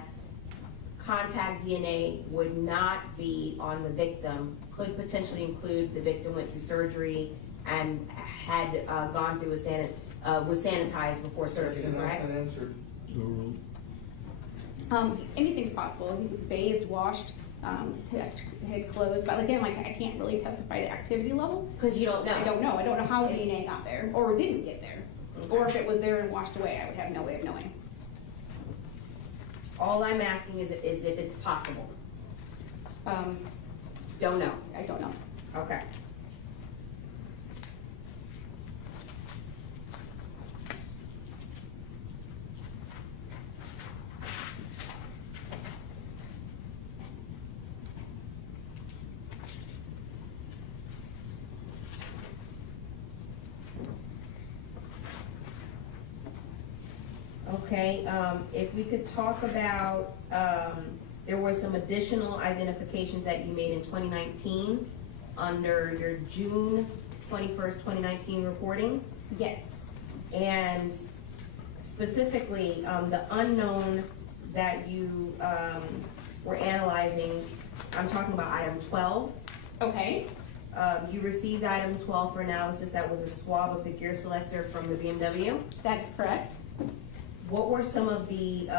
contact DNA would not be on the victim could potentially include the victim went through surgery and had gone through was sanitized before surgery, right? That's not answered. Anything's possible. He was bathed, washed, had clothes, but again, like I can't really testify to activity level Because you don't know. I don't know. I don't know how DNA got there or didn't get there, or if it was there and washed away. I would have no way of knowing. All I'm asking is if it's possible. Don't know. I don't know. Okay. Okay, if we could talk about, there were some additional identifications that you made in 2019 under your June 21st, 2019 reporting. Yes. And specifically, the unknown that you were analyzing, I'm talking about item 12. Okay. You received item 12 for analysis. That was a swab of the gear selector from the BMW. That's correct. What were some of the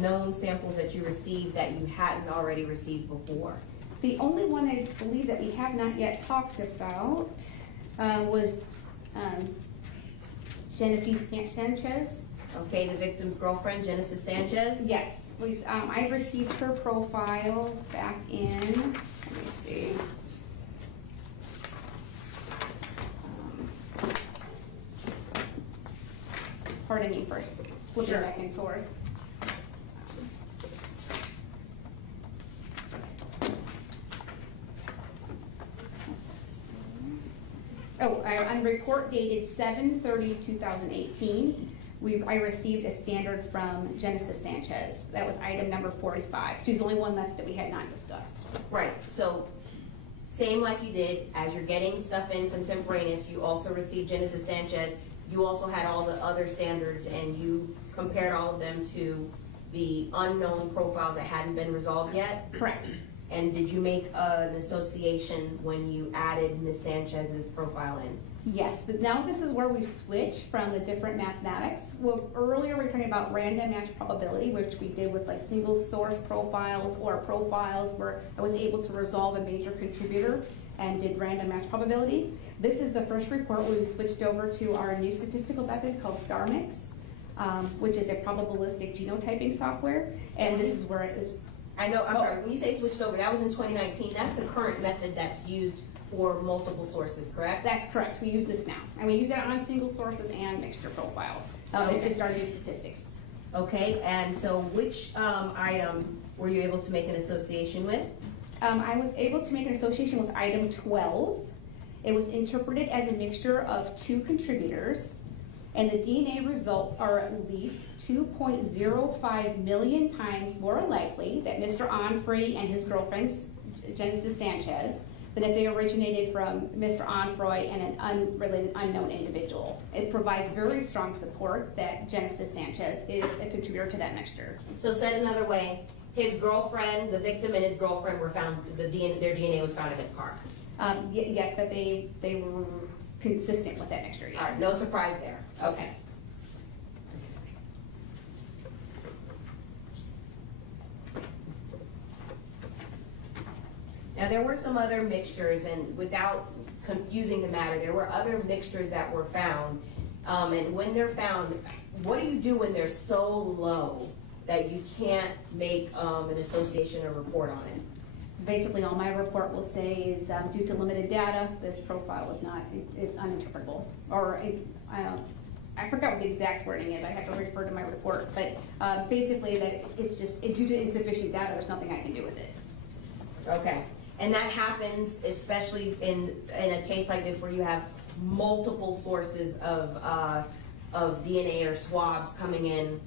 known samples that you received that you hadn't already received before? The only one I believe that we have not yet talked about was Genesis Sanchez. Okay, the victim's girlfriend, Genesis Sanchez? Yes. I received her profile back in, let me see. Pardon me first. Flipping Sure. back and forth. On report dated 7/30/2018, I received a standard from Genesis Sanchez. That was item number 45. She's the only one left that we had not discussed. Right, so same like you did, as you're getting stuff in contemporaneous, you also received Genesis Sanchez. You also had all the other standards and you compared all of them to the unknown profiles that hadn't been resolved yet? Correct. And did you make an association when you added Ms. Sanchez's profile in? Yes, but now this is where we switch from the different mathematics. Well, earlier we were talking about random match probability, which we did with like single source profiles or profiles where I was able to resolve a major contributor and did random match probability. This is the first report where we switched over to our new statistical method called StarMix, which is a probabilistic genotyping software. And this is where it is, I know, I'm sorry, when you say switched over, that was in 2019. That's the current method that's used for multiple sources, correct? That's correct. We use this now. And we use it on single sources and mixture profiles. It's just our new statistics. Okay, and so which item were you able to make an association with? I was able to make an association with item 12. It was interpreted as a mixture of 2 contributors, and the DNA results are at least 2.05 million times more likely that Mr. Onfrey and his girlfriend, Genesis Sanchez, than if they originated from Mr. Onfroy and an unrelated unknown individual. It provides very strong support that Genesis Sanchez is a contributor to that mixture. So said another way, his girlfriend, the victim and his girlfriend were found, their DNA was found in his car. Yes, that they were consistent with that mixture, yes. All right, no surprise there. Okay. Now there were some other mixtures, and without confusing the matter, there were other mixtures that were found. And when they're found, what do you do when they're so low that you can't make an association or report on it? Basically, all my report will say is due to limited data, this profile is uninterpretable. Or I forgot what the exact wording is. I have to refer to my report, but basically that it's just due to insufficient data. There's nothing I can do with it. Okay, and that happens especially in a case like this where you have multiple sources of DNA or swabs coming in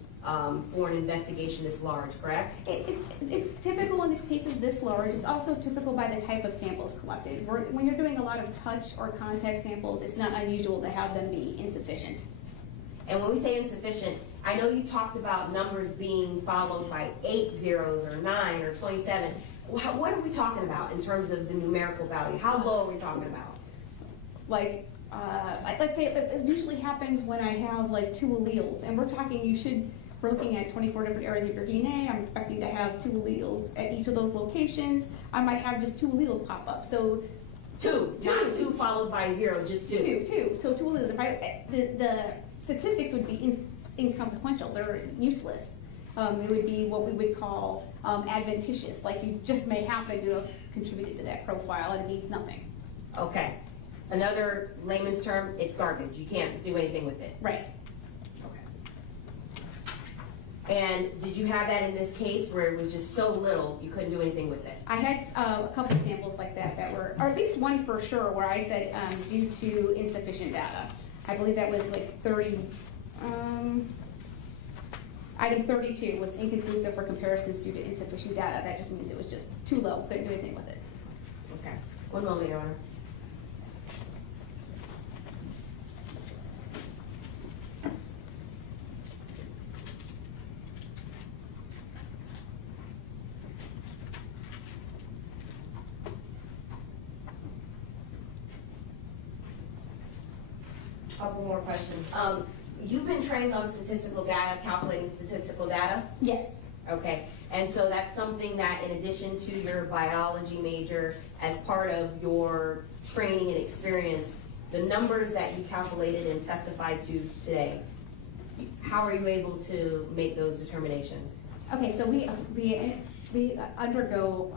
for an investigation this large, correct? It's typical in cases this large. It's also typical by the type of samples collected. When you're doing a lot of touch or contact samples, it's not unusual to have them be insufficient. And when we say insufficient, I know you talked about numbers being followed by 8 zeros or 9 or 27. What are we talking about in terms of the numerical value? How low are we talking about? Like let's say it usually happens when I have like 2 alleles, and we're looking at 24 different areas of your DNA. I'm expecting to have 2 alleles at each of those locations. I might have just 2 alleles pop up. So two, not 2 followed by 0, just 2. Two. So 2 alleles. The statistics would be inconsequential. They're useless. It would be what we would call adventitious. Like you just may happen to have contributed to that profile, and it means nothing. Okay. Another layman's term, it's garbage. You can't do anything with it. Right. And did you have that in this case where it was just so little you couldn't do anything with it? I had a couple of samples like that were, or at least one for sure, where I said due to insufficient data. I believe that was like 30. Item 32 was inconclusive for comparisons due to insufficient data. That just means it was just too low. Couldn't do anything with it. Okay. One moment, Your Honor. Couple more questions. You've been trained on statistical data, calculating statistical data? Yes. Okay, and so that's something that in addition to your biology major, as part of your training and experience, the numbers that you calculated and testified to today, how are you able to make those determinations? Okay, so we undergo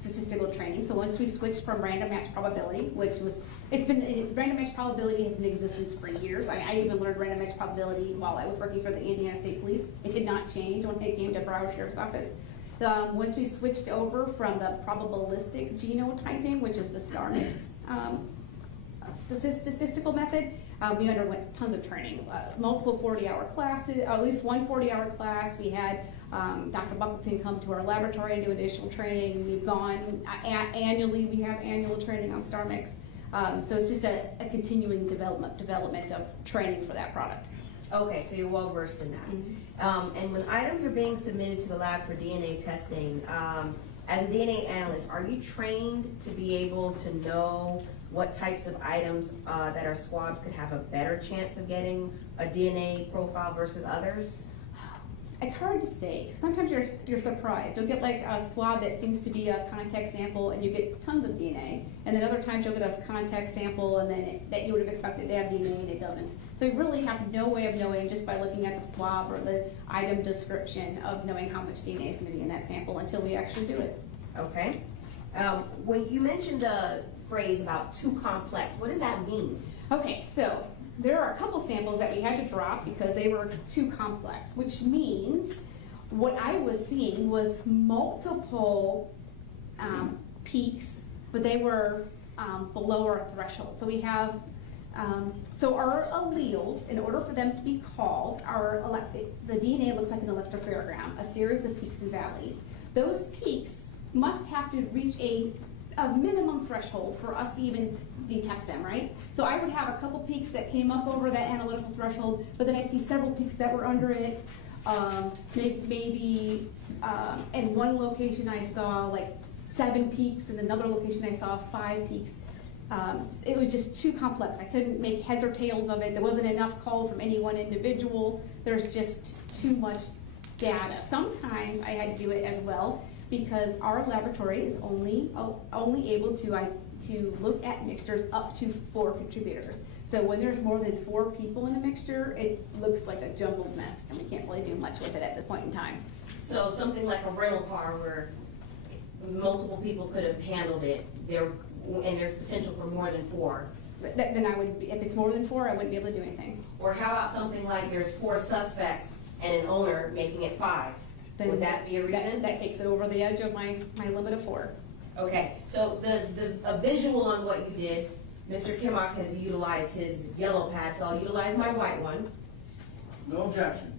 statistical training. So once we switched from random match probability, random match probability has been in existence for years. I even learned random match probability while I was working for the Indiana State Police. It did not change when it came to Broward Sheriff's Office. Once we switched over from the probabilistic genotyping, which is the star mix statistical method, we underwent tons of training, multiple 40-hour classes, at least one 40-hour class. We had Dr. Buckleton come to our laboratory and do additional training. We've gone annually. We have annual training on star mix. So it's just a continuing development of training for that product. Okay, so you're well versed in that. Mm-hmm. And when items are being submitted to the lab for DNA testing, as a DNA analyst, are you trained to be able to know what types of items that are swabbed could have a better chance of getting a DNA profile versus others? It's hard to say. Sometimes you're surprised. You'll get like a swab that seems to be a contact sample and you get tons of DNA. And then other times you'll get a contact sample and then that you would have expected to have DNA and it doesn't. So you really have no way of knowing just by looking at the swab or the item description of knowing how much DNA is going to be in that sample until we actually do it. Okay. When you mentioned a phrase about too complex, what does that mean? Okay, so there are a couple samples that we had to drop because they were too complex, which means what I was seeing was multiple peaks, but they were below our threshold. So we have, so our alleles, in order for them to be called, the DNA looks like an electrophoregram, a series of peaks and valleys. Those peaks must have to reach a minimum threshold for us to even detect them, right? So I would have a couple peaks that came up over that analytical threshold, but then I'd see several peaks that were under it. Maybe in one location I saw like 7 peaks, and another location I saw 5 peaks. It was just too complex. I couldn't make heads or tails of it. There wasn't enough call from any one individual. There's just too much data. Sometimes I had to do it as well because our laboratory is only able to look at mixtures up to 4 contributors. So when there's more than 4 people in a mixture, it looks like a jumbled mess, and we can't really do much with it at this point in time. So something like a rental car where multiple people could have handled it, and there's potential for more than 4. Then I would, if it's more than 4, I wouldn't be able to do anything. Or how about something like there's 4 suspects and an owner making it 5? Then would that be a reason? That takes it over the edge of my limit of 4. Okay, so a visual on what you did, Mr. Kimmock has utilized his yellow pad, so I'll utilize my white one. No objection.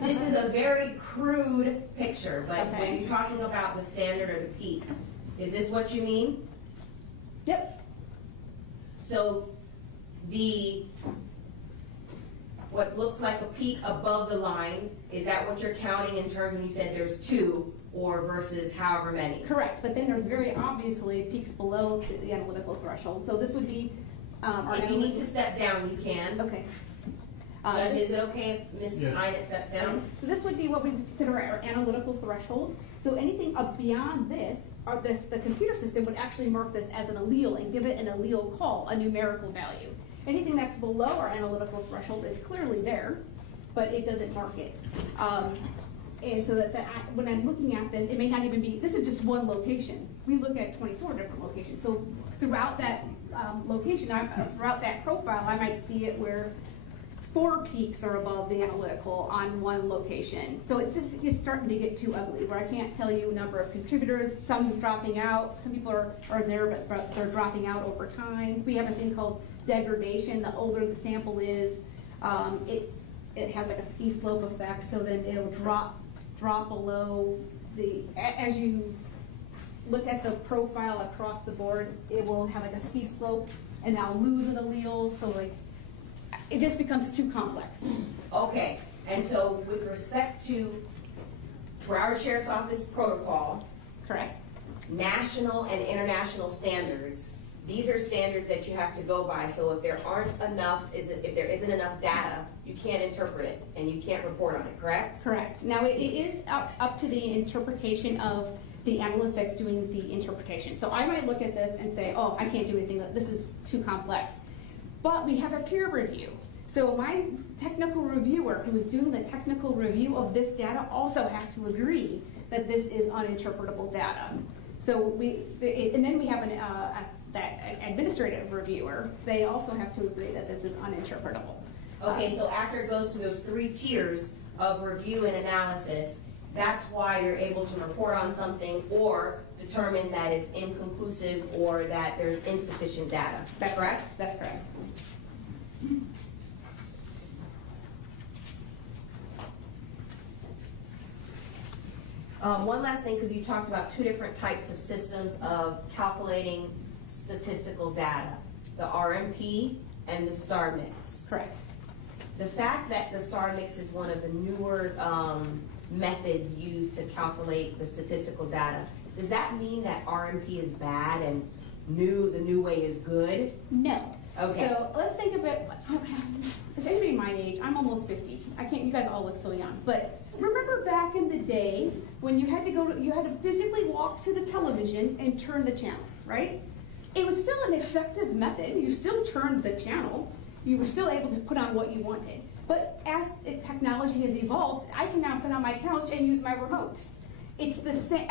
This is a very crude picture, but Okay. when you're talking about the standard or the peak, is this what you mean? Yep. So what looks like a peak above the line, is that what you're counting in terms when you said there's 2 or versus however many? Correct, but then there's very obviously peaks below the analytical threshold. So this would be our If you need to step down, you can. Okay. Judge, is it okay if Ms. Yes. Ina steps down? So this would be what we consider our analytical threshold. So anything up beyond this, the computer system would actually mark this as an allele and give it an allele call, a numerical value. Anything that's below our analytical threshold is clearly there, but it doesn't mark it. And so when I'm looking at this, it may not even be, this is just one location. We look at 24 different locations. So throughout that location, throughout that profile, I might see it where 4 peaks are above the analytical on one location. So it's starting to get too ugly, where I can't tell you number of contributors. Some's dropping out. Some people are there, but they're dropping out over time. We have a thing called degradation. The older the sample is, it has like a ski slope effect. So then it'll drop below as you look at the profile across the board, it will have like a ski slope, and I'll lose an allele. So like, it just becomes too complex. Okay, and so with respect to Broward Sheriff's Office protocol, Correct. national and international standards, these are standards that you have to go by. So if there isn't enough data, you can't interpret it and you can't report on it, correct? Correct. Now it is up to the interpretation of the analyst that's doing the interpretation. So I might look at this and say, oh, I can't do anything, this is too complex. But we have a peer review. So my technical reviewer who is doing the technical review of this data also has to agree that this is uninterpretable data. So and then we have that administrative reviewer. They also have to agree that this is uninterpretable. Okay, so after it goes through those 3 tiers of review and analysis, that's why you're able to report on something or determine that it's inconclusive or that there's insufficient data. That's correct? That's correct. One last thing, because you talked about 2 different types of systems of calculating statistical data, the RMP and the star mix. Correct. The fact that the star mix is one of the newer methods used to calculate the statistical data, does that mean that RMP is bad and the new way is good? No. Okay. So let's think of it, is anybody my age? I'm almost 50. You guys all look so young. But remember back in the day when you had to physically walk to the television and turn the channel, right? It was still an effective method. You still turned the channel. You were still able to put on what you wanted. But as technology has evolved, I can now sit on my couch and use my remote. It's the same.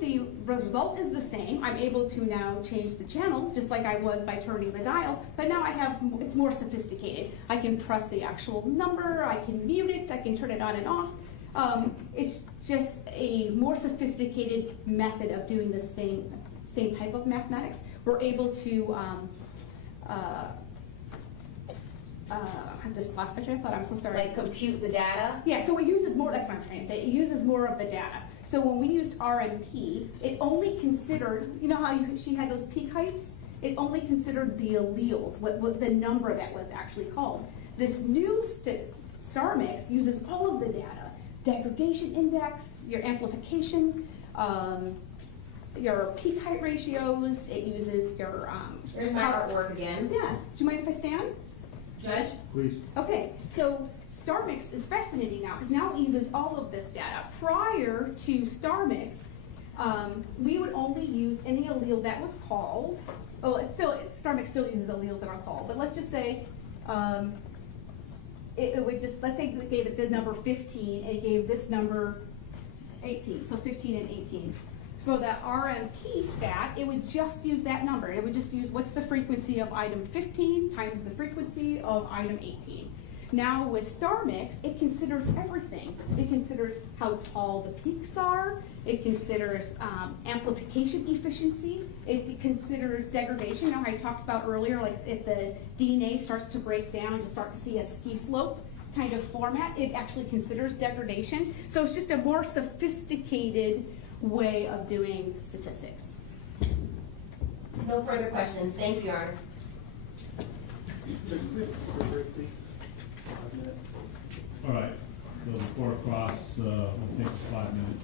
The result is the same. I'm able to now change the channel just like I was by turning the dial, but now it's more sophisticated. I can press the actual number, I can mute it, I can turn it on and off. It's just a more sophisticated method of doing the same type of mathematics. We're able to I just lost my train of thought, I'm so sorry. Like compute the data? Yeah, so it uses more, that's what I'm trying to say, it uses more of the data. So when we used RMP, it only considered, you know how she had those peak heights? It only considered the alleles, what the number that was actually called. This new star mix uses all of the data, degradation index, your amplification, your peak height ratios, it uses your... Here's my artwork again. Yes, do you mind if I stand? Judge? Please. Okay, so StarMix is fascinating now because now it uses all of this data. Prior to StarMix, we would only use any allele that was called. Well, StarMix still uses alleles that are called, but let's just say it would just, let's say it gave it the number 15 and it gave this number 18, so 15 and 18. For that RMP stat, it would just use that number. It would just use what's the frequency of item 15 times the frequency of item 18. Now with StarMix, it considers everything. It considers how tall the peaks are. It considers amplification efficiency. It considers degradation. Now I talked about earlier, like if the DNA starts to break down, you'll start to see a ski slope kind of format. It actually considers degradation. So it's just a more sophisticated way of doing statistics. No further questions. Thank you, Your Honor. All right, so before it cross, we'll take 5 minutes.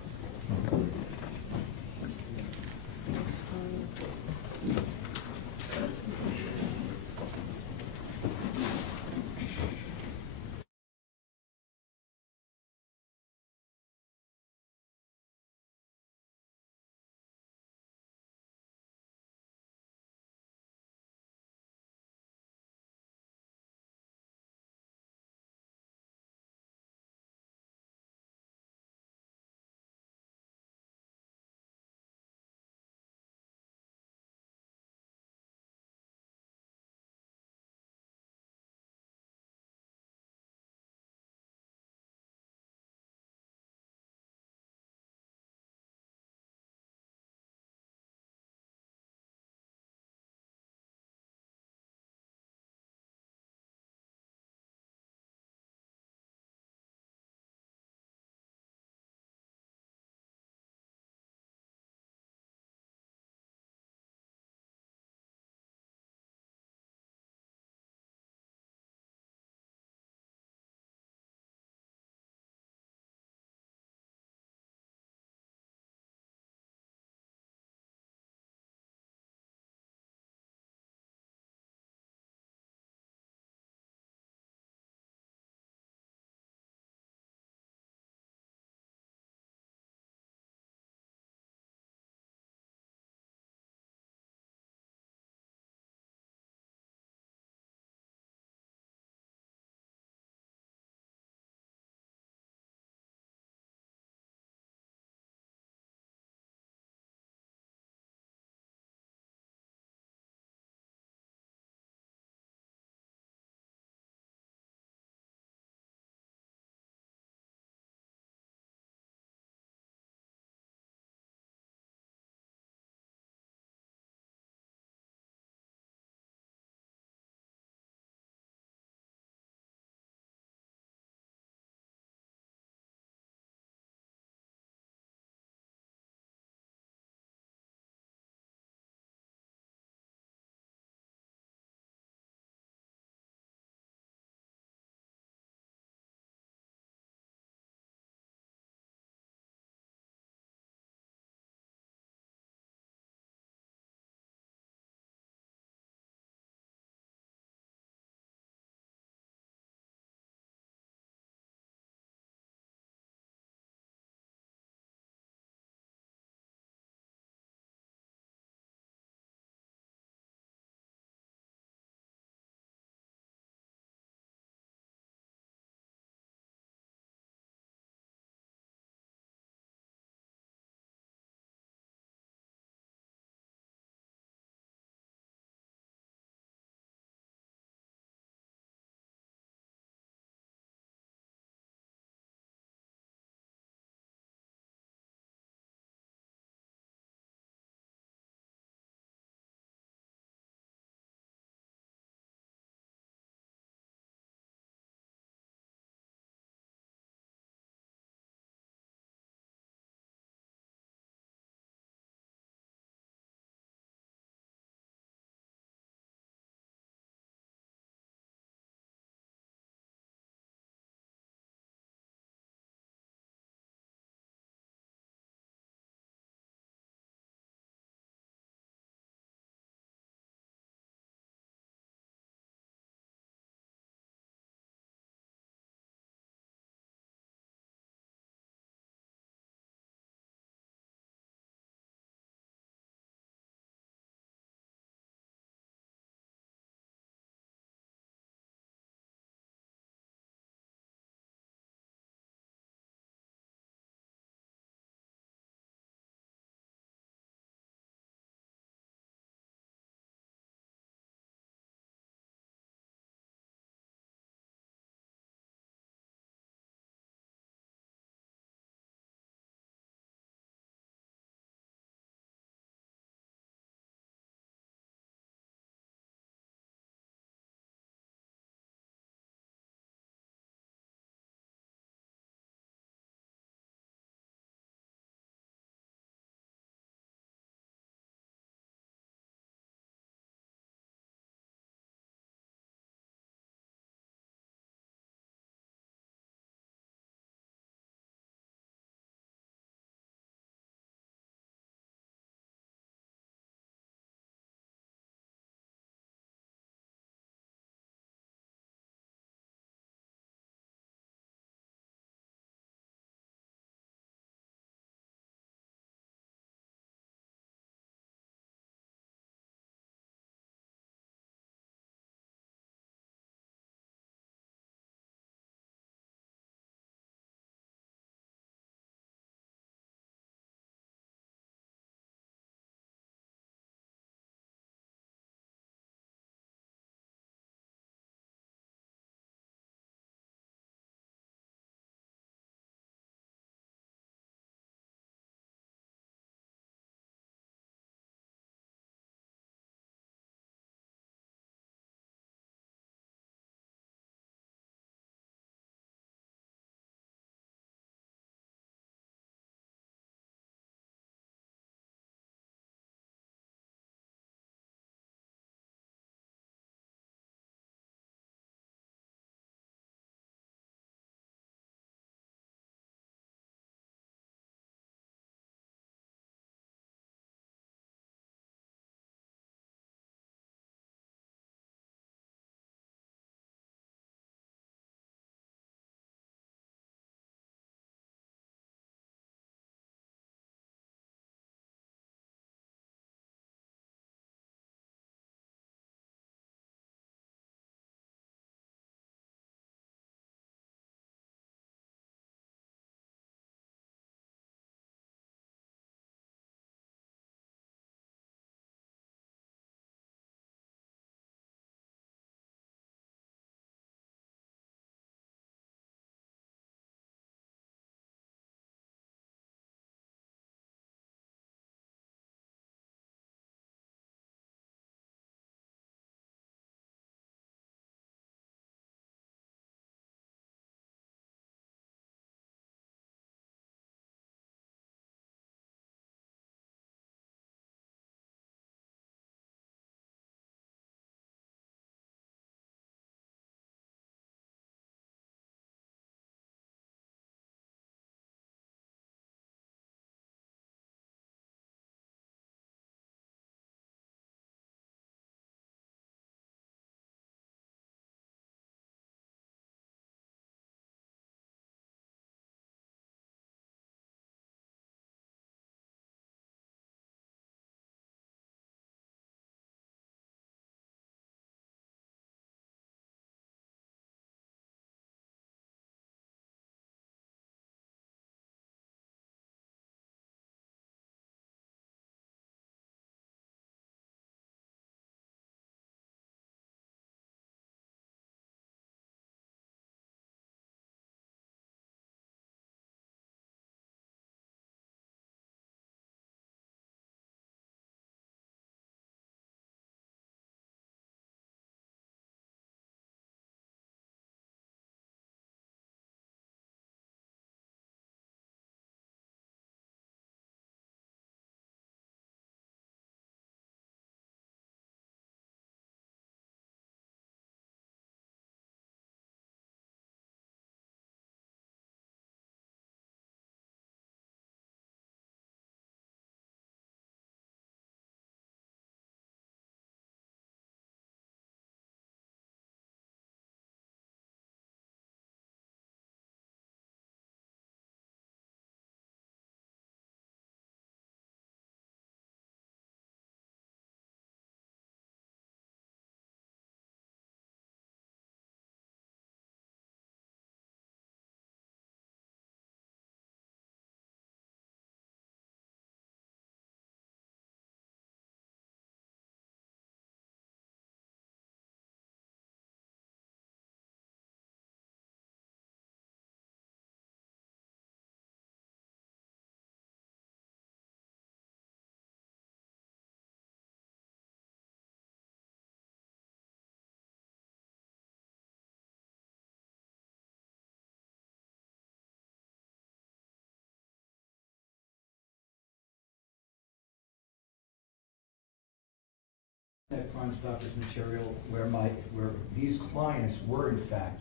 That Crime Stoppers material where these clients were in fact,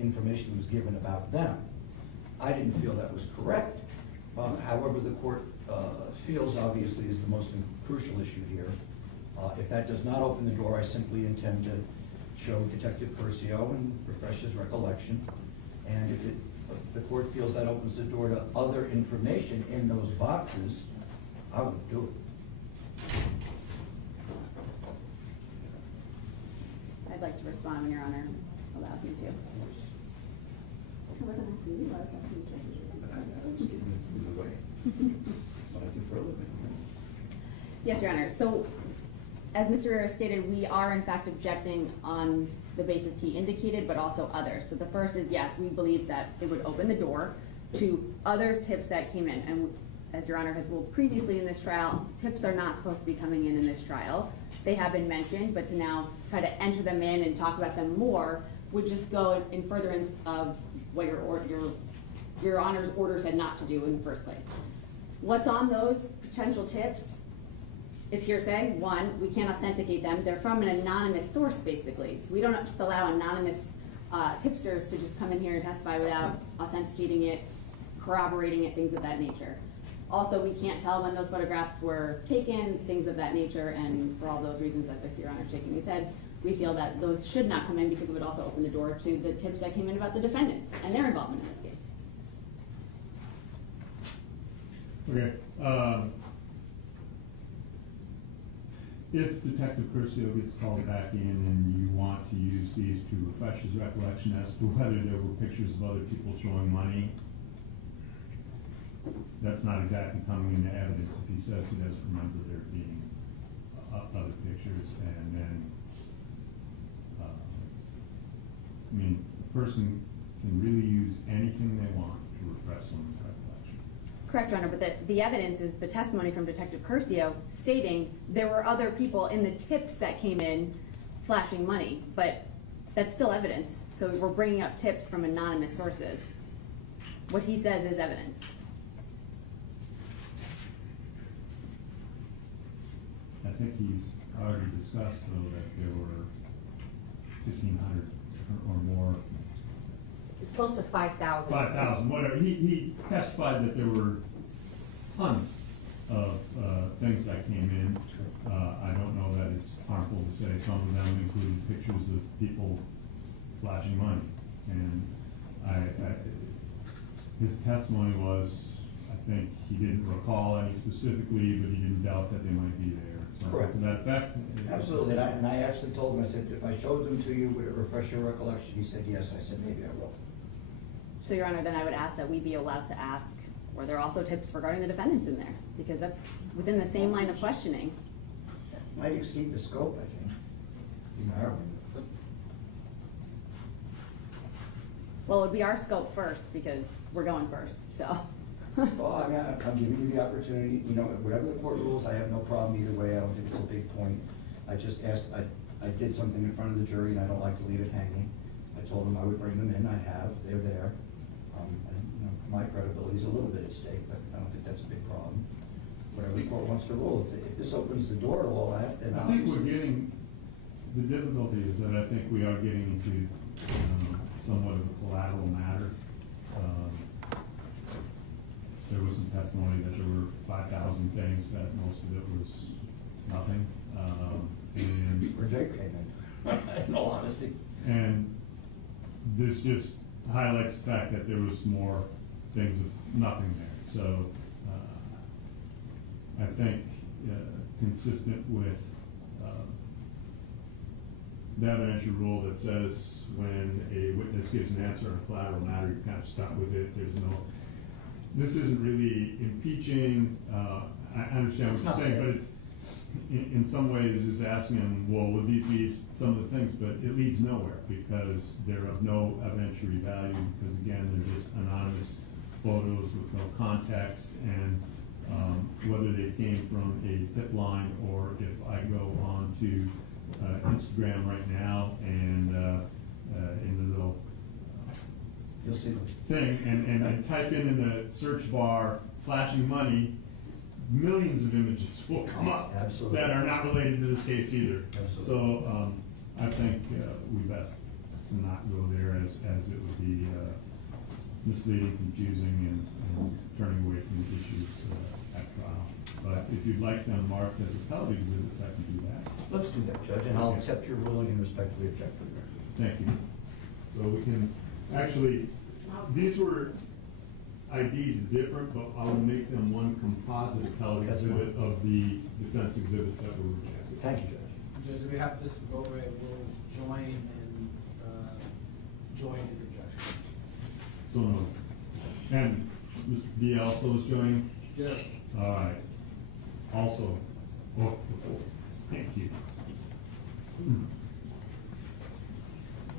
information was given about them. I didn't feel that was correct. However, the court feels obviously is the most crucial issue here. If that does not open the door, I simply intend to show Detective Curcio and refresh his recollection. And if the court feels that opens the door to other information in those boxes, I would do it. I'd like to respond when Your Honor allows me to. I wasn't asking you, I was asking you. I was giving it away. What I do for a living. Yes, Your Honor. So, as Mr. Rivera stated, we are in fact objecting on the basis he indicated, but also others. So the first is, yes, we believe that it would open the door to other tips that came in. And as Your Honor has ruled previously in this trial, tips are not supposed to be coming in this trial. They have been mentioned, but to now try to enter them in and talk about them more would just go in furtherance of what Your Honor's orders had not to do in the first place. What's on those potential tips is hearsay. One, we can't authenticate them. They're from an anonymous source, basically. So we don't just allow anonymous tipsters to just come in here and testify without authenticating it, corroborating it, things of that nature. Also, we can't tell when those photographs were taken, things of that nature, and for all those reasons, as I see Your Honor shaking his head, we feel that those should not come in because it would also open the door to the tips that came in about the defendants and their involvement in this case. Okay. If Detective Curcio gets called back in and you want to use these to refresh his recollection as to whether there were pictures of other people showing money, that's not exactly coming into evidence if he says he doesn't remember there being other pictures. And then, I mean, a person can really use anything they want to refresh someone's recollection. Correct, Your Honor, but the evidence is the testimony from Detective Curcio stating there were other people in the tips that came in flashing money, but that's still evidence. So we're bringing up tips from anonymous sources. What he says is evidence. I think he's already discussed, though, that there were 1,500 or more. It's close to 5,000. 5,000, whatever. He testified that there were tons of things that came in. I don't know that it's harmful to say some of them included pictures of people flashing money. And his testimony was, I think he didn't recall any specifically, but he didn't doubt that they might be there. So Correct. To that effect. Absolutely, and I actually told him, I said, if I showed them to you, would it refresh your recollection? He said yes. I said, maybe I will. So, Your Honor, then I would ask that we be allowed to ask, were there also tips regarding the defendants in there? Because that's within the same line of questioning. Might exceed the scope, I think. Well, it would be our scope first because we're going first, so. Well, I mean, I'm giving you the opportunity, you know, whatever the court rules, I have no problem either way. I don't think it's a big point. I just asked, I did something in front of the jury and I don't like to leave it hanging. I told them I would bring them in. I have. They're there. And, you know, my credibility is a little bit at stake, but I don't think that's a big problem. Whatever the court wants to rule. If this opens the door to all that, then I think we're getting, the difficulty is that I think we are getting into somewhat of a collateral matter. There was some testimony that there were 5,000 things, that most of it was nothing. And where Jake came in, in all honesty. And this just highlights the fact that there was more things of nothing there. So I think consistent with the evidentiary rule that says when a witness gives an answer on a collateral matter, you're kind of stuck with it. There's no, this isn't really impeaching. I understand what you're saying, but it's in some ways is asking them, well, would these be some of the things, but it leads nowhere because they're of no evidentiary value because, again, they're just anonymous photos with no context, and whether they came from a tip line or if I go on to Instagram right now and in the little you'll see thing and type in the search bar flashing money, millions of images will come up Absolutely. that are not related to this case either. Absolutely. So I think we best not go there as it would be misleading, confusing, and turning away from the issues at trial. But if you'd like them marked as appellate exhibits, I can do that. Let's do that, Judge, and I'll Okay. accept your ruling and respectfully object for the record. Thank you. So we can, actually, these were ID'd different, but I'll make them one composite appellate That's exhibit fine. of the defense exhibits that were rejected. Thank you, Judge. Judge, we have this Bori will join and join his objection. So, and Mr. D also is joining? Yes. All right. Also, thank you.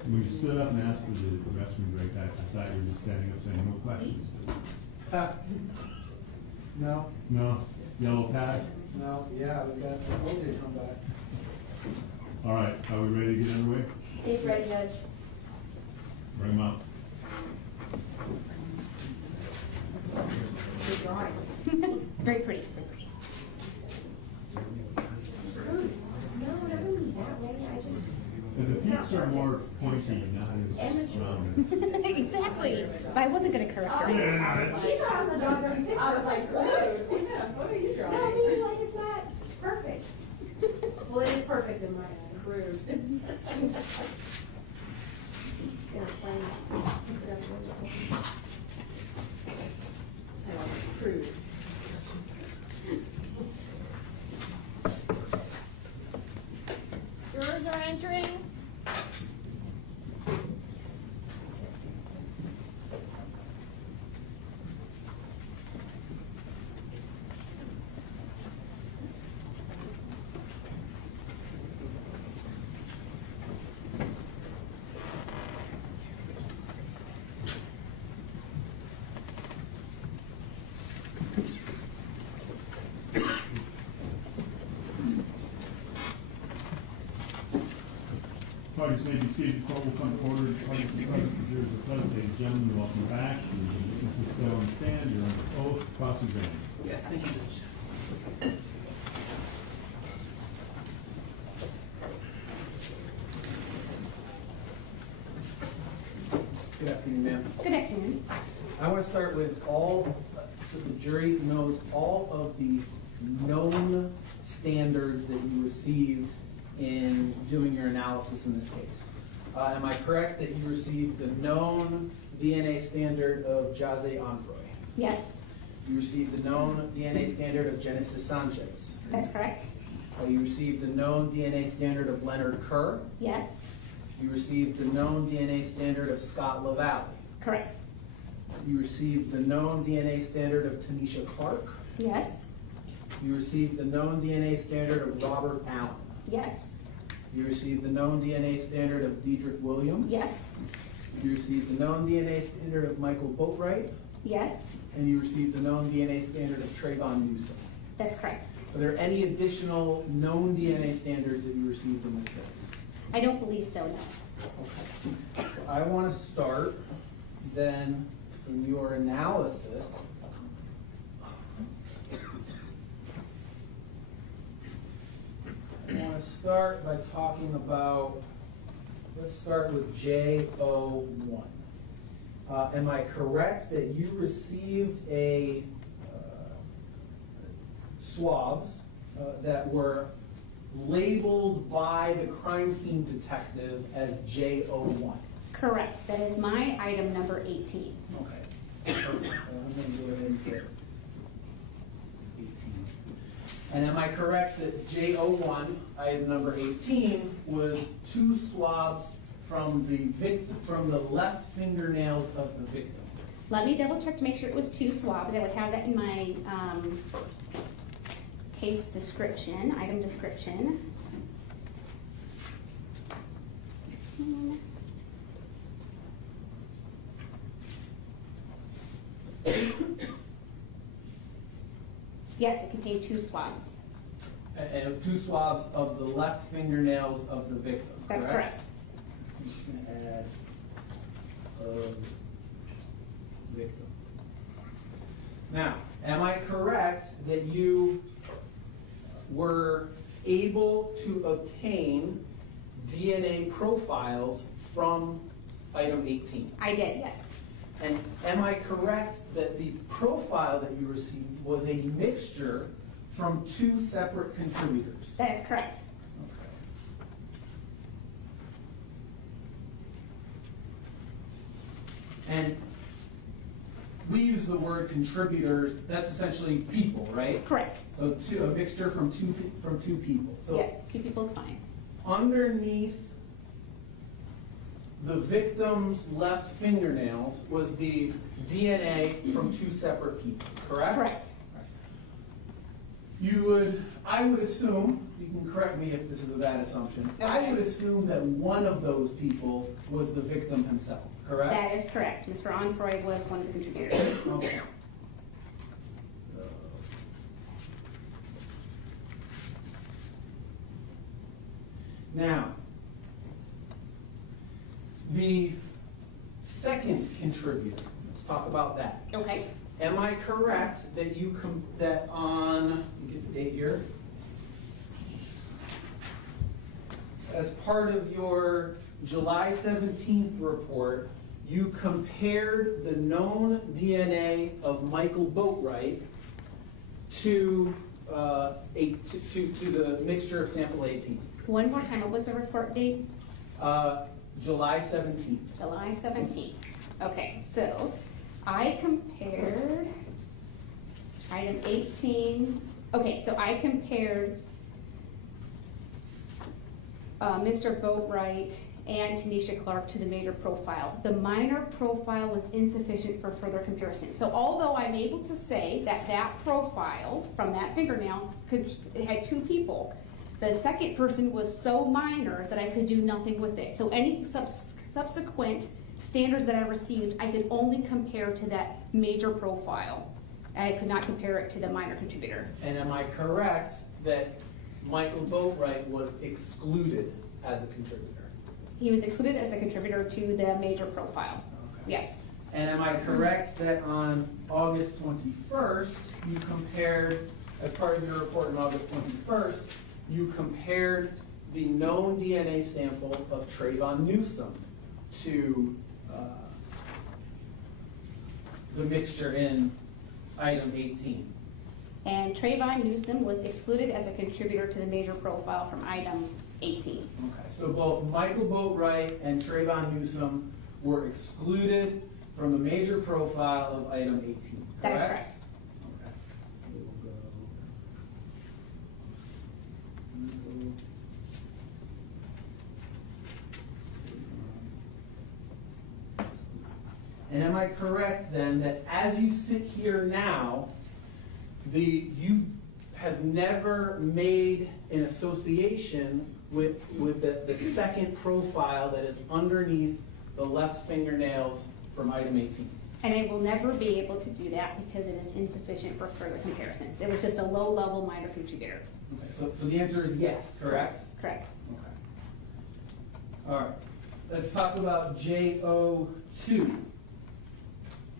When you stood up and asked for the restroom break, I thought you were just standing up saying no questions. No, No? Yellow pad? no, yeah, we got OJ to come back. All right, are we ready to get underway? Stage ready, Judge. Bring them up. Good drawing. Very pretty. No, never mind that way. I just. And the peaks are more pointy, not as rounded. Exactly. But I wasn't going to correct her. She's on the dog every picture. I was like, what are you No, drawing? I mean, like, it's not perfect. Well, it is perfect in my eyes. Rude. Yeah, fine. Rude. Jurors are entering. Parties may be seated. Court will come to order. Parties and parties, the jurors are present. Ladies and gentlemen, welcome back. This is still on the stand. You're under oath, cross-examined. Yes, thank you, Judge. Good afternoon, ma'am. Good afternoon. I want to start with all, so the jury knows all of the known standards that you received in doing your analysis in this case. Am I correct that you received the known DNA standard of Jose Androy? Yes, You received the known DNA standard of Genesis Sanchez? that's correct. You received the known DNA standard of Leonard Kerr? Yes, You received the known DNA standard of Scott LaValle? correct. You received the known DNA standard of Tanisha Clark? Yes, You received the known DNA standard of Robert Allen? yes, You received the known DNA standard of Diedrich Williams? yes, You received the known DNA standard of Michael Boatwright? yes, And you received the known DNA standard of Trayvon Newsom? that's correct. Are there any additional known DNA standards that you received in this case? I don't believe so, no. Okay. So I want to start then in your analysis. I want to start by talking about, let's start with J01. Am I correct that you received a swabs that were labeled by the crime scene detective as J01? Correct. That is my item number 18. Okay. Perfect. So I'm going to go ahead and get 18. And am I correct that J01, item number 18, was 2 swabs from the left fingernails of the victim? Let me double check to make sure it was 2 swabs. I would have that in my case description, item description. 18. Yes, it contained 2 swabs. And 2 swabs of the left fingernails of the victim, correct? That's correct. I'm just going to add victim. Now, Am I correct that you were able to obtain DNA profiles from item 18? I did, yes. And am I correct that the profile that you received was a mixture from 2 separate contributors? That is correct. And we use the word contributors, that's essentially people, right? Correct. So a mixture from two people. So Yes, 2 people is fine. underneath the victim's left fingernails was the DNA from 2 separate people, correct? Correct. I would assume, you can correct me if this is a bad assumption, I Okay. would assume that one of those people was the victim himself, correct? That is correct. Mr. Onfroy was one of the contributors. Okay. Now, the second contributor, let's talk about that. Okay. Am I correct that that on, let me get the date here, as part of your July 17th report, you compared the known DNA of Michael Boatwright to the mixture of sample 18? One more time, what was the report date? July 17th. July 17th. Okay, so I compared item 18. Okay, so I compared Mr. Boatwright and Tanisha Clark to the major profile. The minor profile was insufficient for further comparison. So although I'm able to say that that profile from that fingernail it had 2 people, the second person was so minor that I could do nothing with it. So any subsequent standards that I received, I could only compare to that major profile. I could not compare it to the minor contributor. And am I correct that Michael Boatwright was excluded as a contributor? He was excluded as a contributor to the major profile. Okay. Yes. And am I correct that on August 21st, you compared, as part of your report on August 21st, you compared the known DNA sample of Trayvon Newsom to the mixture in item 18? And Trayvon Newsom was excluded as a contributor to the major profile from item 18. Okay, so both Michael Boatwright and Trayvon Newsom were excluded from the major profile of item 18, correct? That is correct. Okay. So we'll go. And am I correct then that as you sit here now, you have never made an association with the second profile that is underneath the left fingernails from item 18? And I will never be able to do that because it is insufficient for further comparisons. It was just a low-level minor contributor. Okay, so the answer is yes, correct? Correct. Okay. All right. Let's talk about JO2.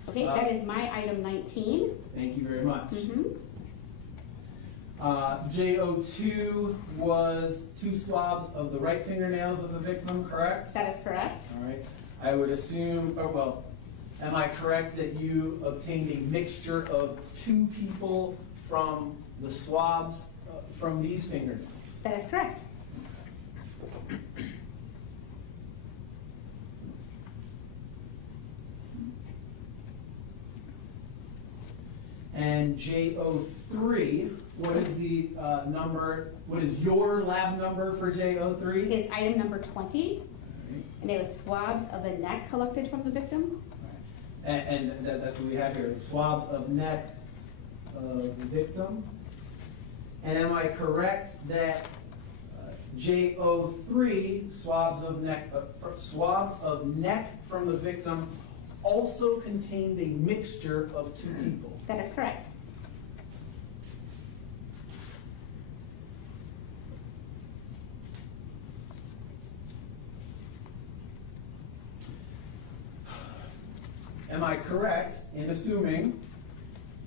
Okay, that is my item 19. Thank you very much. Mm-hmm. JO2 was 2 swabs of the right fingernails of the victim, correct? That is correct. All right. I would assume, am I correct that you obtained a mixture of 2 people from the swabs from these fingernails? That is correct. And JO3, what is the number, what is your lab number for JO3? Is item number 20. And it was swabs of the neck collected from the victim. And that's what we have here, swabs of neck of the victim. And am I correct that JO3, swabs of neck from the victim, also contained a mixture of 2 people? That is correct. Am I correct in assuming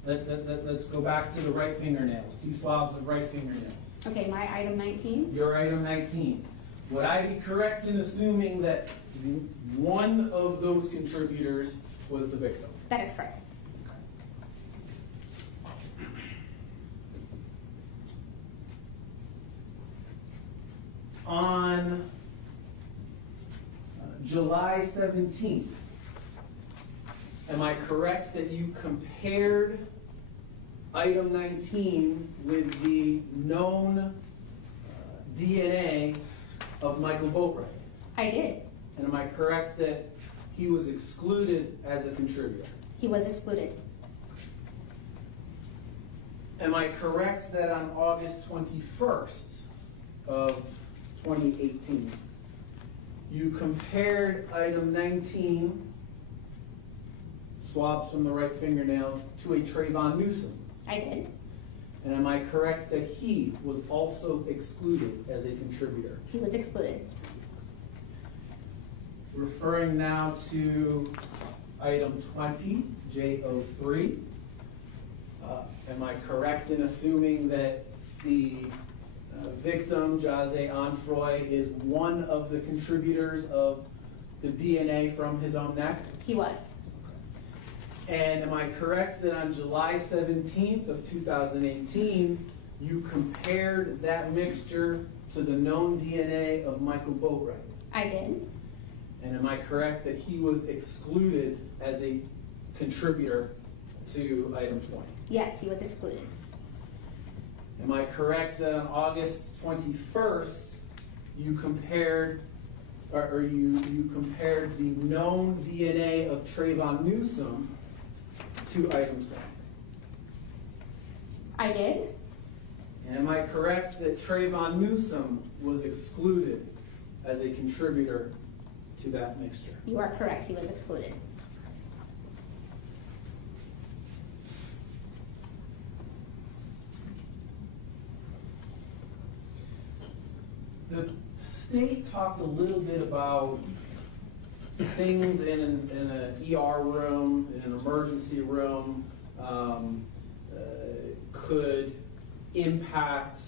let's go back to the right fingernails. 2 swabs of right fingernails. Okay, my item 19. Your item 19. Would I be correct in assuming that one of those contributors was the victim? That is correct. On July 17th, am I correct that you compared item 19 with the known DNA of Michael Boatwright? I did. And am I correct that he was excluded as a contributor? He was excluded. Am I correct that on August 21st of 2018, you compared item 19, swabs from the right fingernails, to a Trayvon Newsom? I did. And am I correct that he was also excluded as a contributor? He was excluded. Referring now to item 20, J03. Am I correct in assuming that the victim, Jase Onfroy, is one of the contributors of the DNA from his own neck? He was. And am I correct that on July 17th of 2018, you compared that mixture to the known DNA of Michael Boatwright? I did. And am I correct that he was excluded as a contributor to item 20? Yes, he was excluded. Am I correct that on August 21st, you compared, or you compared the known DNA of Trayvon Newsom to item 20? I did. And am I correct that Trayvon Newsom was excluded as a contributor to that mixture? You are correct. He was excluded. The state talked a little bit about things in an ER room, in an emergency room, could impact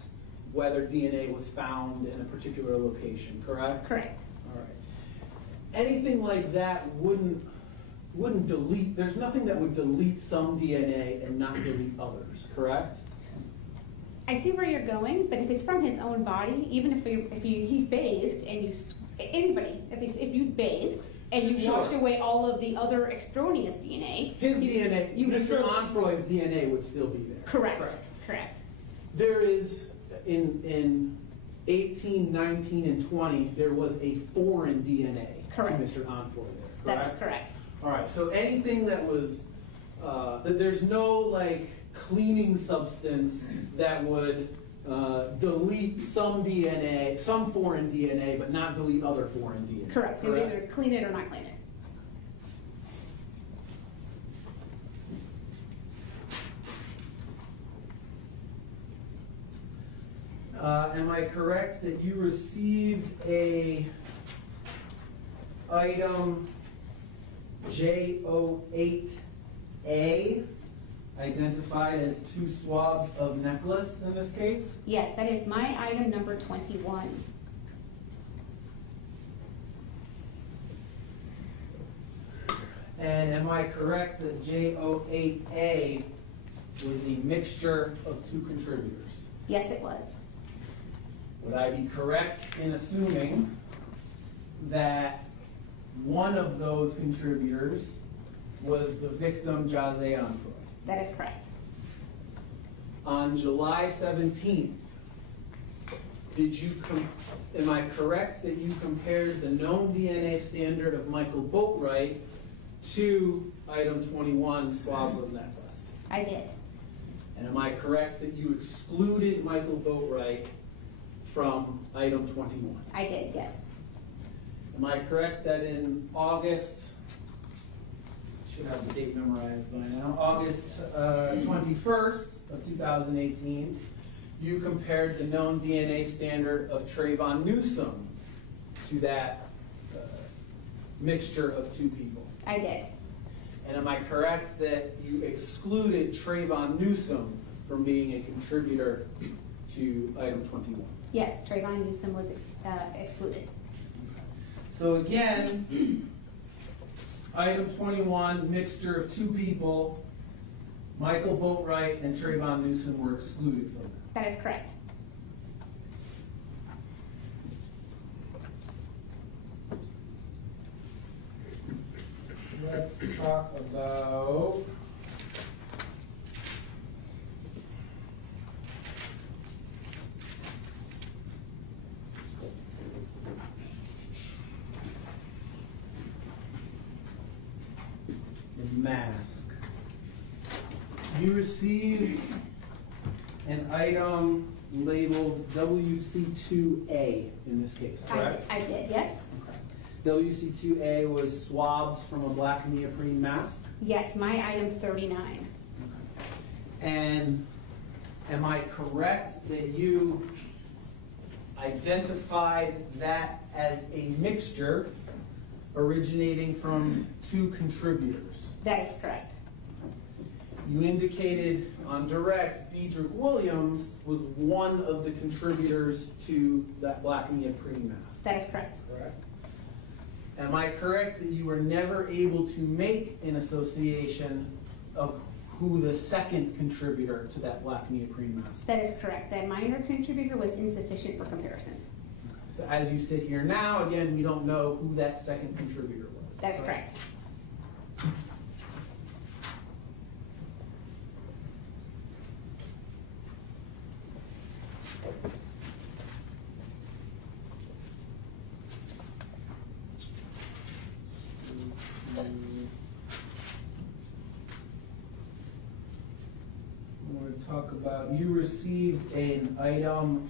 whether DNA was found in a particular location, correct? Correct. All right. Anything like that wouldn't delete, there's nothing that would delete some DNA and not delete others, correct? I see where you're going, but if it's from his own body, even if he bathed and you, anybody, if you bathed and you Sure. washed away all of the other extraneous DNA, His DNA, you would Mr. still, Onfroy's DNA would still be there. correct. Correct. There is, in 18, 19, and 20, there was a foreign DNA Correct. to Mr. Onfroy there, correct? That is correct. All right, so anything that was, that there's no like cleaning substance that would delete some DNA, some foreign DNA, but not delete other foreign DNA. Correct. They would either clean it or not clean it. Am I correct that you received a item J08A identified as 2 swabs of necklace in this case? Yes, that is my item number 21. And am I correct that J08A was the mixture of 2 contributors? Yes, it was. Would I be correct in assuming that one of those contributors was the victim, Jase Onfroy? That is correct. On July 17th, am I correct that you compared the known DNA standard of Michael Boatwright to item 21, swabs of necklace? I did. And am I correct that you excluded Michael Boatwright from item 21? I did, yes. Am I correct that in August, should have the date memorized by now, August 21st of 2018, you compared the known DNA standard of Trayvon Newsom to that mixture of 2 people? I did. And am I correct that you excluded Trayvon Newsom from being a contributor to item 21? Yes, Trayvon Newsom was excluded. So again, item 21, mixture of two people, Michael Boatwright and Trayvon Newsom were excluded from that. That is correct. Let's talk about the mask. You received an item labeled WC2A in this case, correct? I did, yes. WC2A was swabs from a black neoprene mask. Yes, my item 39. And am I correct that you identified that as a mixture originating from two contributors? That is correct. You indicated on direct Dedrick Williams was one of the contributors to that black neoprene mask. That is correct. Correct. Am I correct that you were never able to make an association of who the second contributor to that black neoprene mask? That is correct. That minor contributor was insufficient for comparisons. So as you sit here now, again, we don't know who that second contributor was. That is correct. I want to talk about, you received an item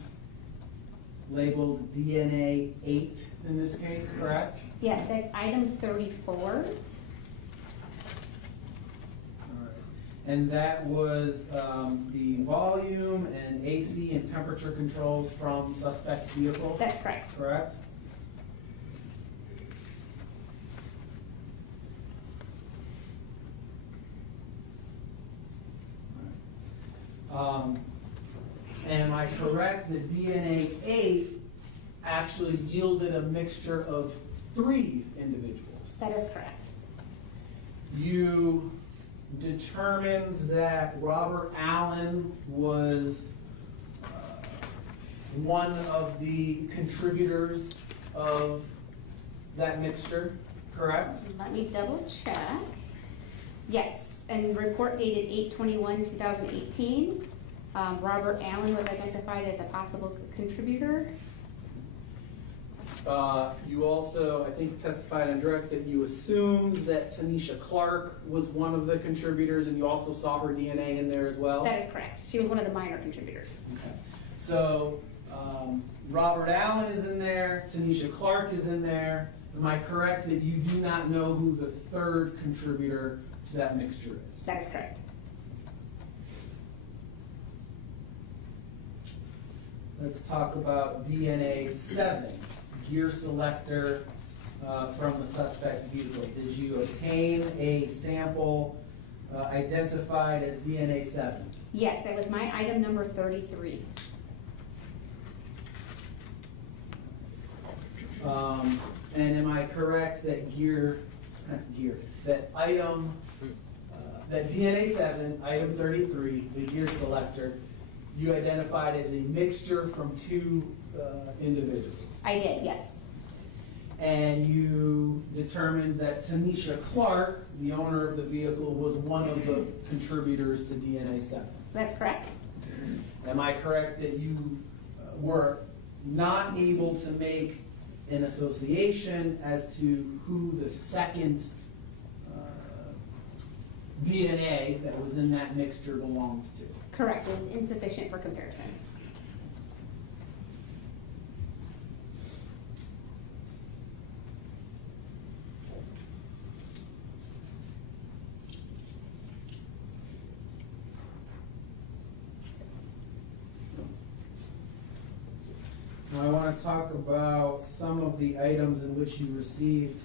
labeled DNA 8 in this case, correct? Yes, that's item 34. All right. And that was the volume and AC and temperature controls from suspect vehicle? That's correct. Correct? Am I correct that DNA 8 actually yielded a mixture of 3 individuals? That is correct. You determined that Robert Allen was one of the contributors of that mixture, correct? Let me double check. Yes, and report dated 8/21/2018. Robert Allen was identified as a possible contributor. You also, I think, testified on direct that you assumed that Tanisha Clark was one of the contributors, and you also saw her DNA in there as well? That is correct. She was one of the minor contributors. Okay. So, Robert Allen is in there, Tanisha Clark is in there. Am I correct that you do not know who the third contributor to that mixture is? That is correct. Let's talk about DNA 7, gear selector from the suspect vehicle. Did you obtain a sample identified as DNA 7? Yes, that was my item number 33. And am I correct that that DNA 7, item 33, the gear selector, you identified as a mixture from 2 individuals? I did, yes. And you determined that Tanisha Clark, the owner of the vehicle, was one of the contributors to DNA 7? That's correct. Am I correct that you were not able to make an association as to who the second DNA that was in that mixture belongs to? Correct. It was insufficient for comparison. Now I want to talk about some of the items in which you received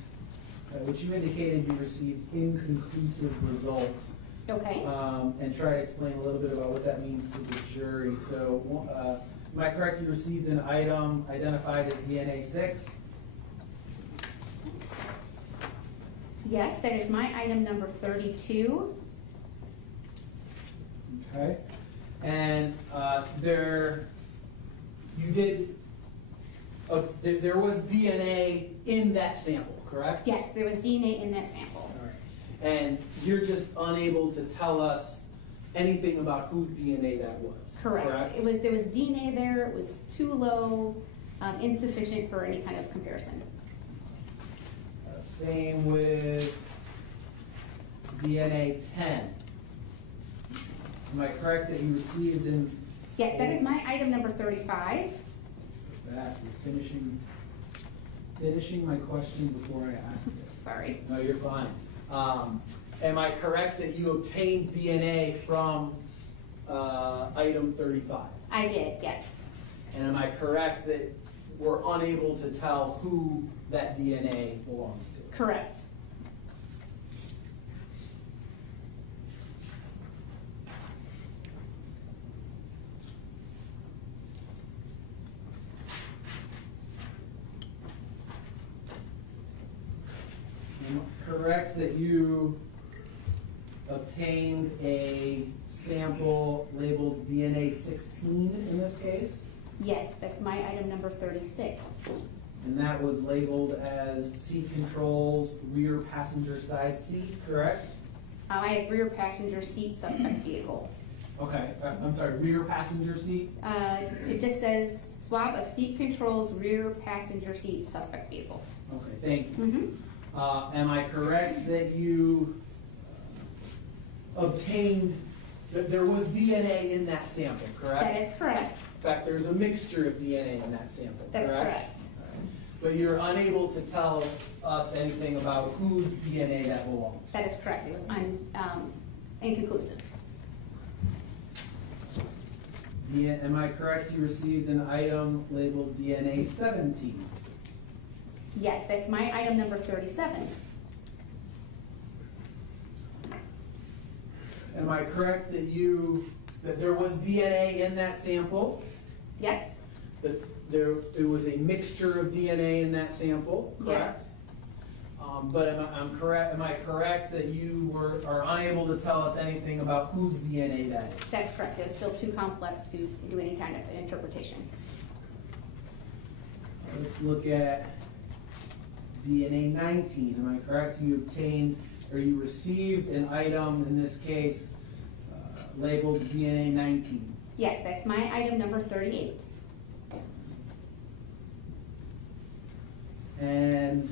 which you indicated you received inconclusive results. Okay. And try to explain a little bit about what that means to the jury. So, am I correct? You received an item identified as DNA 6? Yes, that is my item number 32. Okay. And there was DNA in that sample, correct? Yes, there was DNA in that sample. All right. And you're just unable to tell us anything about whose DNA that was. Correct. Correct? There was DNA there. It was too low, insufficient for any kind of comparison. Same with DNA 10. Am I correct that you received in? Yes, that is my item number 35. That you're finishing my question before I ask it. Sorry. No, you're fine. Am I correct that you obtained DNA from item 35? I did, yes. And am I correct that we're unable to tell who that DNA belongs to? Correct. Am I correct that you obtained a sample labeled DNA 16 in this case? Yes, that's my item number 36. And that was labeled as seat controls, rear passenger side seat, correct? I have rear passenger seat suspect vehicle. Okay, I'm sorry, rear passenger seat? It just says swab of seat controls, rear passenger seat suspect vehicle. Okay, thank you. Mm-hmm. Am I correct that you obtained, that there was DNA in that sample, correct? That is correct. In fact, there's a mixture of DNA in that sample, That's correct? correct. But you're unable to tell us anything about whose DNA that belongs. That is correct. It was inconclusive. Am I correct you received an item labeled DNA 17? Yes, that's my item number 37. Am I correct that there was DNA in that sample? Yes. That there was a mixture of DNA in that sample, correct? Yes. But am I correct that you are unable to tell us anything about whose DNA that is? That's correct. It was still too complex to do any kind of interpretation. Let's look at DNA 19. Am I correct? You obtained or you received an item in this case labeled DNA 19. Yes, that's my item number 38. And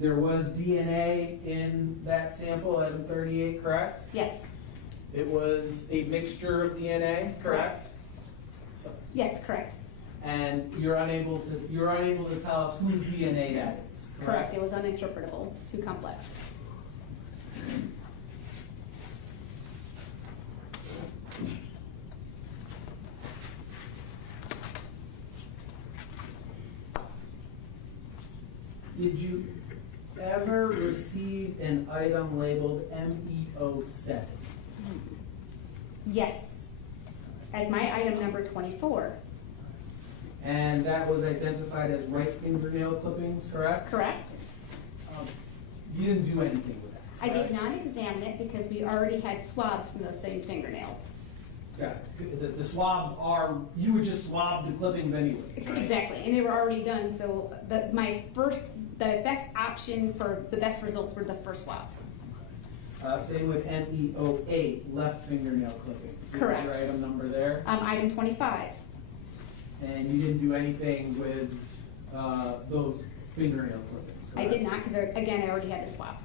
there was DNA in that sample, item 38, correct? Yes. It was a mixture of DNA, correct? Yes, correct. And you're unable to tell us whose DNA that is, correct? Correct. It was uninterpretable, too complex. Did you ever receive an item labeled MEO7? Yes. As my item number 24. And that was identified as right fingernail clippings, correct? Correct. You didn't do anything with that, I correct? did not examine it because we already had swabs from those same fingernails. Got it. The swabs you would just swab the clippings anyway, right? Exactly, and they were already done, so the best option for the best results were the first swabs. Same with MEO8, left fingernail clippings. Correct. What's your item number there? Item 25. And you didn't do anything with those fingernail clippings, I correct? did not, because again, I already had the swabs.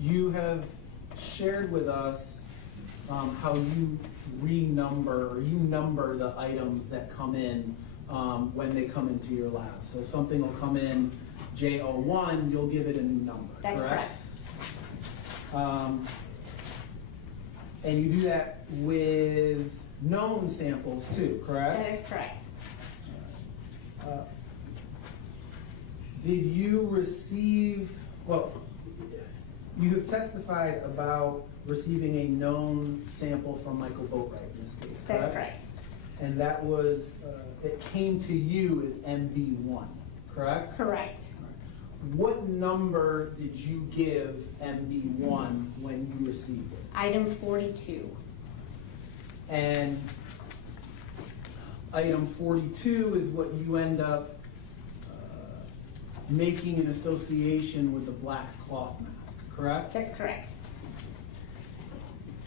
You have shared with us how you number the items that come in when they come into your lab. So something will come in J01, you'll give it a new number, That's correct. And you do that with known samples too, correct? That is correct. Did you receive, well, you have testified about receiving a known sample from Michael Boatwright in this case, correct? That's correct. And that was, it came to you as MB1, correct? Correct. What number did you give MB1 when you received it? Item 42. And item 42 is what you end up making an association with the black cloth mask, correct? That's correct.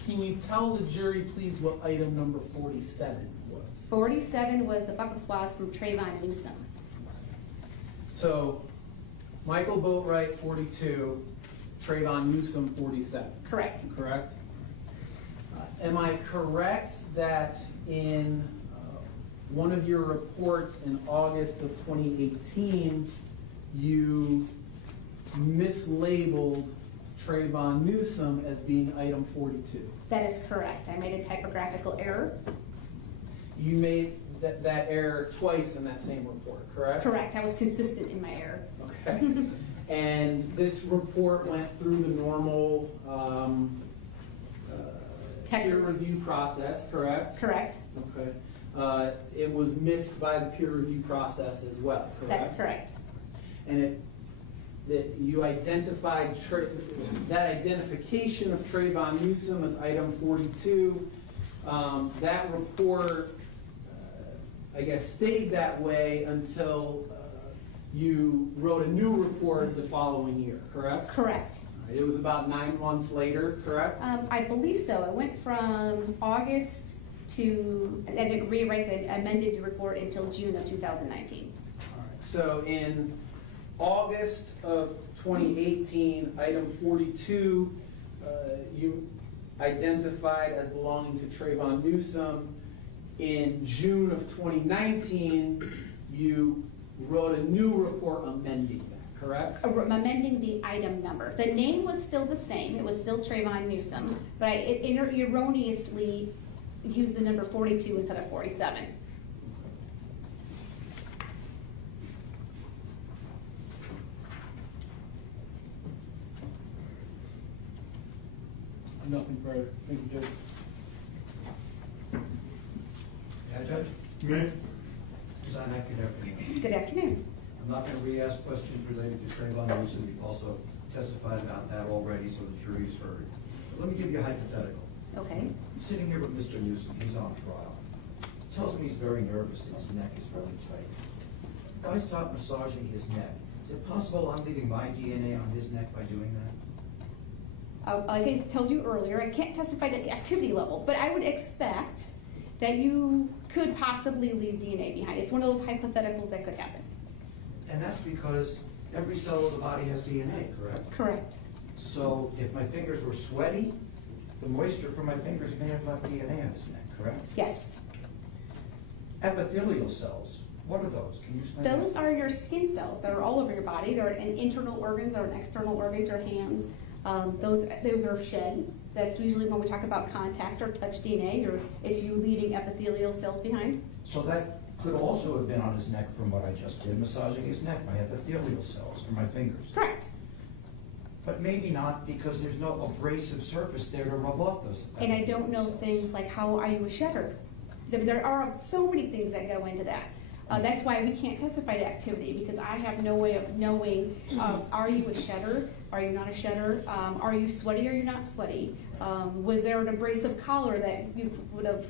Can you tell the jury, please, what item number 47 was? 47 was the buckle swabs from Trayvon Newsom. So, Michael Boatwright, 42, Trayvon Newsom, 47. Correct. Correct? Am I correct that in one of your reports in August of 2018, you mislabeled Trayvon Newsom as being item 42? That is correct. I made a typographical error. You made that error twice in that same report, correct? Correct. I was consistent in my error. Okay. And this report went through the normal peer review process, correct? Correct. Okay. It was missed by the peer review process as well, correct? That's correct. And you identified that identification of Trayvon Newsom as item 42. That report, I guess, stayed that way until you wrote a new report the following year, correct? Correct. It was about 9 months later, correct? I believe so. It went from August to, I didn't rewrite the amended report until June of 2019. All right. So in August of 2018, item 42, you identified as belonging to Trayvon Newsom. In June of 2019, you wrote a new report amending that, correct? Amending the item number. The name was still the same. It was still Trayvon Newsom, but I erroneously used the number 42 instead of 47. Nothing further. Thank you, Judge. Yeah, Judge? May? Good afternoon. Good afternoon. I'm not going to re-ask questions related to Trayvon Newsom. You've also testified about that already, so the jury's heard. But let me give you a hypothetical. Okay. I'm sitting here with Mr. Newsom. He's on trial. Tells me he's very nervous and his neck is really tight. If I stop massaging his neck, is it possible I'm leaving my DNA on his neck by doing that? Like I told you earlier, I can't testify to the activity level, but I would expect that you could possibly leave DNA behind. It's one of those hypotheticals that could happen. And that's because every cell of the body has DNA, correct? Correct. So if my fingers were sweaty, the moisture from my fingers may have left DNA on his neck, correct? Yes. Epithelial cells, what are those? Can you explain that? Those are your skin cells that are all over your body. They're in internal organs or in external organs or hands. Those are shed. That's usually when we talk about contact or touch DNA, or it's you leaving epithelial cells behind. So that could also have been on his neck from what I just did, massaging his neck, my epithelial cells from my fingers. Correct. But maybe not, because there's no abrasive surface there to rub off those And I don't know cells. things like how are you a shedder. There are so many things that go into that. That's why we can't testify to activity, because I have no way of knowing, are you a shedder? Are you not a shedder? Are you sweaty or you're not sweaty? Was there an abrasive collar that you would have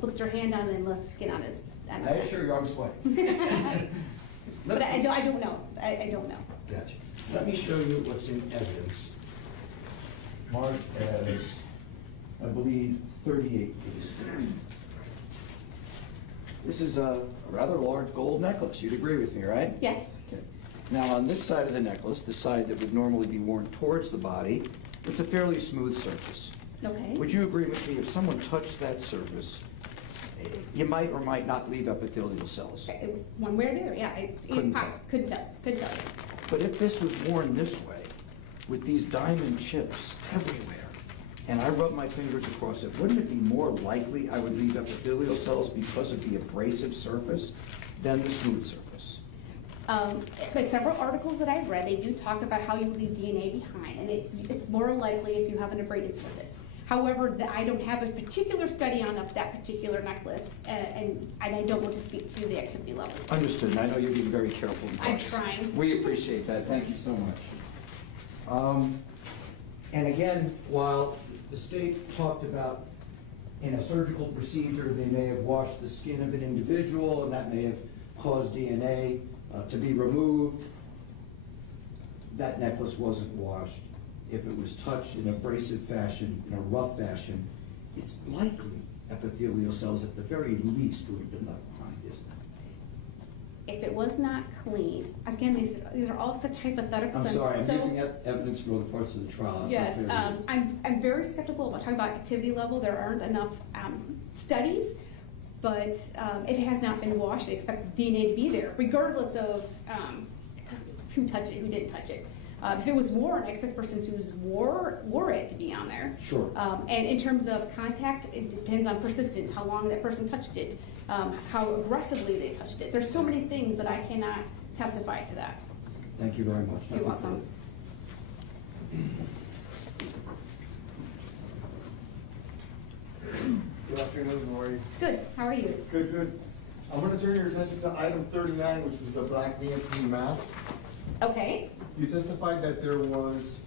slipped your hand on and left skin on his I assure you I'm sweaty. But I don't know. I don't know. Gotcha. Let me show you what's in evidence, marked as, I believe, 38 pieces. This is a rather large gold necklace. You'd agree with me, right? Yes. Okay. Now, on this side of the necklace, the side that would normally be worn towards the body, it's a fairly smooth surface. Okay. Would you agree with me if someone touched that surface you might or might not leave epithelial cells. One way or the other, yeah. Couldn't tell. Couldn't tell you. But if this was worn this way, with these diamond chips everywhere, and I rub my fingers across it, wouldn't it be more likely I would leave epithelial cells because of the abrasive surface than the smooth surface? But several articles that I've read, they do talk about how you leave DNA behind, and it's more likely if you have an abraded surface. However, I don't have a particular study on that particular necklace, and I don't want to speak to the activity level. Understood, and I know you're being very careful and I'm cautious. trying. We appreciate that, thank you so much. And again, while the state talked about in a surgical procedure, they may have washed the skin of an individual, and that may have caused DNA to be removed, that necklace wasn't washed. If it was touched in abrasive fashion, in a rough fashion, it's likely epithelial cells at the very least would have been left behind, isn't it? If it was not cleaned, again, these are all such hypotheticals. I'm sorry, I'm using evidence from other parts of the trial. Yes, I'm very skeptical about talking about activity level. There aren't enough studies, but if it has not been washed, I expect the DNA to be there, regardless of who touched it, who didn't touch it. If it was worn, I expect the person who wore it to be on there. Sure. And in terms of contact, it depends on persistence, how long that person touched it, how aggressively they touched it. There's so many things that I cannot testify to that. Thank you very much. You're welcome. Good afternoon, Bori. Good, how are you? Good, good. I'm going to turn your attention to item 39, which was the black DMP mask. Okay. You testified that there was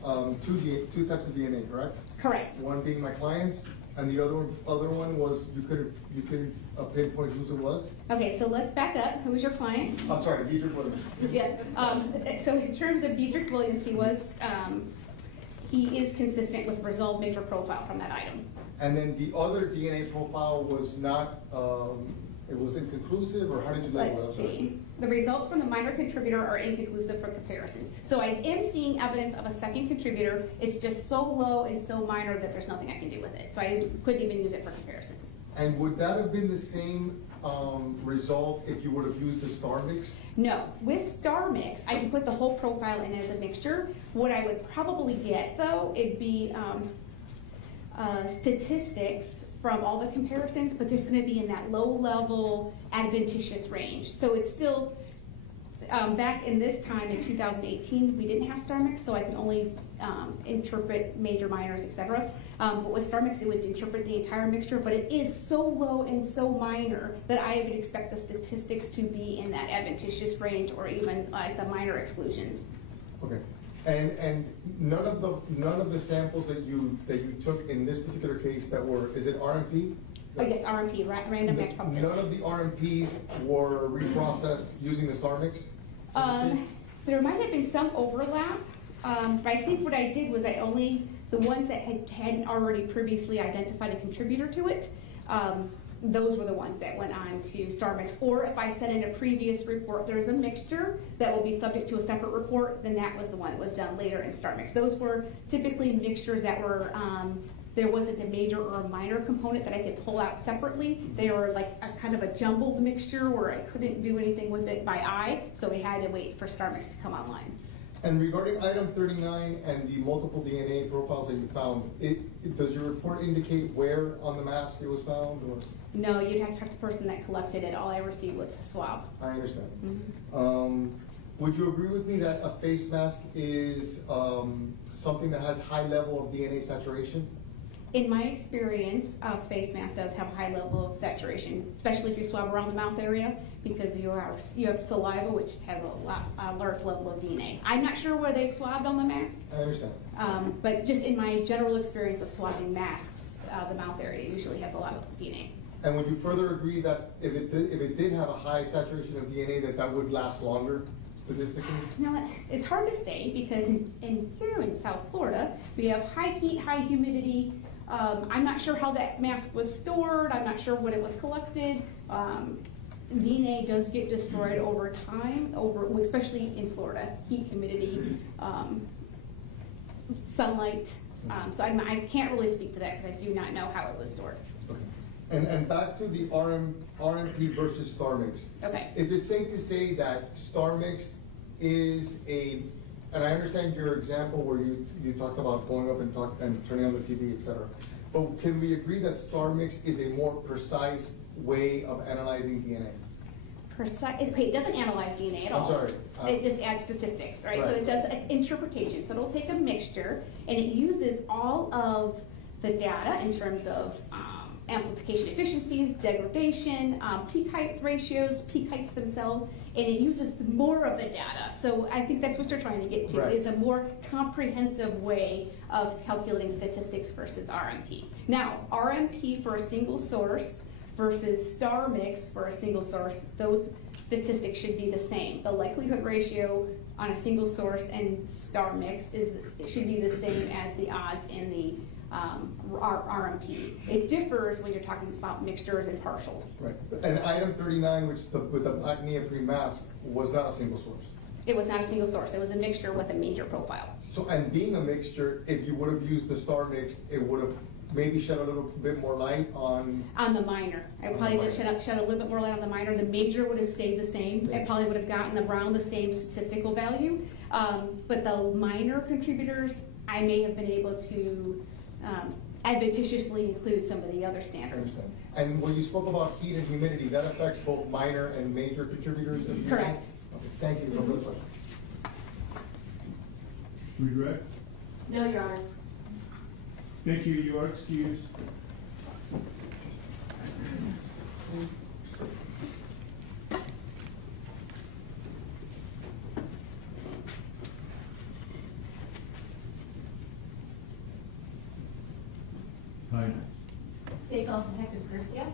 two types of DNA, correct? Correct. One being my client's, and the other one was you couldn't pinpoint whose it was. Okay, so let's back up. Who's your client? I'm sorry, Diedrich Williams. Yes. So in terms of Diedrich Williams, he is consistent with resolved major profile from that item. And then the other DNA profile was not. It was inconclusive, or how did you label it? Let's see. The results from the minor contributor are inconclusive for comparisons. So I am seeing evidence of a second contributor. It's just so low and so minor that there's nothing I can do with it. So I couldn't even use it for comparisons. And would that have been the same result if you would have used the star mix? No. With star mix, I can put the whole profile in as a mixture. What I would probably get, though, it'd be statistics from all the comparisons, but there's going to be in that low-level adventitious range. So it's still, back in this time in 2018, we didn't have star mix, so I can only interpret major, minors, etc. But with star mix, it would interpret the entire mixture, but it is so low and so minor that I would expect the statistics to be in that adventitious range or even like the minor exclusions. Okay. And none of the samples that you took in this particular case that were, is it RMP? Oh yes, RMP, random mix probability. None of the RMPs were reprocessed using the star mix? There might have been some overlap, but I think what I did was the ones that hadn't already previously identified a contributor to it, those were the ones that went on to star mix. Or if I said in a previous report there's a mixture that will be subject to a separate report, then that was the one that was done later in star mix. Those were typically mixtures that were, there wasn't a major or a minor component that I could pull out separately. They were like a kind of a jumbled mixture where I couldn't do anything with it by eye, so we had to wait for star mix to come online. And regarding item 39 and the multiple DNA profiles that you found, does your report indicate where on the mask it was found? Or? No, you'd have to talk to the person that collected it. All I received was a swab. I understand. Mm-hmm. Would you agree with me that a face mask is something that has high level of DNA saturation? In my experience, a face mask does have a high level of saturation, especially if you swab around the mouth area, because you have saliva, which has a large level of DNA. I'm not sure where they swabbed on the mask. I understand. But just in my general experience of swabbing masks, the mouth area usually has a lot of DNA. And would you further agree that if it did have a high saturation of DNA, that would last longer statistically? No, it's hard to say because here in South Florida, we have high heat, high humidity. I'm not sure how that mask was stored. I'm not sure when it was collected. DNA does get destroyed over time, especially in Florida. Heat, humidity, sunlight. So I can't really speak to that because I do not know how it was stored. Okay. And back to the RMP versus Star Mix. Okay. Is it safe to say that Star Mix is and I understand your example where you talked about going up and turning on the TV, et cetera. But can we agree that Star Mix is a more precise way of analyzing DNA? Okay, it doesn't analyze DNA at all. I'm sorry. It just adds statistics, right? So Right. it does an interpretation. So it'll take a mixture and it uses all of the data in terms of amplification efficiencies, degradation, peak height ratios, peak heights themselves, and it uses more of the data. So I think that's what you're trying to get to, Right. is a more comprehensive way of calculating statistics versus RMP. Now, RMP for a single source versus Star Mix for a single source, those statistics should be the same. The likelihood ratio on a single source and Star Mix should be the same as the odds in the RMP. It differs when you're talking about mixtures and partials. Right. And item 39, with the black neoprene mask, was not a single source. It was not a single source. It was a mixture with a major profile. So, and being a mixture, if you would have used the Star Mix, it would have maybe shed a little bit more light on the minor. I probably would have shed a little bit more light on the minor. The major would have stayed the same. It probably would have gotten around the same statistical value. But the minor contributors, I may have been able to advantageously include some of the other standards. And when you spoke about heat and humidity, that affects both minor and major contributors? Correct. Okay, thank you. No further questions. Redirect? No, Your Honor. Thank you. You are excused. Hi. State Calls Detective Garcia.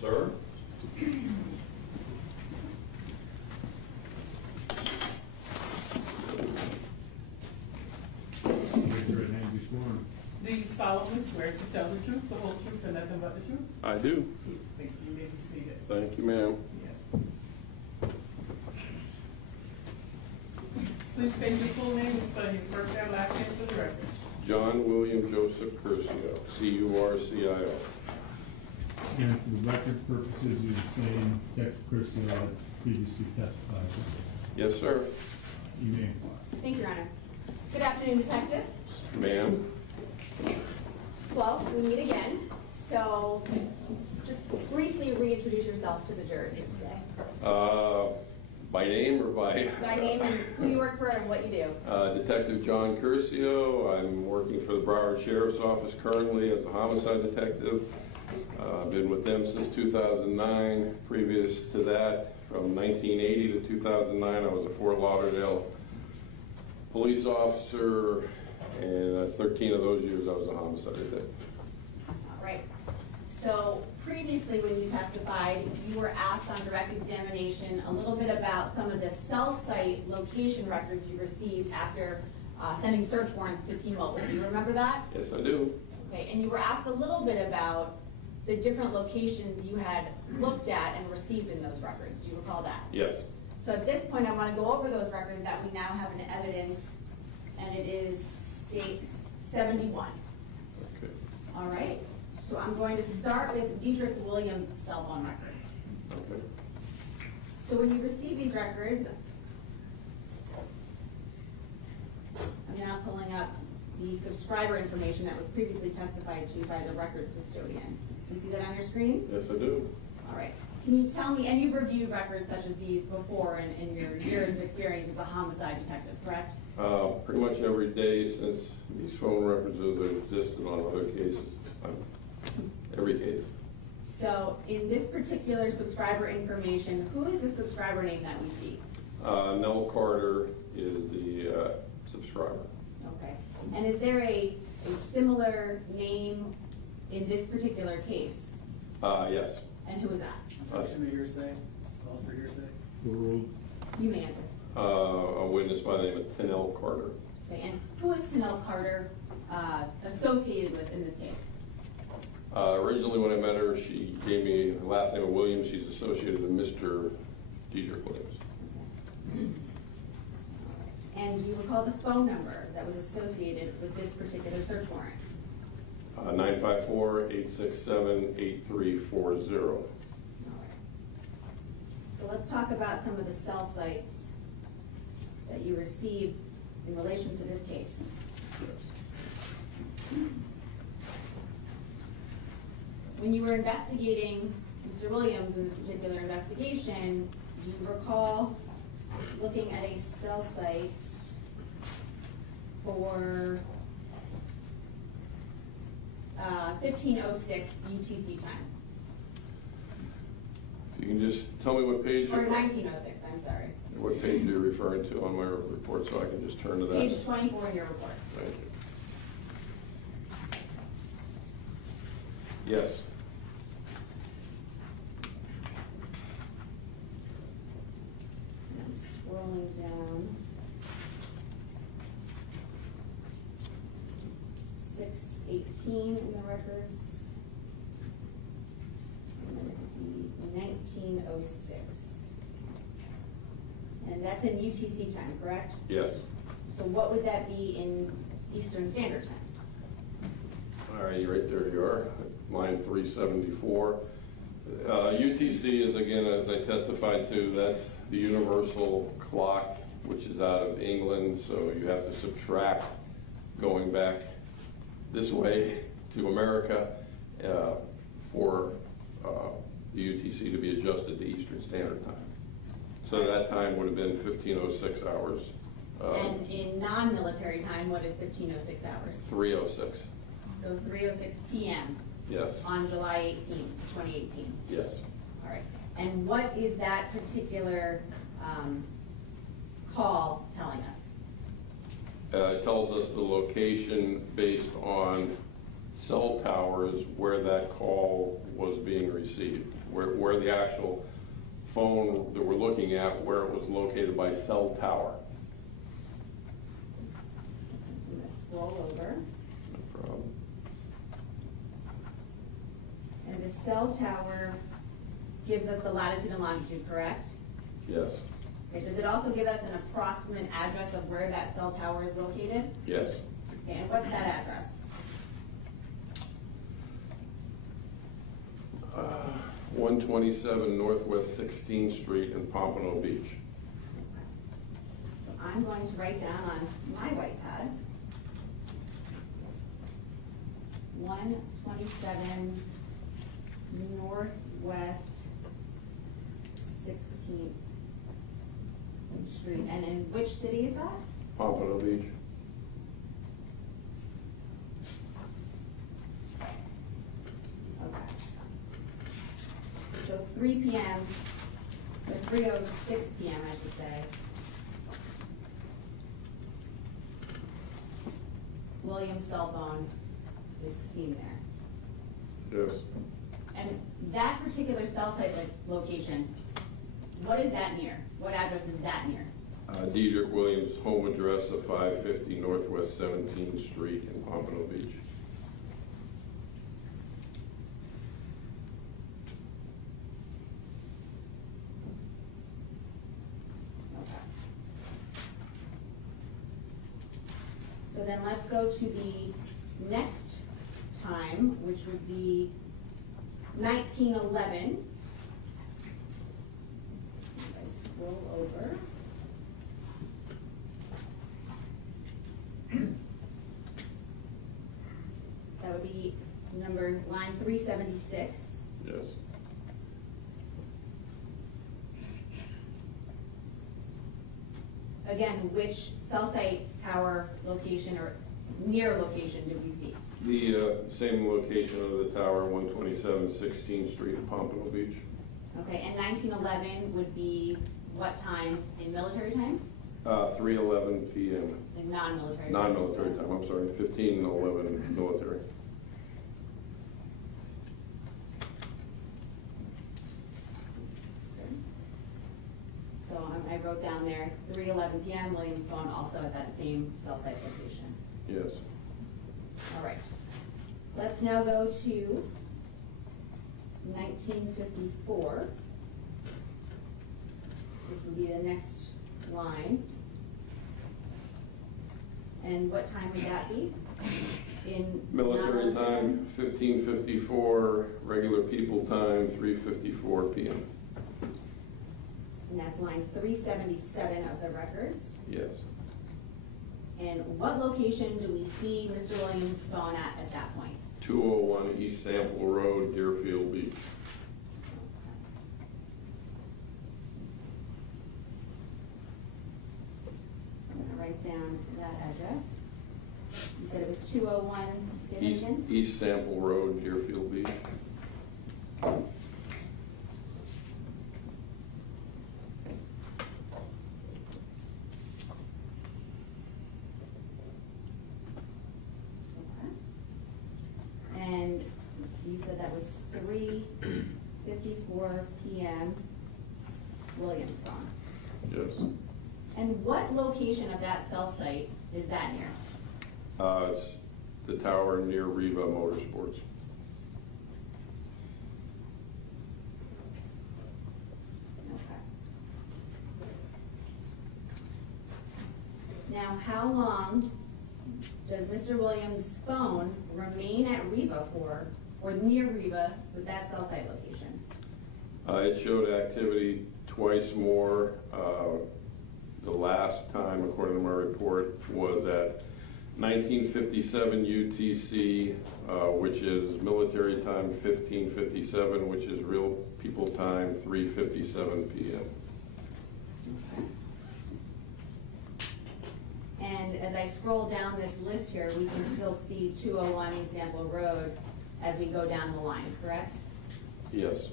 Sir? Do you solemnly swear to tell the truth, the whole truth, and nothing but the truth? I do. Thank you. You may be seated. Thank you, ma'am. Please state your full name and spell your first and last name for the record. John William Joseph Curcio, C-U-R-C-I-O. And for the record purposes, you're the same Detective Curcio that's previously testified. Yes, sir. You may. Thank you, Your Honor. Good afternoon, Detective. Ma'am? Well, we meet again, so just briefly reintroduce yourself to the jurors here today. By name or by? By name and who you work for and what you do. Detective John Curcio. I'm working for the Broward Sheriff's Office currently as a homicide detective. I've been with them since 2009. Previous to that, from 1980 to 2009, I was a Fort Lauderdale police officer, and 13 of those years I was a homicide detective. All right. So previously when you testified, you were asked on direct examination a little bit about some of the cell site location records you received after sending search warrants to T-Mobile. Do you remember that? Yes, I do. Okay, and you were asked a little bit about the different locations you had looked at and received in those records. Do you recall that? Yes. So at this point, I want to go over those records that we now have in evidence, and it is state 71. All right, so I'm going to start with Diedrich Williams' cell phone records. Okay. So when you receive these records, I'm now pulling up the subscriber information that was previously testified to by the records custodian. Do you see that on your screen? Yes, I do. All right. Can you tell me, and you've reviewed records such as these before in your years of experience as a homicide detective, correct? Pretty much every day since these phone records have existed on other cases. Every case. So in this particular subscriber information, who is the subscriber name that we see? Nell Carter is the subscriber. Okay. And is there a similar name in this particular case? Yes. And who is that? Objection to hearsay. Calls for hearsay. You may answer. A witness by the name of Tennell Carter. Okay. And who is Tennell Carter associated with in this case? Originally when I met her, she gave me the last name of Williams. She's associated with Mr. Diedrich Williams. And do you recall the phone number that was associated with this particular search warrant? 954-867-8340. So let's talk about some of the cell sites that you received in relation to this case. When you were investigating Mr. Williams in this particular investigation, do you recall looking at a cell site for 1506 UTC time? You can just tell me what page Or 1906, I'm sorry. what page you're referring to on my report so I can just turn to that. Page 24 in your report. Thank you. Yes. I'm scrolling down. 618 in the records. And then it would be 1906. And that's in UTC time, correct? Yes. So what would that be in Eastern Standard Time? All right, right there you are, line 374. UTC is, again, as I testified to, that's the universal clock, which is out of England, so you have to subtract going back this way to America for the UTC to be adjusted to Eastern Standard Time. So that time would have been 1506 hours. And in non-military time, what is 1506 hours? 306. So 3:06 p.m. Yes. on July 18, 2018. Yes. All right. And what is that particular call telling us? It tells us the location based on cell towers where that call was being received, where the actual phone that we're looking at, where it was located by cell tower. I'm going to scroll over. No problem. And the cell tower gives us the latitude and longitude, correct? Yes. Okay. Does it also give us an approximate address of where that cell tower is located? Yes. Okay, and what's that address? 127 Northwest 16th Street in Pompano Beach. So I'm going to write down on my white pad 127 Northwest 16th Street. And in which city is that? Pompano Beach. Okay. So 3 p.m., or 3:06 p.m., I should say. William's cell phone is seen there. Yes. And that particular cell site location, what is that near? What address is that near? Diedrich Williams' home address of 550 Northwest 17th Street in Pompano Beach. Okay. So then let's go to the next time time, which would be 1911. If I scroll over. That would be line 376. Yes. Again, which cell site, tower location, or near location did we see? The same location of the tower, 127 16th Street at Pompano Beach. Okay, and 1911 would be what time in military time? 3:11 p.m. In non-military time? Non-military time, I'm sorry, 15:11 military. So I wrote down there, 3:11 p.m., Williams phone, also at that same cell site location. Yes. All right. Let's now go to 1954, which will be the next line. And what time would that be? In Military time, 15:54, regular people time, 3:54 p.m. And that's line 377 of the records. Yes. And what location do we see Mr. Williams' phone at that point? 201 East Sample Road, Deerfield Beach. So I'm going to write down that address. You said it was 201, say that again? East Sample Road, Deerfield Beach. And you said that was 3:54 p.m. Williams phone. Yes. And what location of that cell site is that near? It's the tower near Riva Motorsports. Okay. Now, how long does Mr. Williams' phone remain at Riva for, or near Riva with that cell site location? It showed activity twice more. The last time, according to my report, was at 1957 UTC, which is military time 15:57, which is real people time 3:57 p.m. And as I scroll down this list here, we can still see 201 East Sample Road as we go down the lines, correct? Yes.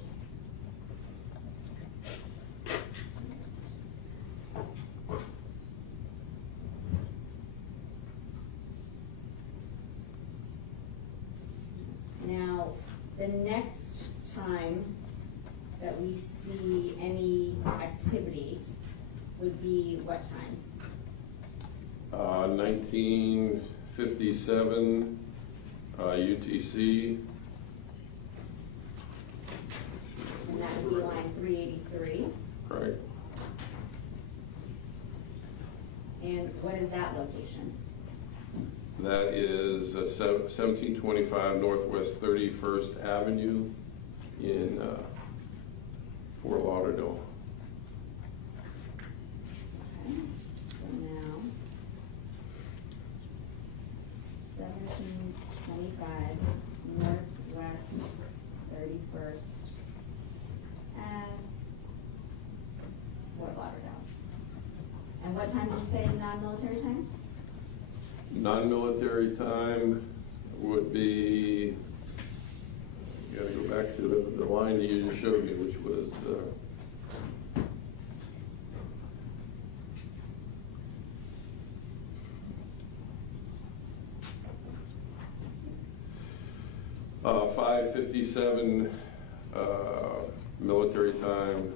Now, the next time that we see any activity would be what time? 1957 UTC. And that would be line 383. Right. And what is that location? That is 1725 Northwest 31st Avenue in Fort Lauderdale. Okay, so now 1725 Northwest 31st at Fort Lauderdale. And what time did you say non-military time? Non-military time would be, you gotta go back to the line you just showed me, which was 5:57 military time,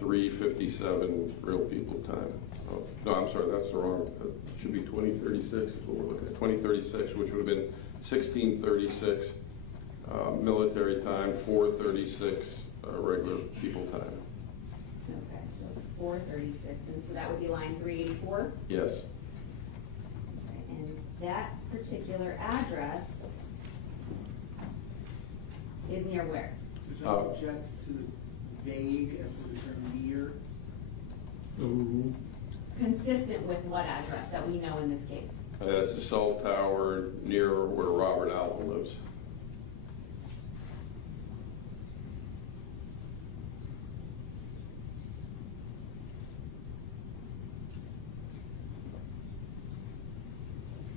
3:57 real people time. Oh, no, I'm sorry, that's the wrong, it should be 2036 is what we're looking at. 2036, which would have been 1636 military time, 4:36 regular people time. Okay, so 4:36, and so that would be line 384? Yes. Okay, and that particular address is near where? Would you object to the vague as to the term near? Consistent with what address that we know in this case? That's a cell tower near where Robert Allen lives.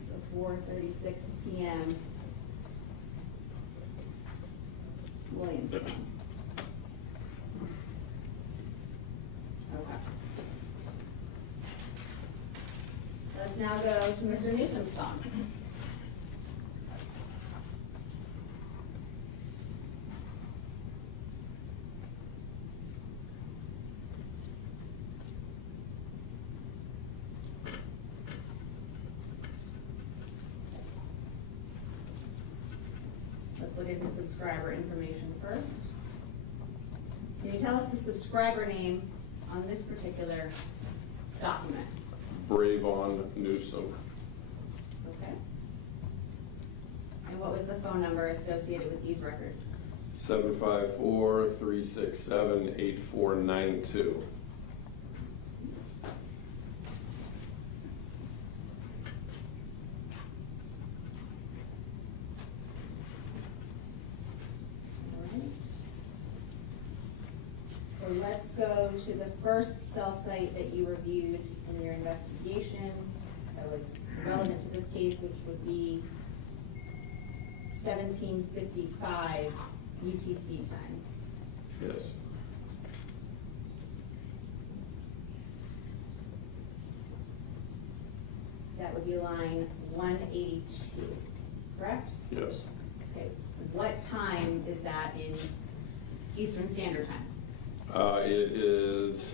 So 4:36 p.m. Williamstown. Okay. Let's now go to Mr. Newsom's phone. Let's look at the subscriber information first. Can you tell us the subscriber name on this particular document? Bravon Newsom. Okay. And what was the phone number associated with these records? 754-367-8492. Let's go to the first cell site that you reviewed in your investigation that was relevant to this case, which would be 1755 UTC time. Yes. That would be line 182, correct? Yes. Okay. What time is that in Eastern Standard Time? It is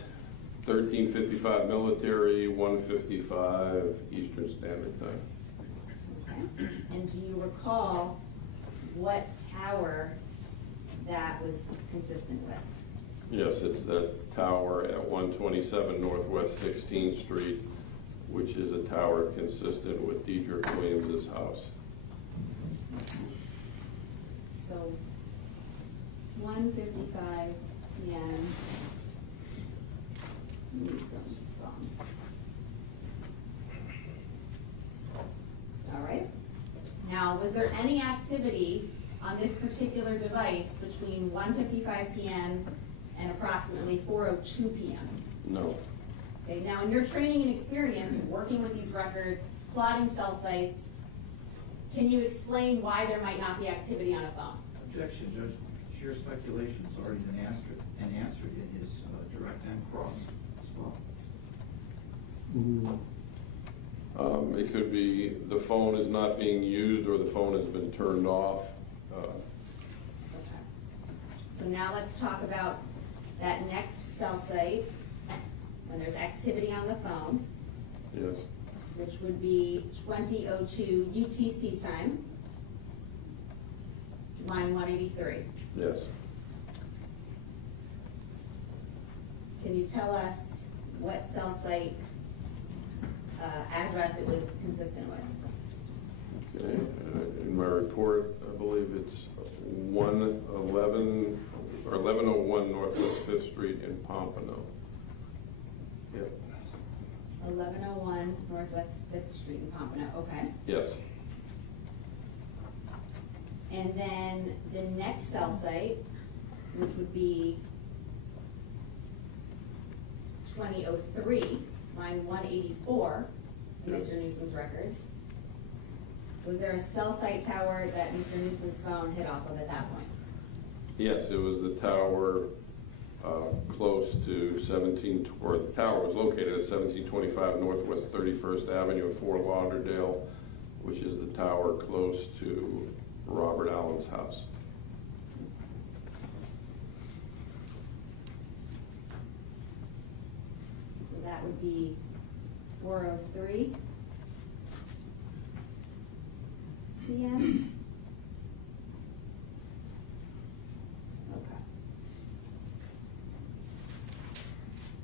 13:55 military, 1:55 Eastern Standard Time. Okay. And do you recall what tower that was consistent with? Yes, it's the tower at 127 Northwest 16th Street, which is a tower consistent with Diedrich Williams' house. So 1:55 p.m. Newsom's phone. All right. Now, was there any activity on this particular device between 1:55 p.m. and approximately 4:02 p.m.? No. Okay. Now, in your training and experience working with these records, plotting cell sites, can you explain why there might not be activity on a phone? Objection, Judge. Sheer speculation has already been answered in his direct and cross as well. It could be the phone is not being used or the phone has been turned off. Okay. So now let's talk about that next cell site when there's activity on the phone. Yes. Which would be 20:02 UTC time, line 183. Yes. Can you tell us what cell site address it was consistent with? Okay. In my report, I believe it's 111 or 1101 Northwest 5th Street in Pompano. Yep. 1101 Northwest 5th Street in Pompano. Okay. Yes. And then the next cell site, which would be 2003, line 184, in Yes. Mr. Newsom's records. Was there a cell site tower that Mr. Newsom's phone hit off of at that point? Yes, it was the tower close to the tower was located at 1725 Northwest 31st Avenue in Fort Lauderdale, which is the tower close to Robert Allen's house. So that would be 4:03 p.m. Okay.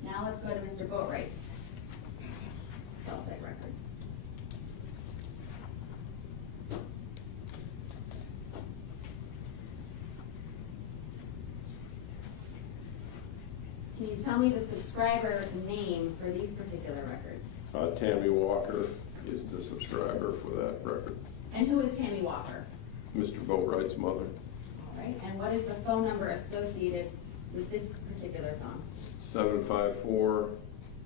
Now let's go to Mr. Boatwright's cell site records. Can you tell me the subscriber name for these particular records? Tammy Walker is the subscriber for that record. And who is Tammy Walker? Mr. Boatwright's mother. All right, and what is the phone number associated with this particular phone?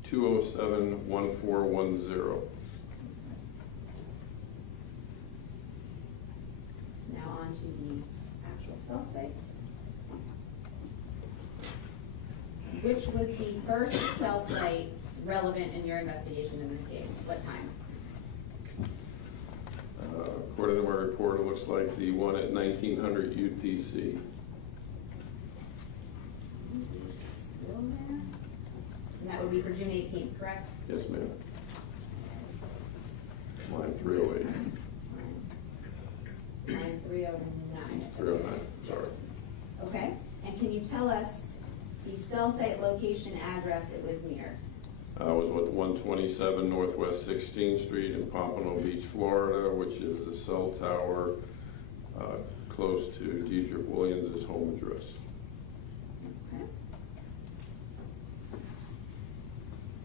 754-207-1410. Now on to the actual cell sites. Which was the first cell site relevant in your investigation in this case? What time? According to my report, it looks like the one at 1900 UTC. And that would be for June 18th, correct? Yes, ma'am. Line 308. Line 309. 309, sorry. Okay, and can you tell us the cell site location address it was near? I was with 127 Northwest 16th Street in Pompano Beach, Florida, which is the cell tower close to Deidre Williams' home address. Okay.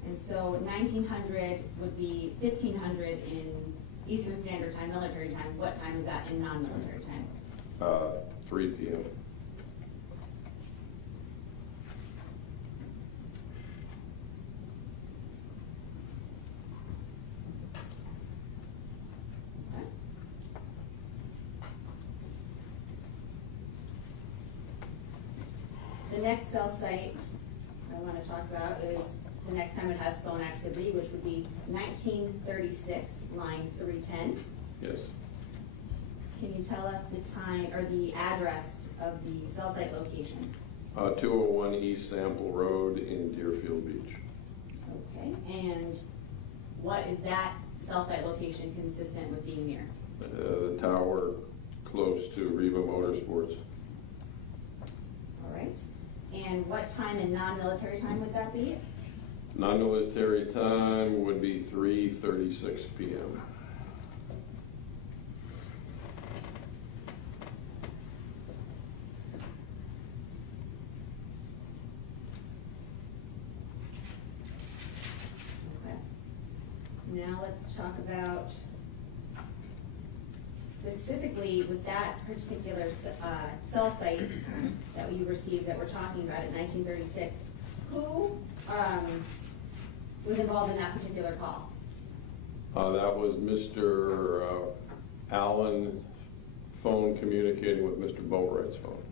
And so 1900 would be 1500 in Eastern Standard Time, military time. What time is that in non-military time? 3 p.m. The next cell site I want to talk about is the next time it has phone activity, which would be 1936, line 310. Yes. Can you tell us the time or the address of the cell site location? 201 East Sample Road in Deerfield Beach. Okay, and what is that cell site location consistent with being near? The tower close to Reba Motorsports. All right. And what time in non-military time would that be? Non-military time would be 3:36 p.m. Okay. Now let's talk about specifically with that particular cell site that you received that we're talking about at 1936, who was involved in that particular call? That was Mr. Allen phone communicating with Mr. Boatwright's phone.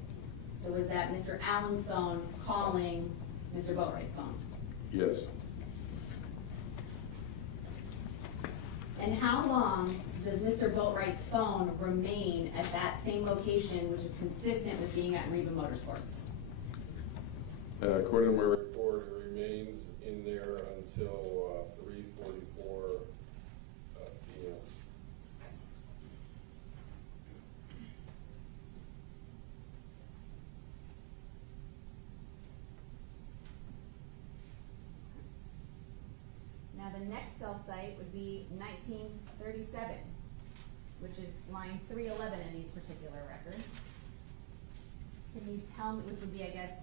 So was that Mr. Allen's phone calling Mr. Boatwright's phone? Yes. And how long does Mr. Boatwright's phone remain at that same location, which is consistent with being at Reba Motorsports? According to my report, it remains in there until 3:44 p.m. Now the next cell site would be 1937, which is line 311 in these particular records. Can you tell me, which would be, I guess,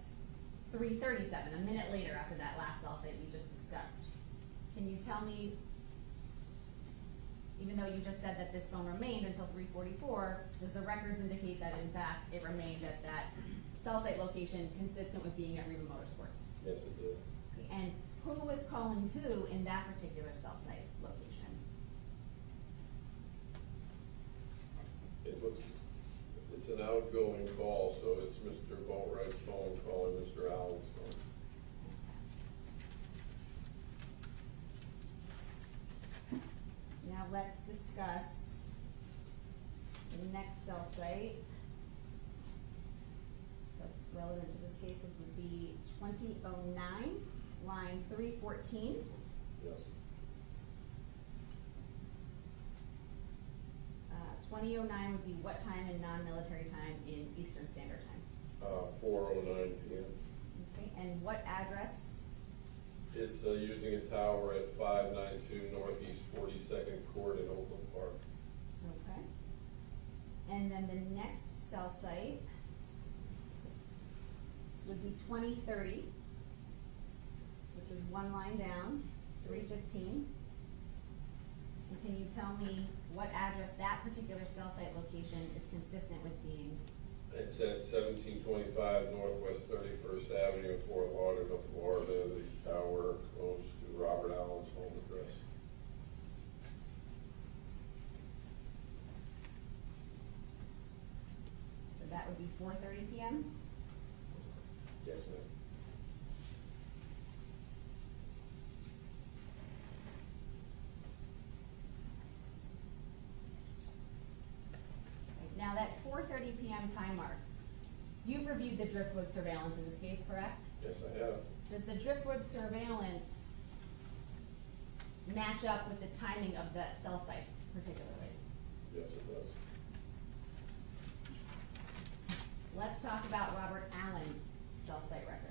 3:37, a minute later after that last cell site we just discussed. Can you tell me, even though you just said that this phone remained until 3:44, does the records indicate that in fact it remained at that cell site location consistent with being at Reba Motorsports? Yes, it did. And who was calling who in that particular cell site location? It's an outgoing call, so it's Mr. Boatwright's phone calling Mr. Allen's phone. Now let's discuss the next cell site that's relevant to this case, which would be 2009, line 314. Yes. 2009 would be what time in non-military time in Eastern Standard Time? 4:09 p.m. Okay, and what address? It's using a tower at 592 Northeast 42nd Court in Oakland Park. Okay. And then the next cell site would be 2030, which is one line down, 315. And can you tell me what address that particular cell site location is consistent with being? It's at 1725 Northwest 31st Avenue in Fort Lauderdale, Florida, the tower close to Robert Allen's home address. So that would be 4:30 p.m.? Yes, ma'am. Now that 4:30 p.m. time mark, you've reviewed the driftwood surveillance in this case, correct? Yes, I have. Does the driftwood surveillance match up with the timing of that cell site particularly? Yes, it does. Let's talk about Robert Allen's cell site records.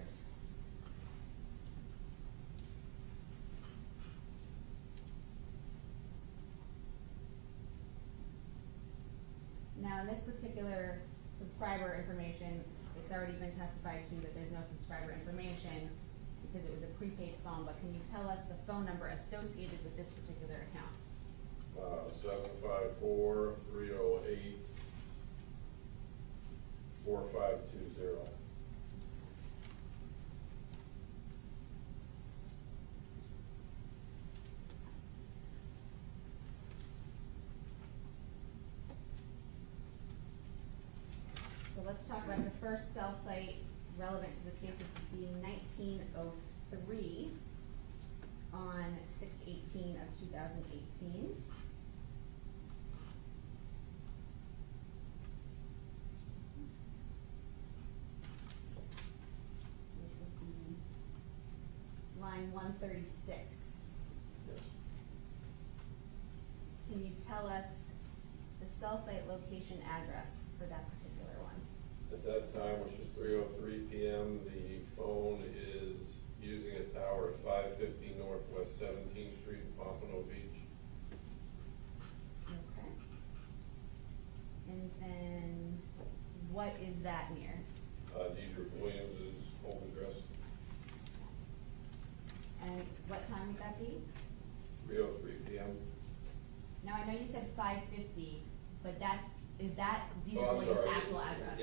Now, in this particular subscriber information, it's already been testified to that there's no subscriber information because it was a prepaid phone, but can you tell us the phone number associated with this particular account? 754-308-4520. So let's talk about the first cell site relevant to this case, which would be 1903 on 6/18 of 2018. Which would be line 136. Yes. Can you tell us the cell site location address for that particular one? At that time, which is 3:03 p.m., the phone is using a tower at 550 Northwest 17th Street in Pompano Beach. Okay. And then what is that near? Deidre Williams' home address. And what time would that be? 3:03 p.m. Now, I know you said 550, but is that Deidre Oh, I'm Williams' sorry. actual address?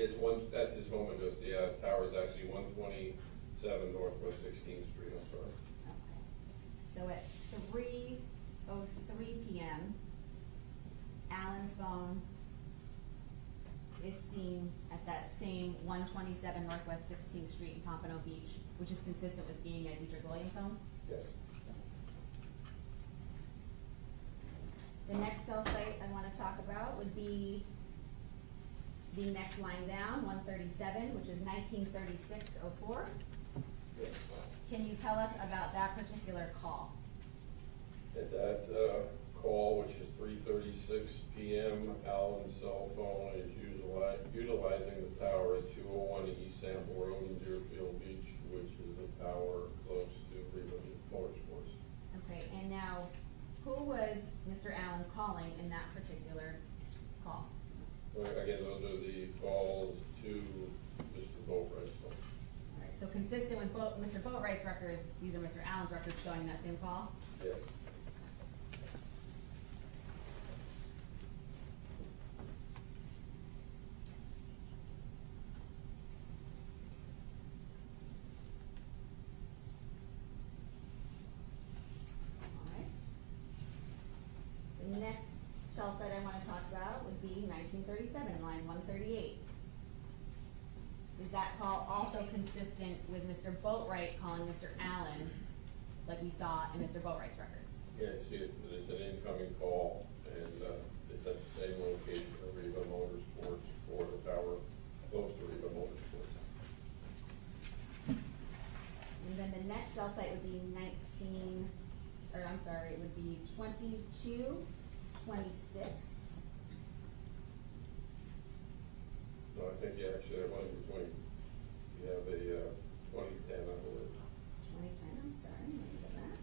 That's his home address. The tower is actually 127 Northwest 16th Street. I'm sorry. Okay. So at 3:03 p.m., Allen's phone is seen at that same 127 Northwest 16th Street in Pompano Beach, which is consistent with being a Deidre Williams phone? Yes. The next cell site I want to talk about would be the next line down, 137, which is 1936-04. Yes. Can you tell us about that particular call? At that call, which is 3:36 p.m., Allen's cell phone is utilizing the tower at 201 East Sample Road in Deerfield Beach, which is a tower close to Riva Motorsports. Okay, and now, who was Mr. Allen calling in that particular call? Again, those are the calls to Mr. Boatwright's phone. All right, so consistent with Mr. Boatwright's records, these are Mr. Allen's records showing that same call? Yes. All right. The next cell site I want to talk about would be 1937, line 138. Is that call also consistent with Mr. Boatwright calling Mr. Allen, like we saw in Mr. Boatwright's records? Yeah, you see, it's an incoming call, and it's at the same location of Riva Motorsports for the tower close to Riva Motorsports. And then the next cell site would be 2226. No, I think you actually have one between, you have a 2010, I believe. 2010, I'm sorry, let me go back.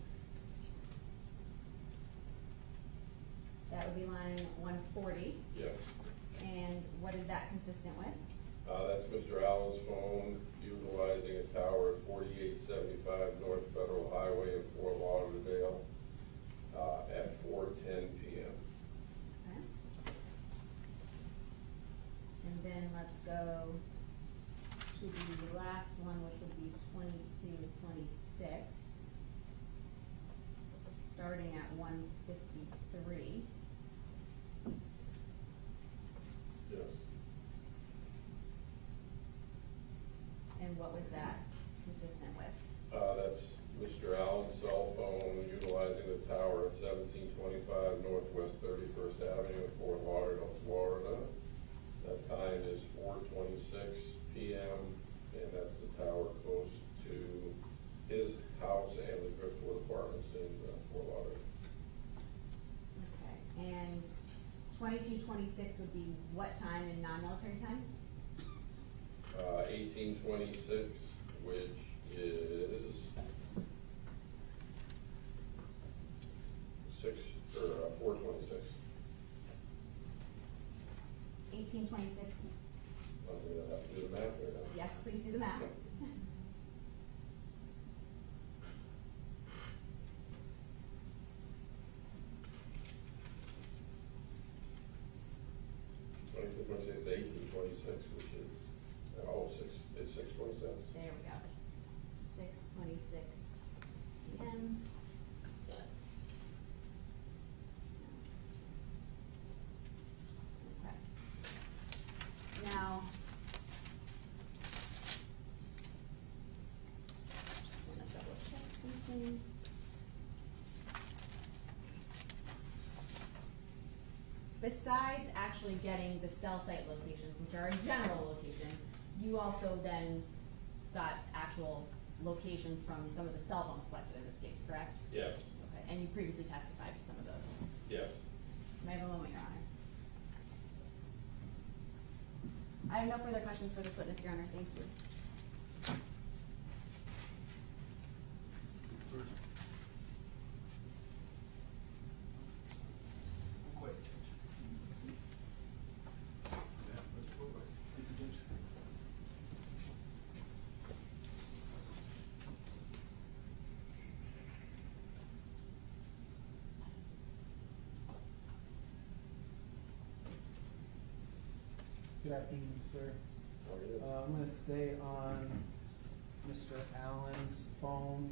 last one, which would be 2226, starting at 153. Yes. And what was that consistent with? That's Mr. Allen's cell phone utilizing the tower at 1725 Northwest 31st Avenue in Fort Lauderdale, Florida. That time is 4:26 p.m. and that's the tower close to his house and the Driftwood Apartments in Fort Lauderdale. Okay. And 2226 would be what time in non-military time? 1826, which is 4:26. 1826. I'm gonna have to do the math right now. Yes, please do the math. It's 1826, which is, it's 6:27. There we go. 6:26 p.m. Okay. Now, just want to double check something. Besides actually getting the cell site locations, which are a general location, you also then got actual locations from some of the cell phones collected in this case, correct? Yes. Okay, and you previously testified to some of those. Yes. May I have a moment, Your Honor? I have no further questions for this witness, Your Honor. Thank you. Good afternoon, sir. I'm going to stay on Mr. Allen's phone.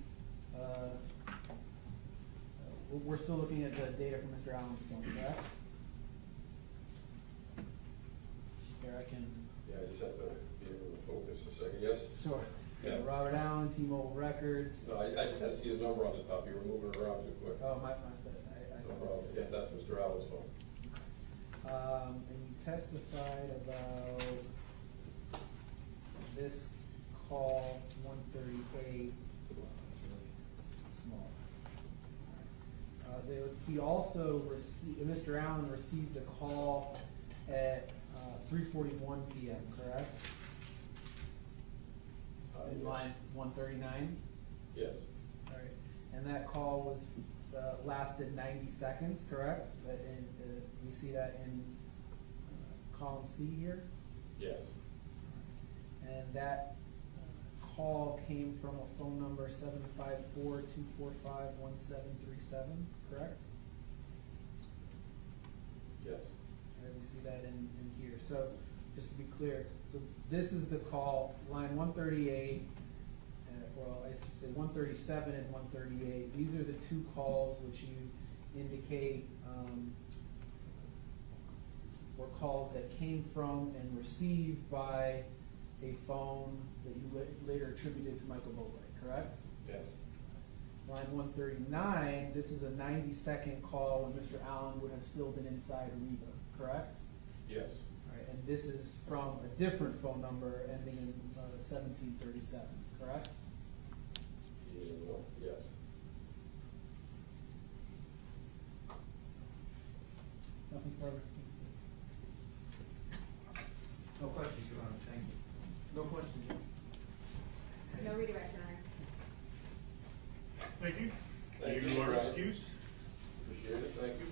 We're still looking at the data from Mr. Allen's phone, correct? Here, I can. Yeah, I just have to be able to focus a second. Yes? Sure. Yeah. Robert Allen, T-Mobile Records. No, I just had to see the number on the top. You were moving around too quick. Oh, my No problem. Yeah, that's Mr. Allen's phone. and you testified about this call 138. It's really small. He also received, Mr. Allen received a call at 3:41 p.m., correct? In line 139? Yes. All right. And that call was lasted 90 seconds, correct? And we see that in column C here? Yes. And that call came from a phone number 754-245-1737, correct? Yes. And we see that in here. So just to be clear, so this is the call, line 138, well, I should say 137 and 138. These are the two calls which you indicate were calls that came from and received by a phone that you later attributed to Michael Bori, correct? Yes. Line 139, this is a 90-second call when Mr. Allen would have still been inside Reba, correct? Yes. All right, and this is from a different phone number ending in 1737, correct? Yes. Nothing further? No questions, Your Honor, thank you. No questions? No redirect, Your Honor. Thank you. Thank You you. are excused. Appreciate it. Thank you.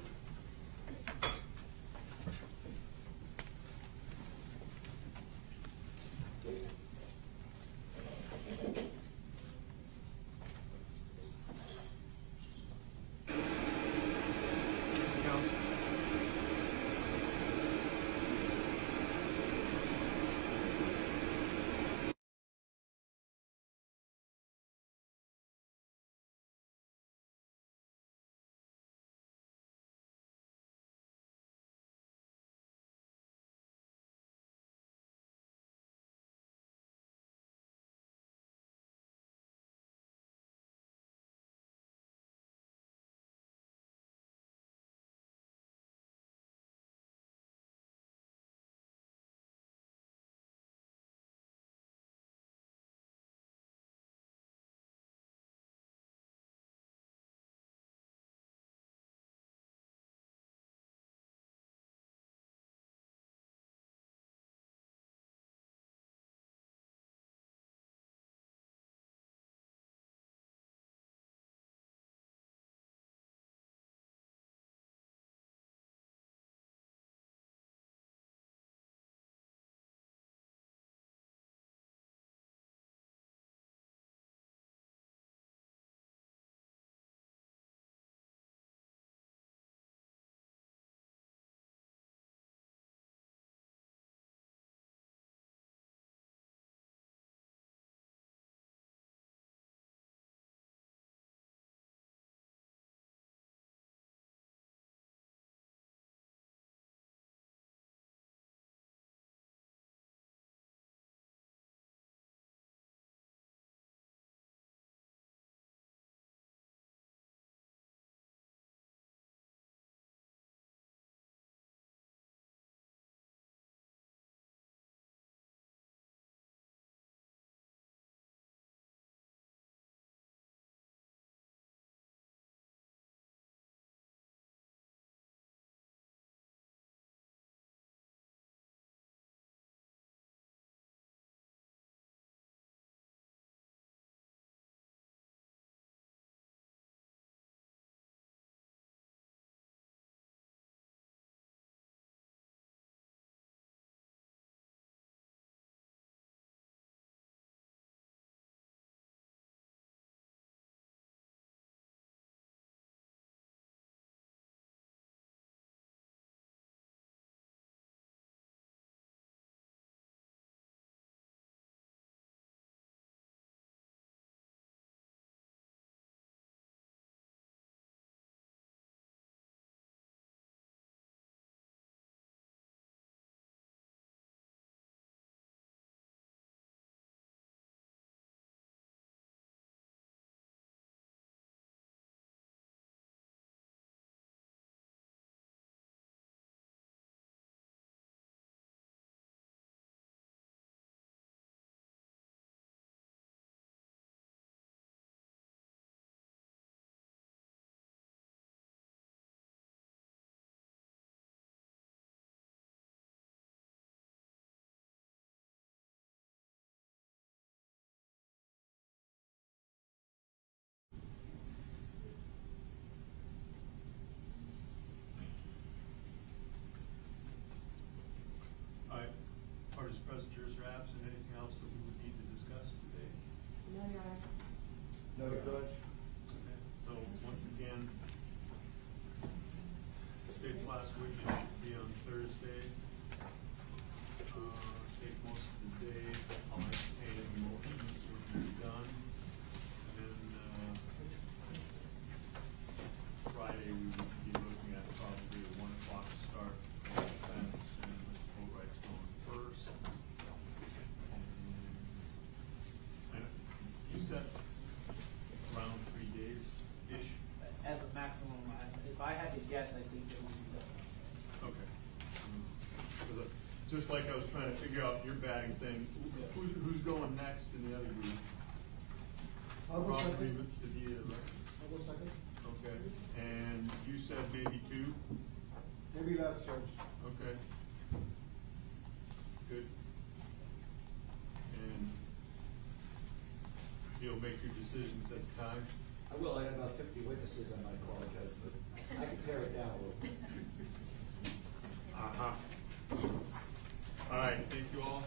I'll go Robbery second. to the, right? I'll go second. Okay, and you said maybe two? Maybe less, Judge. Okay. Good. And you'll make your decisions at the time? I will, I have about 50 witnesses on my call, Judge, but I can tear it down a little bit. Uh-huh. All right, thank you all.